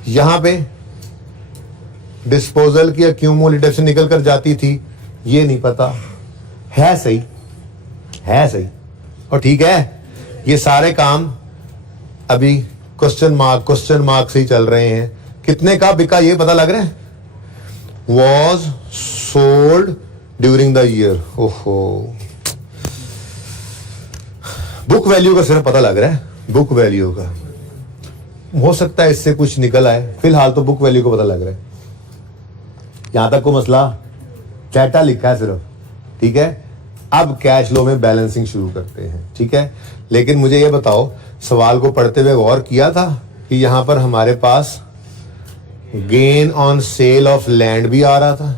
यहां पे डिस्पोजल की एक्यूमुलेटिव से निकल कर जाती थी, ये नहीं पता। है सही, है सही, और ठीक है। ये सारे काम अभी क्वेश्चन मार्क से ही चल रहे हैं। कितने का बिका ये पता लग रहा है, was sold during the year. ओहो, बुक वैल्यू का सिर्फ पता लग रहा है, बुक वैल्यू का। हो सकता है इससे कुछ निकल आए, फिलहाल तो बुक वैल्यू को पता लग रहा है। यहां तक को मसला डाटा लिखा है सिर्फ, ठीक है। अब कैश फ्लो में बैलेंसिंग शुरू करते हैं, ठीक है। लेकिन मुझे ये बताओ, सवाल को पढ़ते हुए गौर किया था कि यहां पर हमारे पास gain on sale of land भी आ रहा था।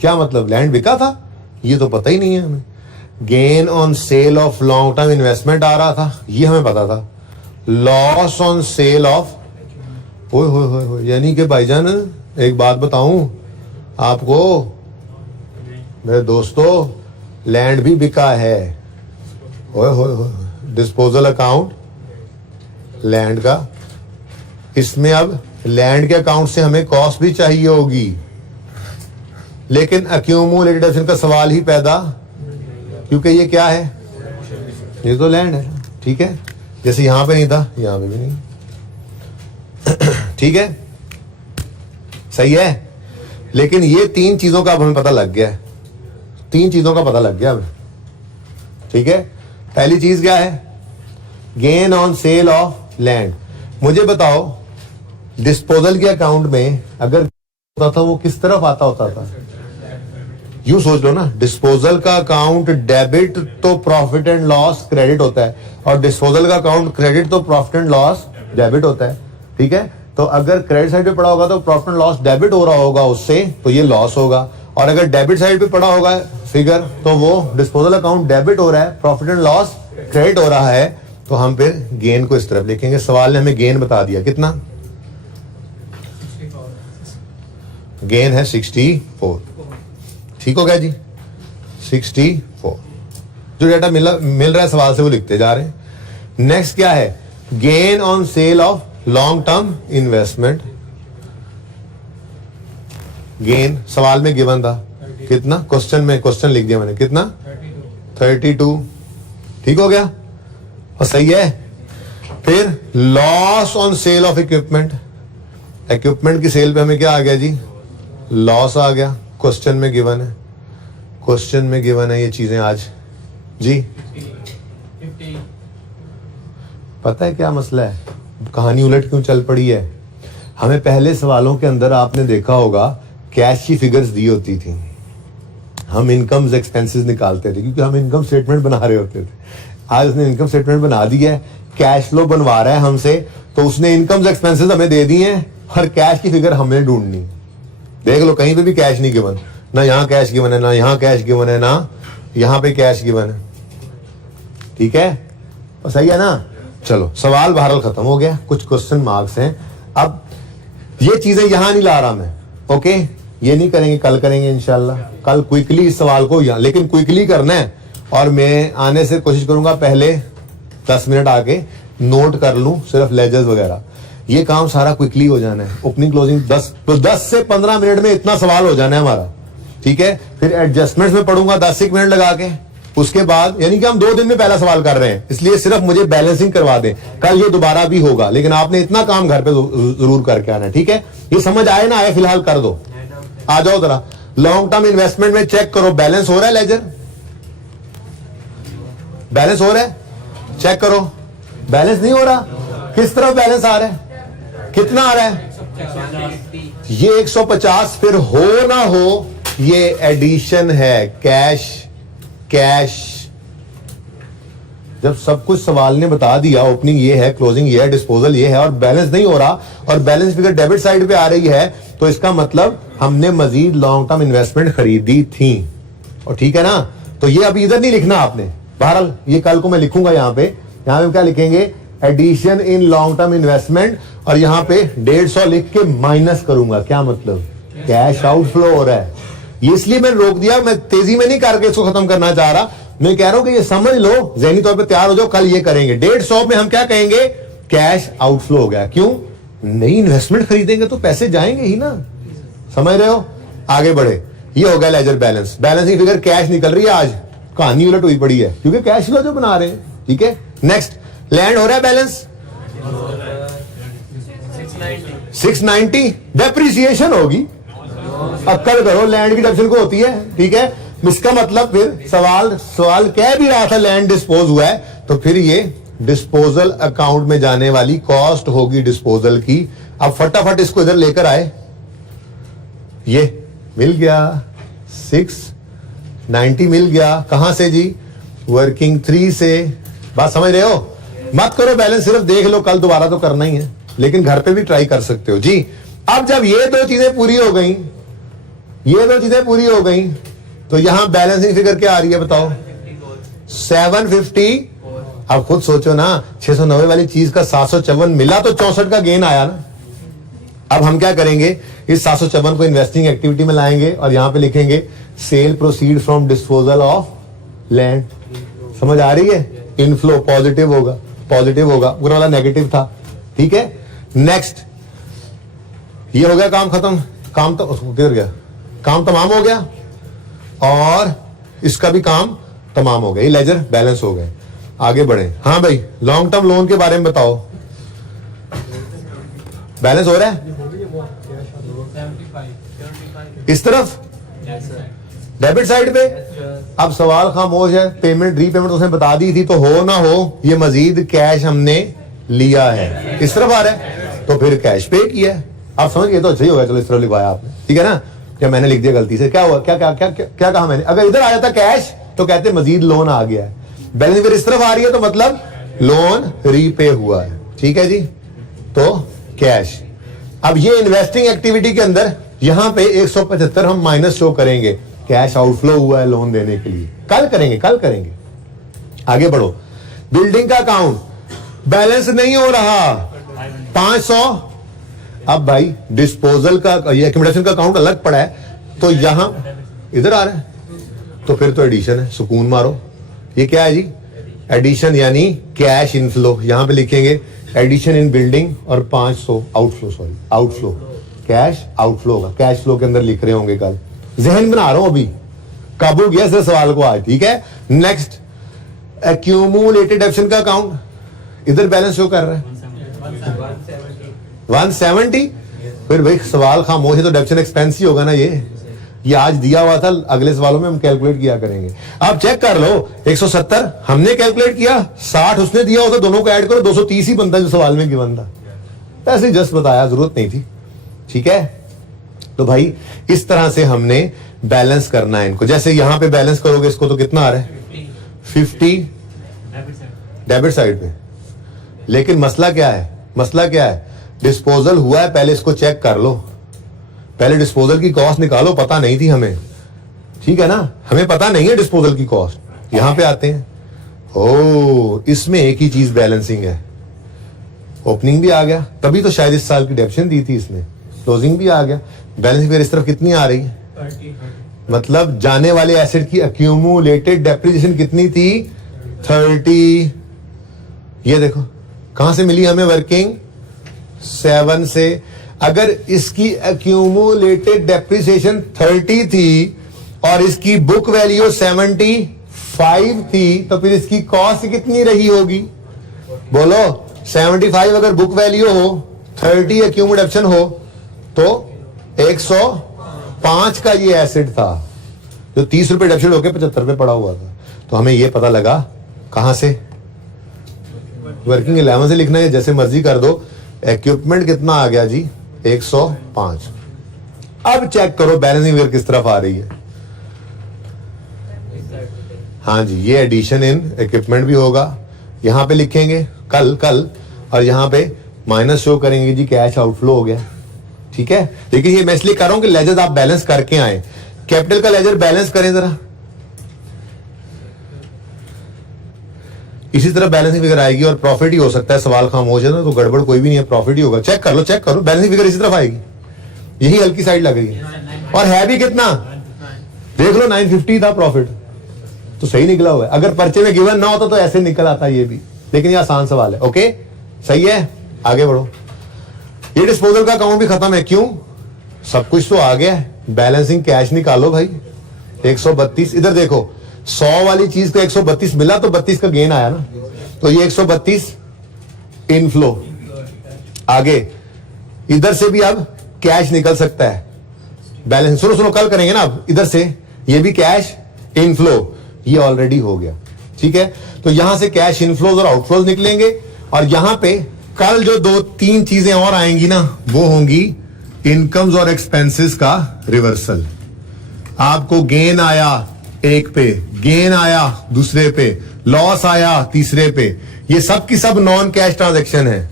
क्या मतलब, लैंड बिका था? ये तो पता ही नहीं है हमें। Gain on sale of long term investment आ रहा था, ये हमें पता था। लॉस ऑन सेल ऑफ, हो यानी कि भाईजान एक बात बताऊं आपको मेरे दोस्तों, लैंड भी बिका है। हो डिस्पोजल अकाउंट लैंड का, इसमें अब लैंड के अकाउंट से हमें कॉस्ट भी चाहिए होगी, लेकिन एक्यूमुलेटेड डेप्रीसिएशन का सवाल ही पैदा, क्योंकि ये क्या है, ये तो लैंड है, ठीक है। जैसे यहां पे नहीं था, यहां पे भी नहीं, ठीक है, सही है। लेकिन ये तीन चीजों का अब हमें पता लग गया है, तीन चीजों का पता लग गया हमें, ठीक है। पहली चीज क्या है, gain on sale of land. मुझे बताओ, डिस्पोजल के अकाउंट में अगर होता था वो किस तरफ आता होता था? यूं सोच लो ना, डिस्पोजल का अकाउंट डेबिट तो प्रॉफिट एंड लॉस क्रेडिट होता है, और डिस्पोजल का अकाउंट क्रेडिट तो प्रॉफिट एंड लॉस डेबिट होता है, ठीक है। तो अगर क्रेडिट साइड पे पड़ा होगा तो प्रॉफिट एंड लॉस डेबिट हो रहा होगा उससे, तो ये लॉस होगा। और अगर डेबिट साइड पे पड़ा होगा फिगर, तो वो डिस्पोजल अकाउंट डेबिट हो रहा है, प्रॉफिट एंड लॉस क्रेडिट हो रहा है, तो हम फिर गेन को इस तरफ लिखेंगे। सवाल ने हमें गेन बता दिया, कितना गेन है, 64, ठीक हो गया जी, 64। जो डाटा मिल रहा है सवाल से वो लिखते जा रहे हैं। नेक्स्ट क्या है, gain on sale of long term investment. Gain सवाल में गिवन था कितना, क्वेश्चन में क्वेश्चन लिख दिया मैंने, कितना 32, ठीक हो गया, और सही है। फिर loss on sale of equipment, equipment की सेल पे हमें क्या आ गया जी, लॉस आ गया। क्वेश्चन में गिवन है, क्वेश्चन में गिवन है ये चीजें आज जी। पता है क्या मसला है, कहानी उलट क्यों चल पड़ी है? हमें पहले सवालों के अंदर आपने देखा होगा कैश की फिगर्स दी होती थी, हम इनकम्स एक्सपेंसेस निकालते थे, क्योंकि हम इनकम स्टेटमेंट बना रहे होते थे। आज उसने इनकम स्टेटमेंट बना दी है, कैश फ्लो बनवा रहा है हमसे, तो उसने इनकम्स एक्सपेंसेस हमें दे दिए हैं और कैश की फिगर हमें ढूंढनी। देख लो, कहीं पे भी कैश नहीं गिवन, ना यहाँ कैश गिवन है, ना यहाँ कैश गिवन है, ना यहाँ पे कैश गिवन है। ठीक है, तो सही है ना। चलो सवाल बहरहाल खत्म हो गया, कुछ क्वेश्चन मार्क्स हैं। अब ये चीजें यहां नहीं ला रहा मैं, ओके, ये नहीं करेंगे, कल करेंगे इंशाल्लाह। कल क्विकली इस सवाल को यहाँ, लेकिन क्विकली करना है, और मैं आने से कोशिश करूंगा पहले 10 मिनट आके नोट कर लूं सिर्फ लेजर्स वगैरह। ये काम सारा क्विकली हो जाना है, ओपनिंग क्लोजिंग 10 से 15 मिनट में इतना सवाल हो जाना है हमारा, ठीक है। फिर एडजस्टमेंट्स में पढ़ूंगा 10 मिनट लगा के, उसके बाद यानी कि हम 2 दिन में पहला सवाल कर रहे हैं, इसलिए सिर्फ मुझे बैलेंसिंग करवा दें। कल ये दोबारा भी होगा, लेकिन आपने इतना काम घर पे जरूर करके आना है, ठीक है। ये समझ आए ना आए फिलहाल कर दो, आ जाओ जरा। लॉन्ग टर्म इन्वेस्टमेंट में चेक करो बैलेंस हो रहा है, लेजर बैलेंस हो रहा है, चेक करो। बैलेंस नहीं हो रहा, किस तरफ बैलेंस आ रहा है, कितना आ रहा है, ये 150। फिर हो ना हो ये एडिशन है, कैश कैश। जब सब कुछ सवाल ने बता दिया, ओपनिंग ये है, क्लोजिंग ये है, डिस्पोजल ये है, और बैलेंस नहीं हो रहा, और बैलेंस फिगर डेबिट साइड पे आ रही है, तो इसका मतलब हमने मजीद लॉन्ग टर्म इन्वेस्टमेंट खरीदी थी, और ठीक है ना। तो ये अभी इधर नहीं लिखना आपने, बहरहाल ये कल को मैं लिखूंगा यहाँ पे क्या लिखेंगे, addition in long term investment, और यहाँ पे 150 लिख के माइनस करूंगा, क्या मतलब कैश आउटफ्लो हो रहा है। ये इसलिए मैंने रोक दिया, मैं तेजी में नहीं करके इसको खत्म करना चाह रहा, मैं कह रहा हूं कि ये समझ लो, ज़हनी तौर पे तैयार हो जाओ, कल ये करेंगे। 150 में हम क्या कहेंगे, कैश आउटफ्लो हो गया। क्यों, नई इन्वेस्टमेंट खरीदेंगे तो पैसे जाएंगे ही ना, समझ रहे हो। आगे बढ़े, ये हो गया ledger balance. Balancing figure cash निकल रही है, आज कहानी उलट हुई पड़ी है, क्योंकि कैश फ्लो जो बना रहे हैं, ठीक है। नेक्स्ट, लैंड हो रहा है बैलेंस 690, डेप्रिसिएशन होगी, अक्कल करो, लैंड की डेप्रिसिएशन को होती है, ठीक है। इसका मतलब फिर सवाल कह भी रहा था लैंड डिस्पोज हुआ है, तो फिर ये डिस्पोजल अकाउंट में जाने वाली कॉस्ट होगी डिस्पोजल की। अब फटाफट इसको इधर लेकर आए, ये मिल गया 690 मिल गया, कहां से जी, वर्किंग 3 से। बात समझ रहे हो, मत करो बैलेंस, सिर्फ देख लो, कल दोबारा तो करना ही है, लेकिन घर पे भी ट्राई कर सकते हो जी। अब जब ये 2 चीजें पूरी हो गई, ये 2 चीजें पूरी हो गई, तो यहां बैलेंसिंग फिगर क्या आ रही है बताओ, 750। अब खुद सोचो ना, 690 वाली चीज का 754 मिला तो 64 का गेन आया ना। अब हम क्या करेंगे, इस 754 को इन्वेस्टिंग एक्टिविटी में लाएंगे, और यहां पे लिखेंगे cell proceed from disposal of land. समझ आ रही है, इनफ्लो पॉजिटिव होगा, पूरा वाला नेगेटिव था, ठीक है। नेक्स्ट, ये हो गया काम खत्म, काम तो किधर गया, काम तमाम हो गया, और इसका भी काम तमाम हो गया, ये लेजर बैलेंस हो गए। आगे बढ़े, हाँ भाई लॉन्ग टर्म लोन के बारे में बताओ, बैलेंस हो रहा है इस तरफ डेबिट साइड पे। अब सवाल खामोश है, पेमेंट रीपेमेंट उसने बता दी थी, तो हो ना हो ये मजीद कैश हमने लिया है, इस तरफ आ रहा है, तो फिर कैश पे किया है। आप समझ गए तो अच्छा ही होगा, चलो इस तरफ लिखवाया आपने, ठीक है ना। क्या मैंने लिख दिया गलती से, क्या हुआ, क्या क्या क्या क्या, क्या कहा मैंने, अगर इधर आ जाता कैश तो कहते मजीद लोन आ गया है, बैलेंस फिर इस तरफ आ रही है तो मतलब लोन रीपे हुआ है, ठीक है जी, तो कैश। अब ये इन्वेस्टिंग एक्टिविटी के अंदर यहां पे 175 हम माइनस शो करेंगे, कैश आउटफ्लो हुआ है लोन देने के लिए, कल करेंगे। आगे बढ़ो, बिल्डिंग का अकाउंट बैलेंस नहीं हो रहा 500। अब भाई डिस्पोजल का, ये एक्यूमुलेशन का अकाउंट अलग पड़ा है, तो यहां इधर आ रहा है, तो फिर तो एडिशन है, सुकून मारो। ये क्या है जी, एडिशन यानी कैश इनफ्लो, यहां पे लिखेंगे एडिशन इन बिल्डिंग, और 500 आउटफ्लो, कैश आउटफ्लो होगा, कैश फ्लो के अंदर लिख रहे होंगे कल, जहन बना रहा हूं अभी, काबू किया इस सवाल को आज, ठीक है। नेक्स्ट, एक्यूमुलेटेड डेप्शन का अकाउंट, इधर बैलेंस शो कर रहा है 170। फिर भाई सवाल खामोश है, तो डेप्शन एक्सपेंस ही होगा ना, ये आज दिया हुआ था, अगले सवालों में हम कैलकुलेट किया करेंगे। आप चेक कर लो, 170 हमने कैलकुलेट किया, 60 उसने दिया होता, दोनों को ऐड करो 230 ही बनता जो सवाल में गिवन था, ऐसे जस्ट बताया, जरूरत नहीं थी, ठीक है। तो भाई इस तरह से हमने बैलेंस करना है इनको। जैसे यहां पे बैलेंस करोगे इसको, तो कितना आ रहा है 50 डेबिट साइड पे, लेकिन मसला क्या है, डिस्पोजल हुआ है, पहले इसको चेक कर लो, पहले डिस्पोजल की कॉस्ट निकालो, पता नहीं थी हमें, ठीक है ना, हमें पता नहीं है डिस्पोजल की कॉस्ट। यहां पे आते हैं, ओ, इसमें एक ही चीज बैलेंसिंग है, ओपनिंग भी आ गया, तभी तो शायद इस साल की डेप्शन दी थी इसने, क्लोजिंग भी आ गया, बैलेंसिंग फिर इस तरफ कितनी आ रही है, 30। मतलब जाने वाले एसेट की अक्यूमुलेटेड डेप्रिसिएशन कितनी थी, 30। ये देखो कहां से मिली हमें वर्किंग, 7 से। अगर इसकी अक्यूमुलेटेड डेप्रिसिएशन 30 थी और इसकी बुक वैल्यू 75 थी, तो फिर इसकी कॉस्ट कितनी रही होगी, बोलो। 75 अगर बुक वैल्यू हो, 30 अक्यूमुलेशन हो, तो 105 का ये एसेट था, जो 30 रुपए डेप्शन होकर 75 पे पड़ा हुआ था। तो हमें ये पता लगा कहां से, वर्किंग 11 से लिखना है, जैसे मर्जी कर दो। इक्विपमेंट कितना आ गया जी, 105। अब चेक करो बैलेंसिंग फिगर किस तरफ आ रही है। हाँ जी, ये एडिशन इन इक्विपमेंट भी होगा, यहां पे लिखेंगे कल और यहां पे माइनस शो करेंगे जी, कैश आउटफ्लो हो गया, ठीक है। लेकिन ये मैं इसलिए कर रहा हूं कि लेजर आप बैलेंस करके आए, कैपिटल का लेजर बैलेंस करें जरा, इसी तरह बैलेंसिंग फिगर आएगी और प्रॉफिट ही हो सकता है, सवाल खामोश है ना, तो गड़बड़ कोई भी नहीं है, प्रॉफिट ही होगा। चेक कर लो, चेक करो, बैलेंसिंग फिगर इसी तरफ आएगी, यही हल्की साइड लग रही है, और है भी कितना, देख लो 950 था प्रॉफिट, तो सही निकला हुआ है। अगर पर्चे में गिवन ना होता तो ऐसे निकल आता ये भी, लेकिन ये आसान सवाल है। ओके, सही है, आगे बढ़ो। ये डिस्पोजल का अकाउंट भी खत्म है, क्यों, सब कुछ तो आ गया है, बैलेंसिंग कैश निकालो भाई। 132, इधर देखो 100 वाली चीज को 132 मिला तो 32 का गेन आया ना, तो ये 132 इनफ्लो। आगे इधर से भी अब कैश निकल सकता है, बैलेंस सुनो कल करेंगे ना, अब इधर से ये भी कैश इनफ्लो, ये ऑलरेडी हो गया, ठीक है। तो यहां से कैश इनफ्लोज और आउटफ्लोज निकलेंगे, और यहां पे कल जो 2-3 चीजें और आएंगी ना, वो होंगी इनकम्स और एक्सपेंसेस का रिवर्सल। आपको गेन आया एक पे, गेन आया दूसरे पे, लॉस आया तीसरे पे, ये सब की सब नॉन कैश ट्रांजैक्शन है।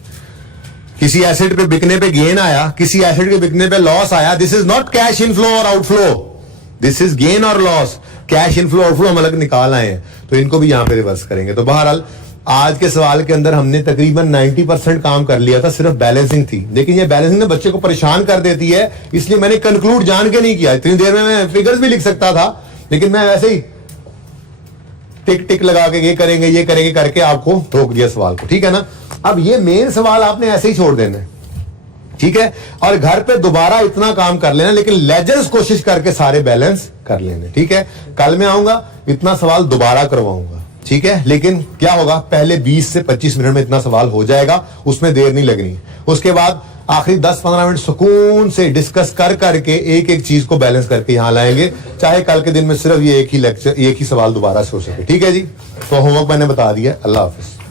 किसी एसेट पे बिकने पे गेन आया, किसी एसेट के बिकने पे लॉस आया, this is not cash inflow और आउटफ्लो, दिस इज गेन और लॉस। कैश इनफ्लो आउटफ्लो हम अलग निकाल आए हैं, तो इनको भी यहां पे रिवर्स करेंगे। तो बहरहाल आज के सवाल के अंदर हमने तकरीबन 90% काम कर लिया था, सिर्फ बैलेंसिंग थी। लेकिन ये बैलेंसिंग ना बच्चे को परेशान कर देती है, इसलिए मैंने कंक्लूड जान के नहीं किया। इतनी देर में मैं फिगर्स भी लिख सकता था, लेकिन मैं वैसे ही टिक टिक लगा के ये करेंगे करके आपको रोक दिया सवाल को, ठीक है ना। अब ये मेन सवाल आपने ऐसे ही छोड़ देना, ठीक है, और घर पे दोबारा इतना काम कर लेना, लेकिन लेजर्स कोशिश करके सारे बैलेंस कर लेने, ठीक है। कल मैं आऊंगा, इतना सवाल दोबारा करवाऊंगा, ठीक है। लेकिन क्या होगा, पहले 20 से 25 मिनट में इतना सवाल हो जाएगा, उसमें देर नहीं लगनी। उसके बाद आखिरी 10-15 मिनट सुकून से डिस्कस कर करके एक एक चीज को बैलेंस करके यहां लाएंगे, चाहे कल के दिन में सिर्फ ये एक ही लेक्चर, एक ही सवाल दोबारा से हो सके, ठीक है जी। तो होमवर्क मैंने बता दिया। अल्लाह हाफिज।